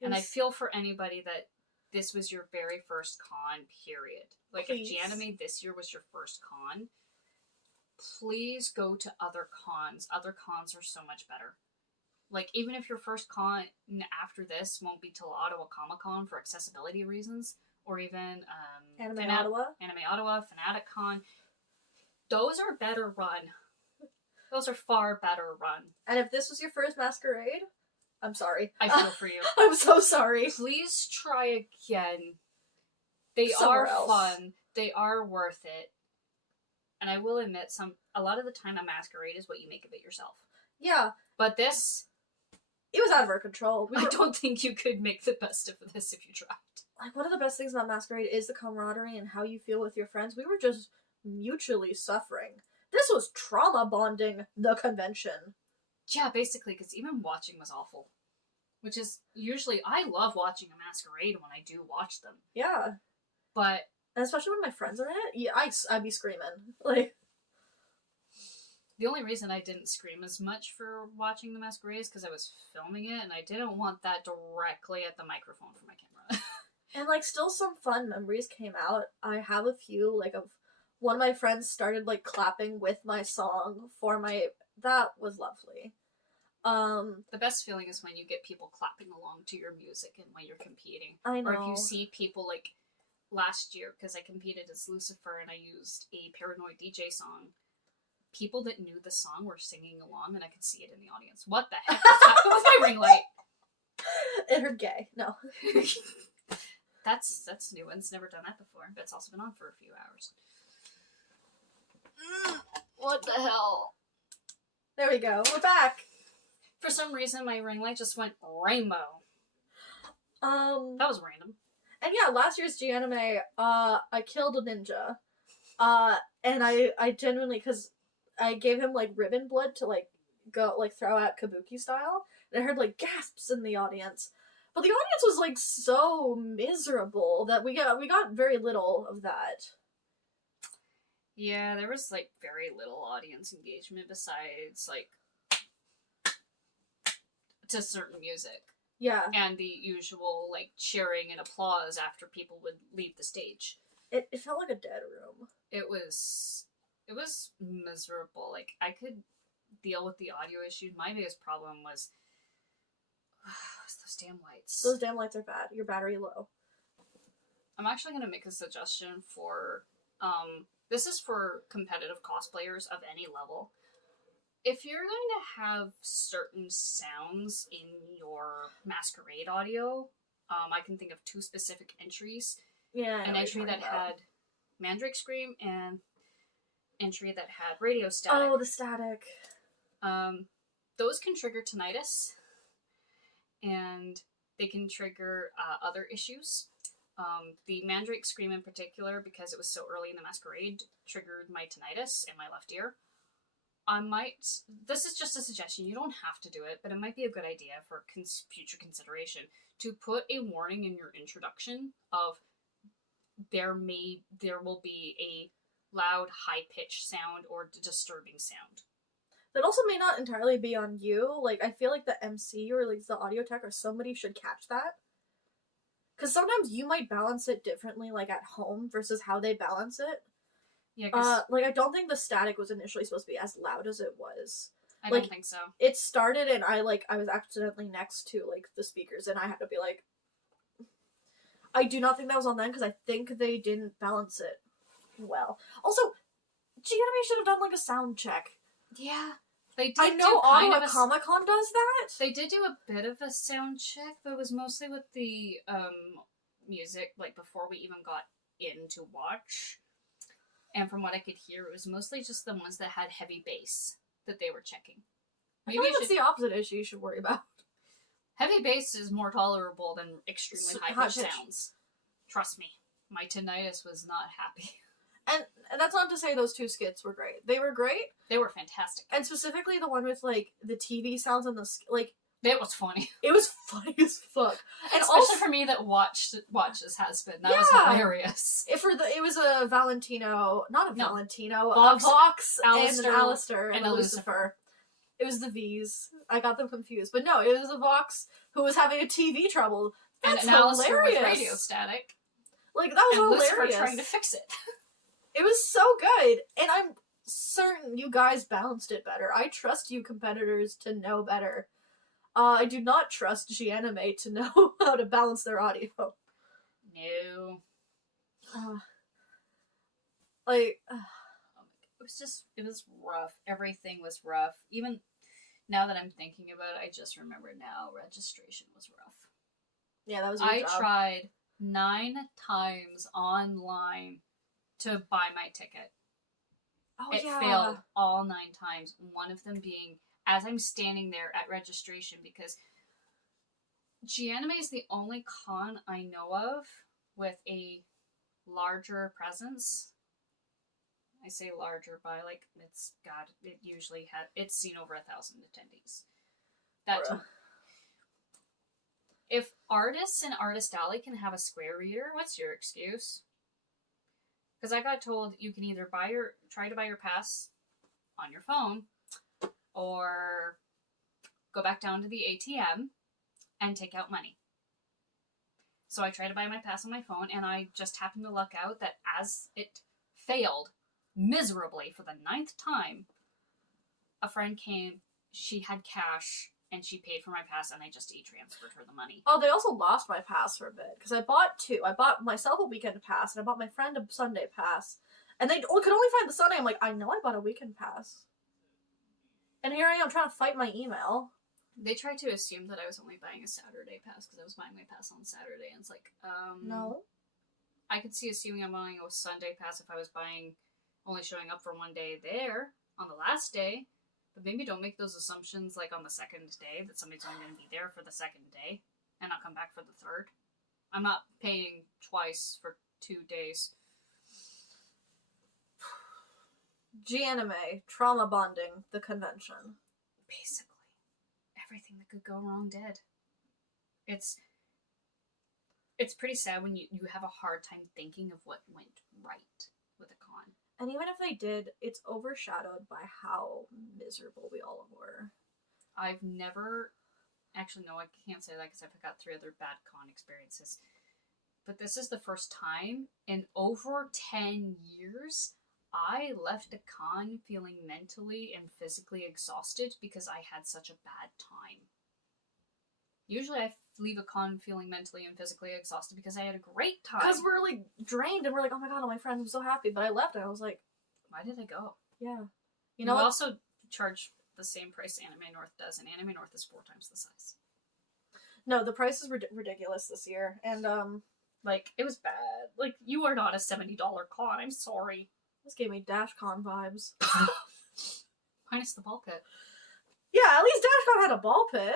And I feel for anybody that this was your very first con, period. If GAnime this year was your first con, please go to other cons. Other cons are so much better. Even if your first con after this won't be till Ottawa Comic Con for accessibility reasons, or even Anime Ottawa, Fanatic Con, those are better run. Those are far better run. And if this was your first Masquerade, I'm sorry. I feel for you. I'm so sorry. Please try again. They Somewhere are else. fun. They are worth it. And I will admit, a lot of the time a Masquerade is what you make of it yourself. Yeah. But this... It was out of our control. I don't think you could make the best of this if you tried. One of the best things about Masquerade is the camaraderie and how you feel with your friends. We were just mutually suffering. This was trauma bonding the convention. Yeah, basically, because even watching was awful. Which is, usually, I love watching a Masquerade when I do watch them. Yeah. But... And especially when my friends are in it, yeah, I'd be screaming. The only reason I didn't scream as much for watching the Masquerade is because I was filming it, and I didn't want that directly at the microphone for my camera. And, still some fun memories came out. I have a few, of one of my friends started, clapping with my song for my that was lovely. The best feeling is when you get people clapping along to your music and when you're competing. I know. Or if you see people like last year, because I competed as Lucifer and I used a Paranoid DJ song, people that knew the song were singing along and I could see it in the audience. What the heck is happening with my ring light? It heard gay. No. That's new. One's never done that before. But it's also been on for a few hours. What the hell? There we go. We're back. For some reason, my ring light just went rainbow. That was random. And yeah, last year's GAnime, I killed a ninja. And I genuinely, because I gave him, like, ribbon blood to, like, go, like, throw out kabuki style. And I heard, like, gasps in the audience. But the audience was, like, so miserable that we got very little of that. Yeah, there was, like, very little audience engagement besides, like, to certain music. Yeah. And the usual, like, cheering and applause after people would leave the stage. It felt like a dead room. It was miserable. Like, I could deal with the audio issues. My biggest problem was those damn lights. Those damn lights are bad. Your battery low. I'm actually going to make a suggestion for, this is for competitive cosplayers of any level. If you're going to have certain sounds in your Masquerade audio, I can think of 2 specific entries. Yeah. An entry that had Mandrake Scream and entry that had radio static. Oh, the static. Those can trigger tinnitus, and they can trigger other issues. The Mandrake Scream in particular, because it was so early in the Masquerade, triggered my tinnitus in my left ear. This is just a suggestion, you don't have to do it, but it might be a good idea for future consideration to put a warning in your introduction of there will be a loud, high-pitched sound or disturbing sound. That also may not entirely be on you. Like, I feel like the MC or, like, the audio tech or somebody should catch that. Because sometimes you might balance it differently, like, at home versus how they balance it. Yeah, like, I don't think the static was initially supposed to be as loud as it was. I like, don't think so. It started and I was accidentally next to, like, the speakers and I had to be like... I do not think that was on them because I think they didn't balance it well. Also, GAnime should have done, like, a sound check. Yeah. They did. I know Ottawa Comic-Con does that. They did do a bit of a sound check, but it was mostly with the music, like, before we even got in to watch. And from what I could hear, it was mostly just the ones that had heavy bass that they were checking. Maybe that's the opposite issue you should worry about. Heavy bass is more tolerable than extremely high-pitched sounds. Trust me. My tinnitus was not happy. And that's not to say those 2 skits were great. They were great. They were fantastic. And specifically the one with, like, the TV sounds and the, like... It was funny. It was funny as fuck. And especially also, for me that watches Has-Been. That was hilarious. It was a Valentino... Not a Valentino. Vox, a Vox Alistair, and an Alistair and a Lucifer. It was the V's. I got them confused. But no, it was a Vox who was having a TV trouble. That's and an Alistair hilarious. with radio static. Like, that was and hilarious. Lucifer trying to fix it. It was so good. And I'm certain you guys balanced it better. I trust you competitors to know better. I do not trust GAnime to know how to balance their audio. No. It was rough. Everything was rough. Even now that I'm thinking about it, I just remember now registration was rough. Yeah, that was your job. I tried 9 times online to buy my ticket. Oh, it failed all 9 times. One of them being as I'm standing there at registration, because GAnime is the only con I know of with a larger presence. I say larger by, like, it usually it's seen over 1,000 attendees. If artists in Artist Alley can have a square reader, what's your excuse? Because I got told you can either try to buy your pass on your phone, or go back down to the ATM and take out money. So I tried to buy my pass on my phone, and I just happened to luck out that as it failed miserably for the 9th time, a friend came, she had cash, and she paid for my pass, and I just e-transferred her the money. Oh, they also lost my pass for a bit, because I bought two. I bought myself a weekend pass, and I bought my friend a Sunday pass. And they could only find the Sunday. I'm like, I know I bought a weekend pass. And here I am trying to fight my email. They tried to assume that I was only buying a Saturday pass, because I was buying my pass on Saturday, and it's like, No. I could see assuming I'm buying a Sunday pass if I was only showing up for one day there on the last day, but maybe don't make those assumptions like on the second day that somebody's only going to be there for the second day and not come back for the third. I'm not paying twice for 2 days. GAnime, trauma bonding, the convention. Basically, everything that could go wrong did. It's pretty sad when you have a hard time thinking of what went right with a con. And even if they did, it's overshadowed by how miserable we all were. I've never... Actually, no, I can't say that because I've got 3 other bad con experiences. But this is the first time in over 10 years I left a con feeling mentally and physically exhausted because I had such a bad time. Usually I leave a con feeling mentally and physically exhausted because I had a great time. Because we're like drained and we're like, oh my god, all my friends, I'm so happy. But I left and I was like, why did I go? yeah. You know, we also charge the same price Anime North does, and Anime North is 4 times the size. No, the price is ridiculous this year. And, like, it was bad. Like, you are not a $70 con. I'm sorry. This gave me DashCon vibes. Minus the ball pit. Yeah, at least DashCon had a ball pit.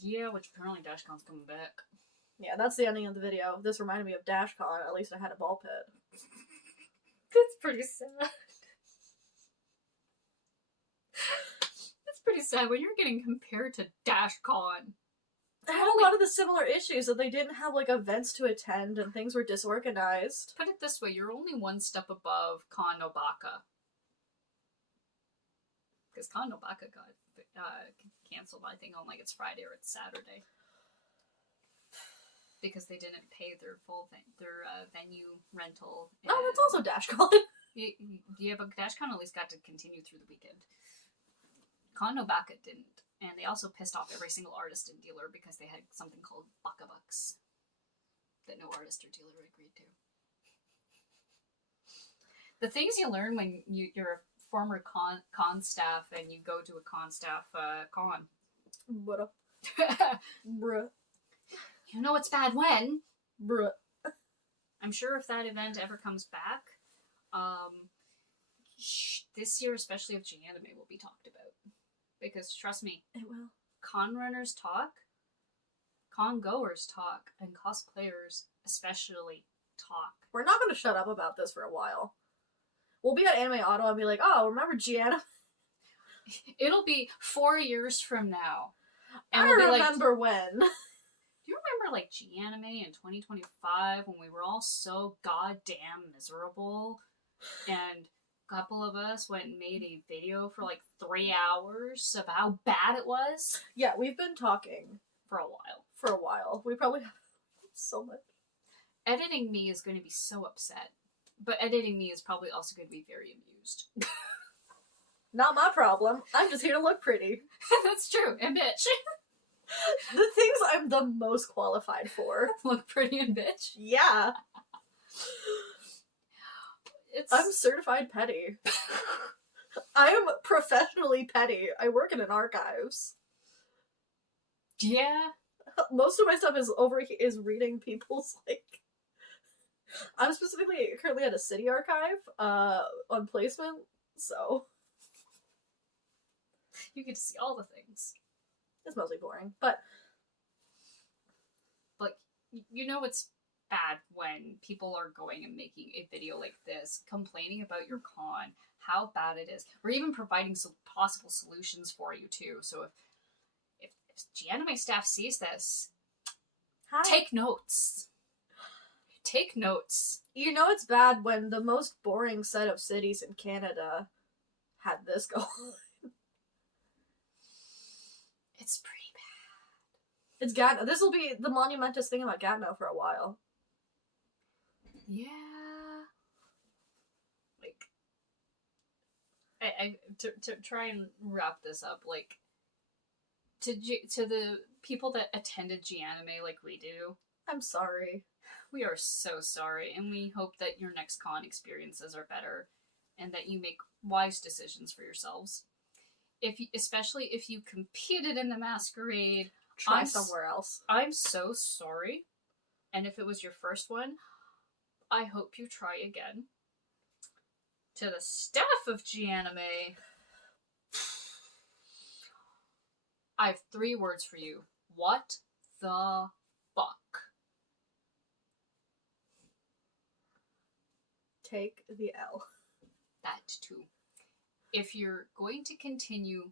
Yeah, which apparently DashCon's coming back. Yeah, that's the ending of the video. This reminded me of DashCon. At least I had a ball pit. That's pretty sad. That's pretty sad when you're getting compared to DashCon. I had a lot of the similar issues that they didn't have like events to attend and things were disorganized. Put it this way, you're only 1 step above Con Nobaka. Because Con Nobaka got canceled, I think, on like it's Friday or it's Saturday. Because they didn't pay their full their venue rental. Oh, that's also DashCon. Yeah, but DashCon at least got to continue through the weekend. Con Nobaka didn't. And they also pissed off every single artist and dealer because they had something called Baka Bucks that no artist or dealer agreed to. The things you learn when you're a former con staff and you go to a con staff con. Bruh. Bruh. You know it's bad when. Bruh. I'm sure if that event ever comes back, this year, especially if GAnime will be talked about. Because, trust me, it will. Con runners talk, con goers talk, and cosplayers especially talk. We're not going to shut up about this for a while. We'll be at Anime Auto and be like, oh, remember GAnime? It'll be 4 years from now. And I we'll remember when. Do you remember, like, GAnime in 2025 when we were all so goddamn miserable? And a couple of us went and made a video for, like, 3 hours of how bad it was? Yeah, we've been talking. For a while. We probably have so much. Editing me is going to be so upset. But editing me is probably also going to be very amused. Not my problem. I'm just here to look pretty. That's true. And bitch. The things I'm the most qualified for. Look pretty and bitch? Yeah. I'm certified petty. I am professionally petty. I work in an archives. Yeah. Most of my stuff is reading people's, like... I'm specifically currently at a city archive, on placement, so... You get to see all the things. It's mostly boring, but... Like, you know it's bad when people are going and making a video like this, complaining about your con, how bad it is, or even providing some possible solutions for you too. So if GAnime staff sees this, take notes. Take notes. You know it's bad when the most boring set of cities in Canada had this going on. It's pretty bad. It's Gatineau. This will be the monumentous thing about Gatineau for a while. Yeah. Like, To try and wrap this up, like, to the people that attended GAnime like we do, I'm sorry. we are so sorry, and we hope that your next con experiences are better, and that you make wise decisions for yourselves. Especially if you competed in the Masquerade, Try somewhere else. I'm so sorry. And if it was your first one, I hope you try again. To the staff of GAnime, I have 3 words for you. What the fuck? Take the L. That too. If you're going to continue,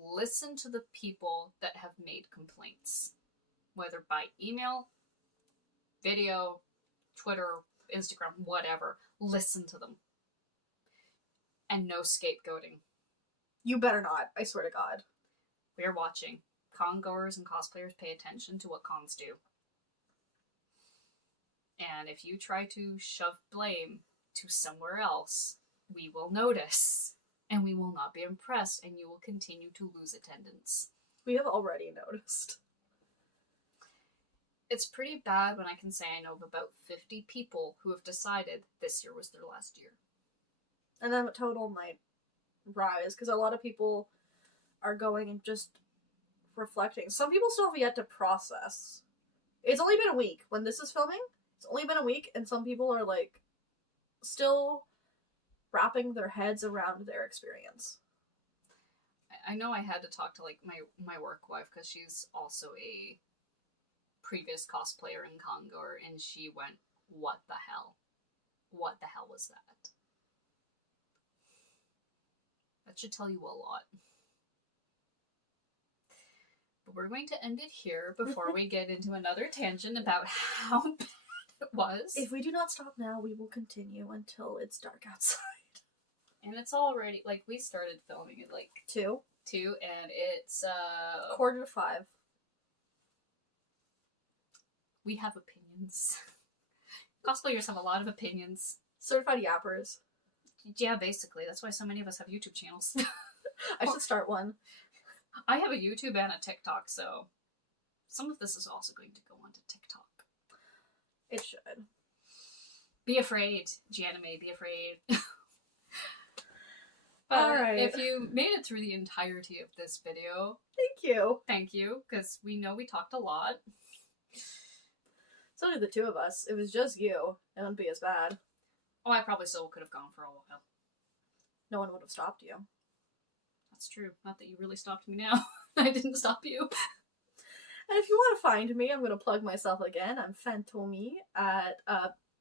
listen to the people that have made complaints. Whether by email, video, Twitter, Instagram, whatever. Listen to them. And no scapegoating. You better not, I swear to God. We're watching. Con goers and cosplayers pay attention to what cons do. And if you try to shove blame to somewhere else, we will notice. And we will not be impressed, and you will continue to lose attendance. We have already noticed. It's pretty bad when I can say I know of about 50 people who have decided this year was their last year. And then the total might rise, because a lot of people are going and just reflecting. Some people still have yet to process. It's only been a week. When this is filming, it's only been a week, and some people are, like, still wrapping their heads around their experience. I know I had to talk to, like, my work wife, because she's also a previous cosplayer in Congoer, and she went, what the hell? What the hell was that? That should tell you a lot. But we're going to end it here before we get into another tangent about how bad it was. If we do not stop now, we will continue until it's dark outside. And it's already, like, we started filming at, like, 2, and it's, 4:45. We have opinions. Cosplayers have a lot of opinions. Certified yappers. Yeah, basically. That's why so many of us have YouTube channels. I should start one. I have a YouTube and a TikTok, so some of this is also going to go onto TikTok. It should. Be afraid, GAnime, be afraid. But Alright. if you made it through the entirety of this video, Thank you. because we know we talked a lot. So did the 2 of us. It was just you. It wouldn't be as bad. Oh, I probably still could have gone for a while. No one would have stopped you. That's true. Not that you really stopped me now. I didn't stop you. And if you want to find me, I'm going to plug myself again. I'm Fantomie at,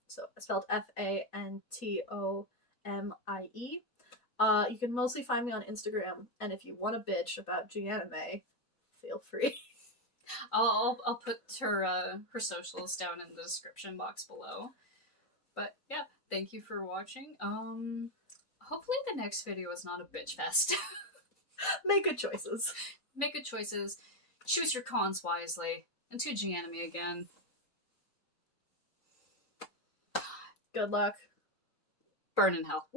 so spelled Fantomie. You can mostly find me on Instagram, and if you want to bitch about GAnime, feel free. I'll put her socials down in the description box below. But yeah, thank you for watching. Hopefully the next video is not a bitch fest. Make good choices. Make good choices. Choose your cons wisely. And to GAnime again. Good luck. Burn in hell.